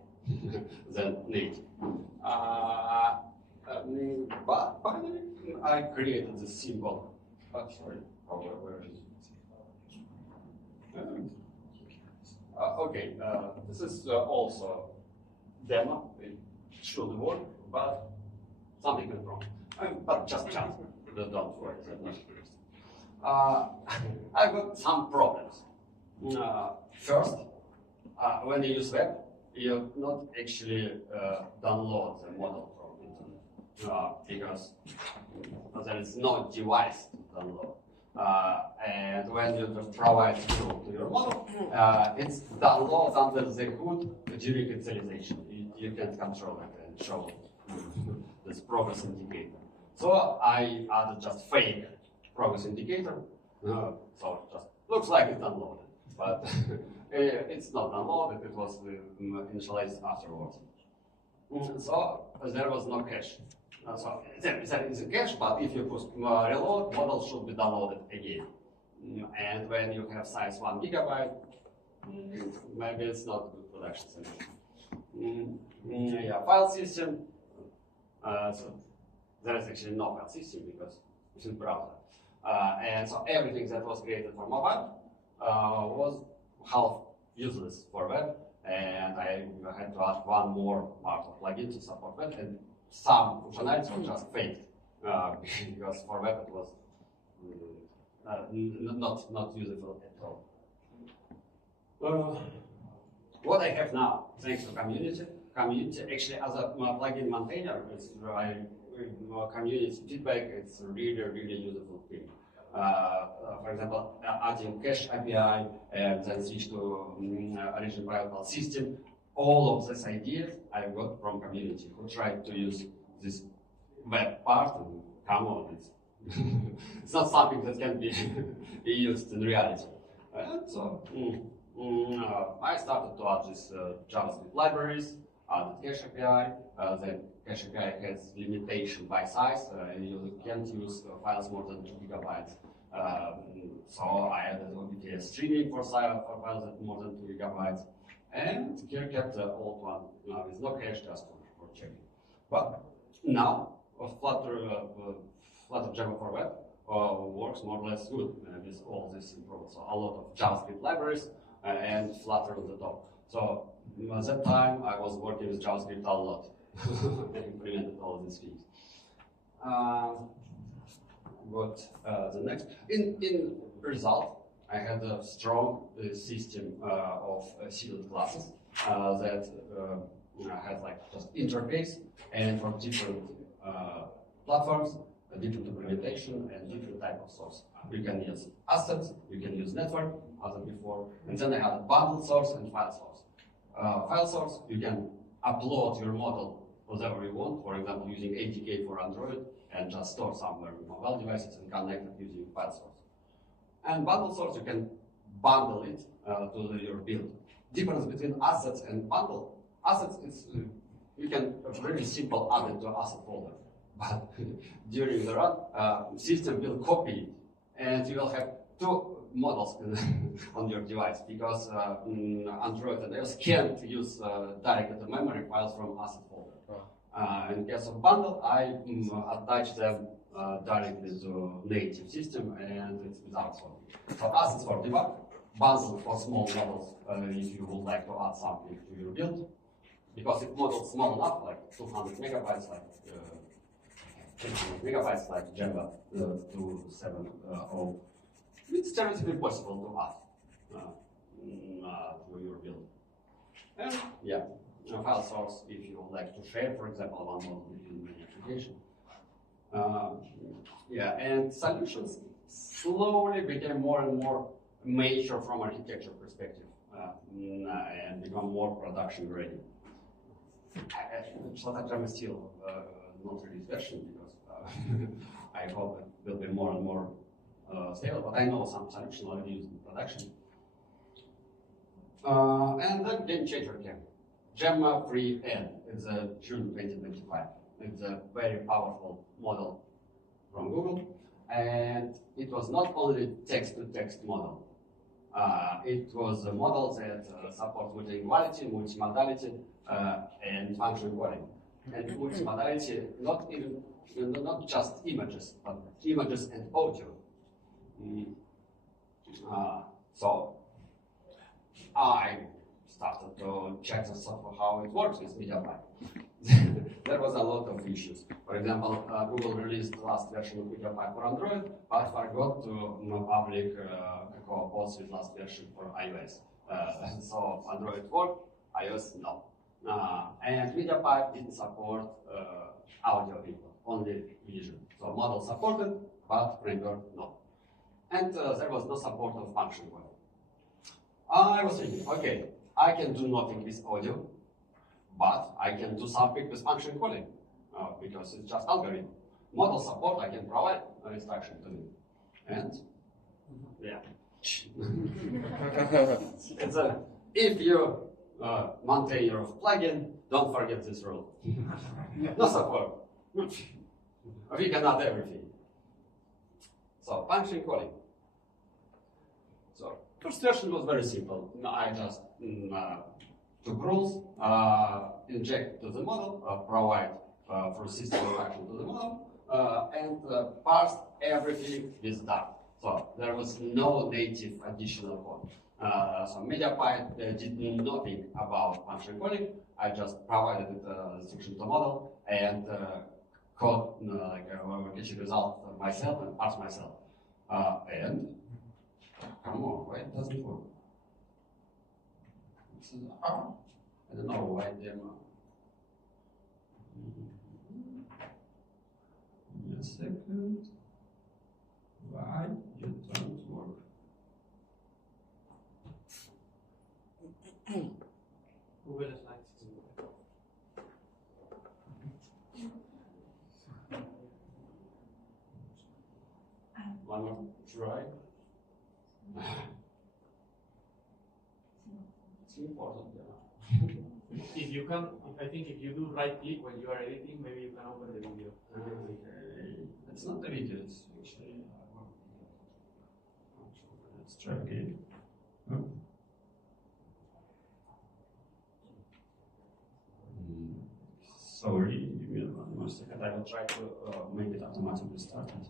than native. But finally, I created this symbol. Oh, sorry, where is it? Okay, this is also demo. It should work, but something went wrong. But just chance. Don't worry. I've got some problems. First, when you use web, you not actually download the model from internet because there is no device to download. And when you just provide to your model, it's downloads under the hood during initialization. You can control it and show this progress indicator. So I added just fake progress indicator. So it just looks like it's downloaded, but it's not downloaded. It was initialized afterwards. So there was no cache. So there is a cache, but if you push reload, model should be downloaded again. And when you have size 1 gigabyte, maybe it's not a good production solution. Yeah, file system. So there is actually no file system because it's in browser. And so everything that was created for mobile was half useless for web. And I had to add 1 more part of plugin to support web. And some functionalities were just faked because for web it was not useful at all. What I have now, thanks to community actually as a plugin maintainer, community feedback, it's a really useful thing. For example, adding cache API and then switch to origin private file system. All of these ideas I got from community who tried to use this web part and come on, it's not something that can be used in reality. So I started to add these JavaScript libraries, added cache API. The cache API has limitation by size. You can't use files more than 2 gigabytes. So I added OBTS streaming for files that more than 2 gigabytes. And here kept the old one with no cache just for checking. But now Flutter Java for web works more or less good with all this improvements. So a lot of JavaScript libraries and Flutter on the top. So at that time I was working with JavaScript a lot. I implemented all these things. The next in result, I had a strong system of seeded classes that has like just interface and from different platforms, a different implementation and different type of source. You can use assets, you can use network as before, and then I had a bundle source and file source. File source, you can upload your model whatever you want, for example, using ATK for Android and just store somewhere in mobile devices and connect it using file source. And bundle source, you can bundle it to your build. Difference between assets and bundle. Assets is you can very simple add it to asset folder, but during the run, system will copy it, and you will have two models on your device because Android and iOS can't use direct memory files from asset folder. In case of bundle, I attach them directly to native system, and it's without sorting. So assets for debug, bundle for small models if you would like to add something to your build. Because if model is small enough, like 200 megabytes, like 600 megabytes, like Java 270, it's theoretically possible to add to your build. And yeah, a file source if you would like to share, for example, one model between many applications. Yeah, and solutions slowly became more and more mature from architecture perspective and become more production ready. Flutterconf is still not released version because I hope it will be more and more stable, but I know some solutions already used in production. And then game changer came. Gemma Free N. It's June 2025. It's a very powerful model from Google, and it was not only text-to-text model. It was a model that supports multilinguality, multimodality, and function calling. And multimodality, not just images, but images and audio. So I started to check how it works with MediaPipe. There was a lot of issues. For example, Google released the last version of MediaPipe for Android, but forgot to public co-pods with last version for iOS. So Android worked, iOS no. And MediaPipe didn't support audio input, only vision. So model supported, but framework no. And there was no support of function calling. I was thinking, okay, I can do nothing with audio, but I can do something with function calling because it's just algorithm. Model support, I can provide an instruction to it. And yeah. If you maintainer of plugin, don't forget this rule. No support. We can add everything. So function calling. So first version was very simple. I just took rules, inject to the model, provide for system instruction to the model, and parsed everything with Dart. So there was no native additional code. So MediaPipe did nothing about function calling. I just provided the instruction to the model and code catch result myself and parse myself. And come on, why it doesn't work? I don't know why them. Give me a second. Why you don't work? Google Slides. One more try. It's important. If you can, I think if you do right click when you are editing, maybe you can open the video. It's not the video, it's actually. Let's try again. Sorry, give me one more second. I will try to make it automatically started.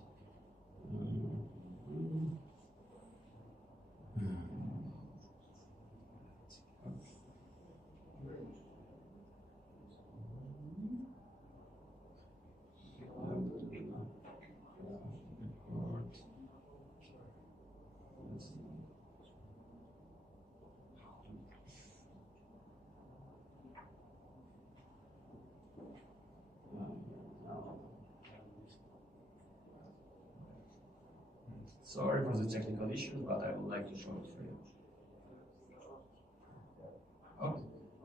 Sorry for the technical issues, but I would like to show it for you.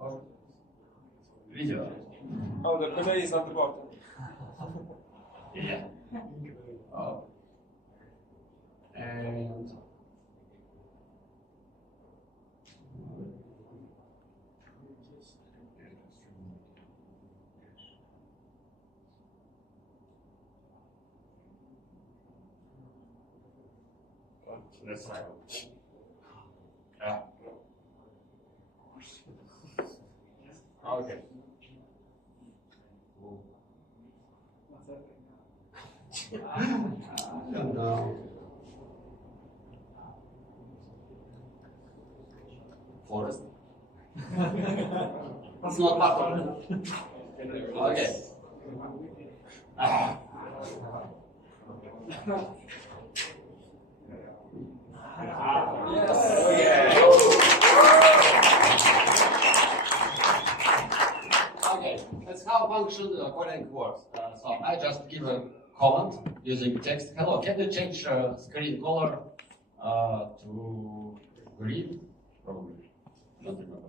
Oh, video. Oh, the play is not the bottom. Yeah. Oh. And Let's try. Okay. I don't know. Forest. It's not part of it. Okay. Okay, that's how function calling works. So I just give a command using text. Hello, can you change screen color to green? Probably. Don't remember.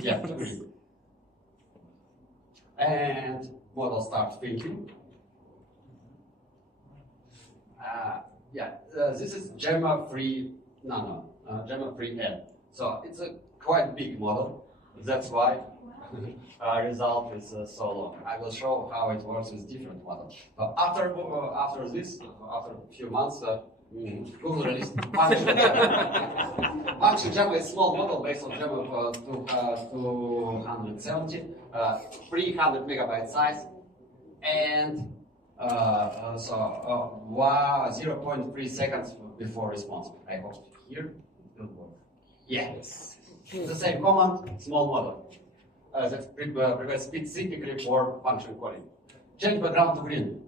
Yeah, to green. And model starts thinking. This is Gemma-free Gemma-free N. So it's a quite big model. That's why result is so long. I will show how it works with different models. But after this, after a few months, Google released function. Function Gemma is a small model based on Gemma 270, 300 megabyte size, and 0.3 seconds before response. I hope here it will work. Yes, the same command, small model. That prepares specifically for function calling. Change background to green.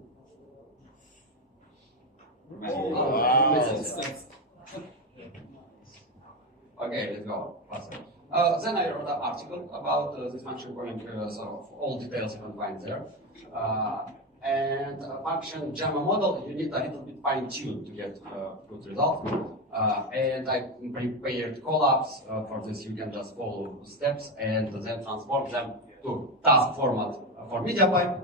Okay, let's go faster. Then I wrote an article about this function calling, so all details you can find there. And function Gemma model, you need a little bit fine-tuned to get good result. And I prepared collabs for this. You can just follow steps and then transform them to task format for media pipe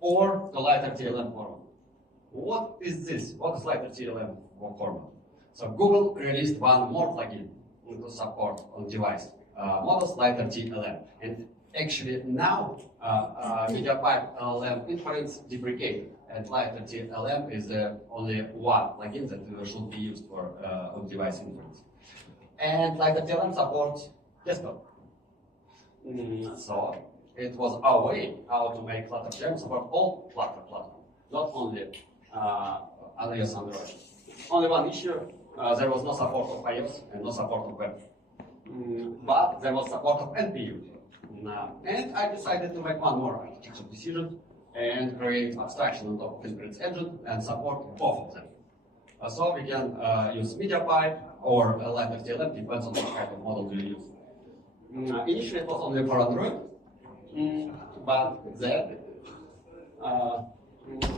or the lighter TLM format. What is this? What is lighter TLM format? So Google released one more plugin to support on device. Models lighter TLM. And actually now media pipe LLM inference deprecated. And lighter TLM is the only one plugin that should be used for on-device inference. And lighter TLM supports desktop. So it was our way how to make Flutter Gem support all Flutter platforms, not only iOS and Android. Only one issue, there was no support of iOS and no support of web. But there was support of NPU. And I decided to make one more architecture decision and create abstraction on top of inference engine and support both of them. So we can use MediaPipe or a lighter TLM, depends on what kind of model you use. Initially it was only for Android, but then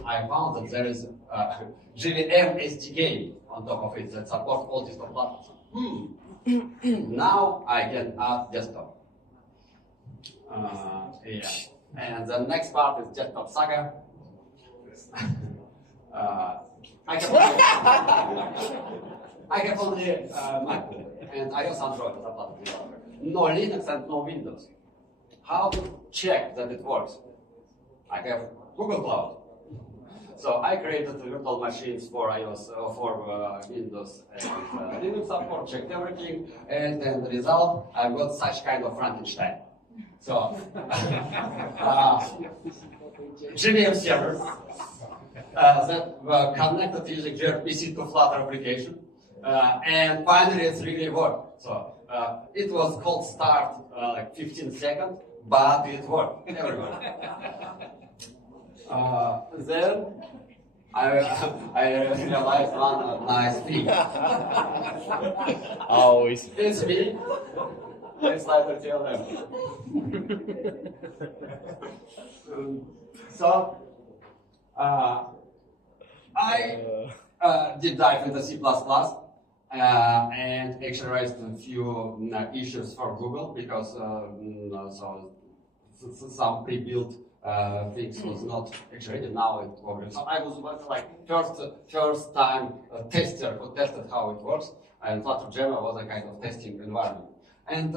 I found that there is JVM SDK on top of it that supports all desktop platforms. Now I can add desktop. Yeah. And the next part is desktop saga. I have only Mac and iOS Android as a platform developer. No Linux and no Windows. How to check that it works? I have Google Cloud. So I created virtual machines for iOS, for Windows and Linux support, checked everything, and then the result, I've got such kind of Frankenstein. So, JVM servers that were connected using gRPC to Flutter application, and finally it's really worked. So it was cold start like 15 seconds, but it worked everywhere. Then I realized one nice thing. Always. It's me. It's lighter TLM. So I did dive into C++ and actually raised a few issues for Google because some pre-built things was not actually ready. Now it works. So I was like first time tester who tested how it works, and Flutter Gemma was a kind of testing environment. And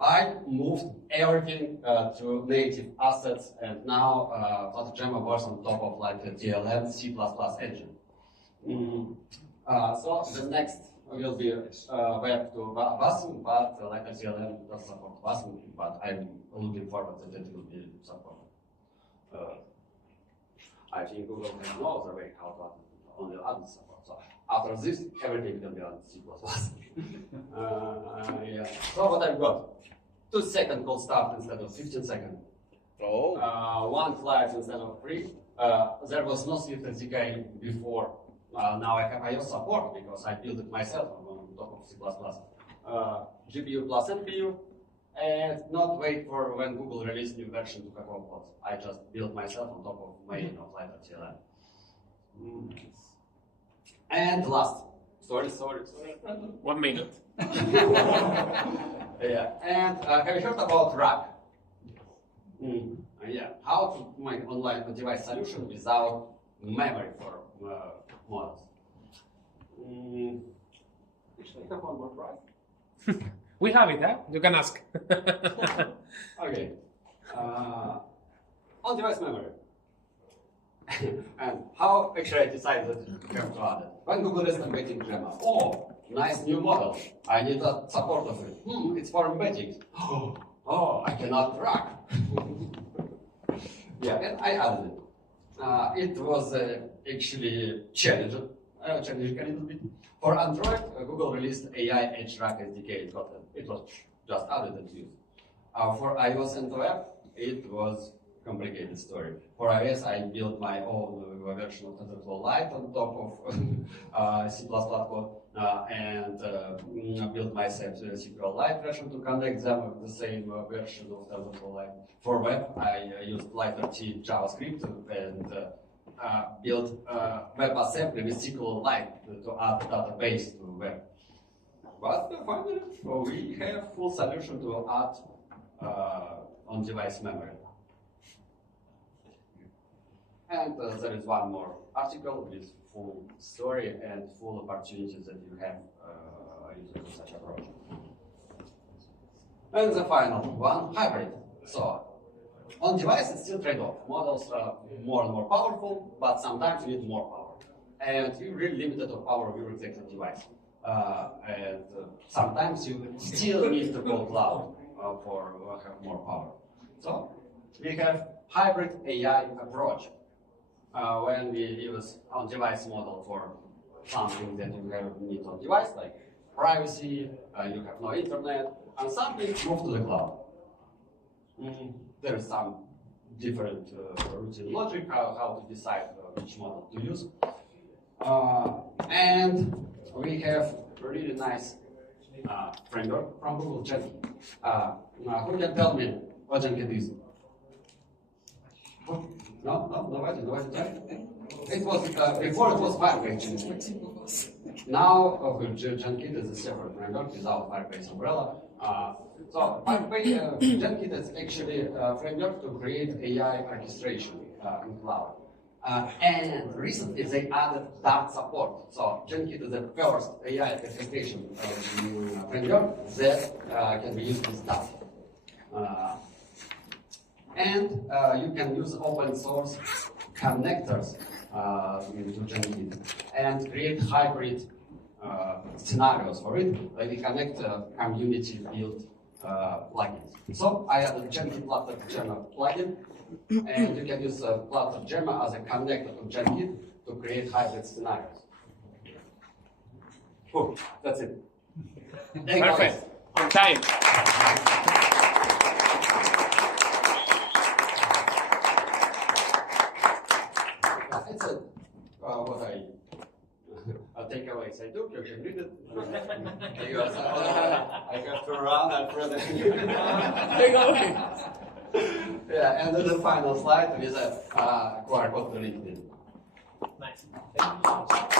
I moved everything to native assets, and now Flutter Gemma works on top of like the TLM C++ engine. So the next will be web to WASM, but like CLM does support WASM, but I'm looking forward that it will be supported. I think Google has no other way how to only add support. So after this, everything will be on C++. Yeah. So what I've got? 2 second cold start instead of 15 seconds. Oh. 1 flash instead of 3. There was no Swift SDK before. Now I have iOS support because I built it myself on top of C++. GPU plus NPU, and not wait for when Google released new version to have uploads. I just built myself on top of Mayo of Lighter TLM. And last, sorry. 1 minute. Yeah, and have you heard about RAG? Yeah, how to make online device solution without memory for models. Actually, I have one more try. We have it, huh? You can ask. Okay. On device memory. And how actually I decided to have to add it. When Google is embedding Gemma. Oh, nice new model. I need a support of it. It's for embedding. Oh, I cannot track. Yeah, and I added it. It was actually challenging a little bit. For Android, Google released AI Edge Rack SDK. It was just added and used. For iOS and web, it was a complicated story. For iOS, I built my own version of TensorFlow Lite on top of C++ code and built myself a SQLite version to connect them with the same version of TensorFlow Lite. For web, I used Lighter-T JavaScript and built WebAssembly with SQLite to add database to web. But finally, we have full solution to add on-device memory. And there is one more article with full story and full opportunities that you have using such approach. And the final one, hybrid. So on device, it's still trade-off. Models are more and more powerful, but sometimes you need more power. And you're really limited of power of your exact device. And sometimes you still need to go cloud for have more power. So we have hybrid AI approach. When we use on-device model for something that you have need on device, like privacy, you have no internet, and something move to the cloud. There is some different routine logic how to decide which model to use. And we have a really nice framework from Google Jenkins. Who can tell me what Jenkins is? Nobody. It was before it was Firebase. Now Jenkins is a separate framework without Firebase umbrella. So Firebase Jenkins is actually a framework to create AI orchestration in cloud. And recently they added Dart support. So Jenkins is the first AI orchestration framework that can be used with Dart. And you can use open source connectors into Jenkins and create hybrid scenarios for it. Like we connect community built plugins. So I added Jenkins Flutter Gemma plugin, and you can use Flutter Gemma as a connector to Jenkins to create hybrid scenarios. Cool, that's it. Perfect. On time. That's it. What I'll take away. I took you can read it. Because I have to run and present. Take away. Yeah, and then the final slide with a QR code to LinkedIn. Nice. Thank you.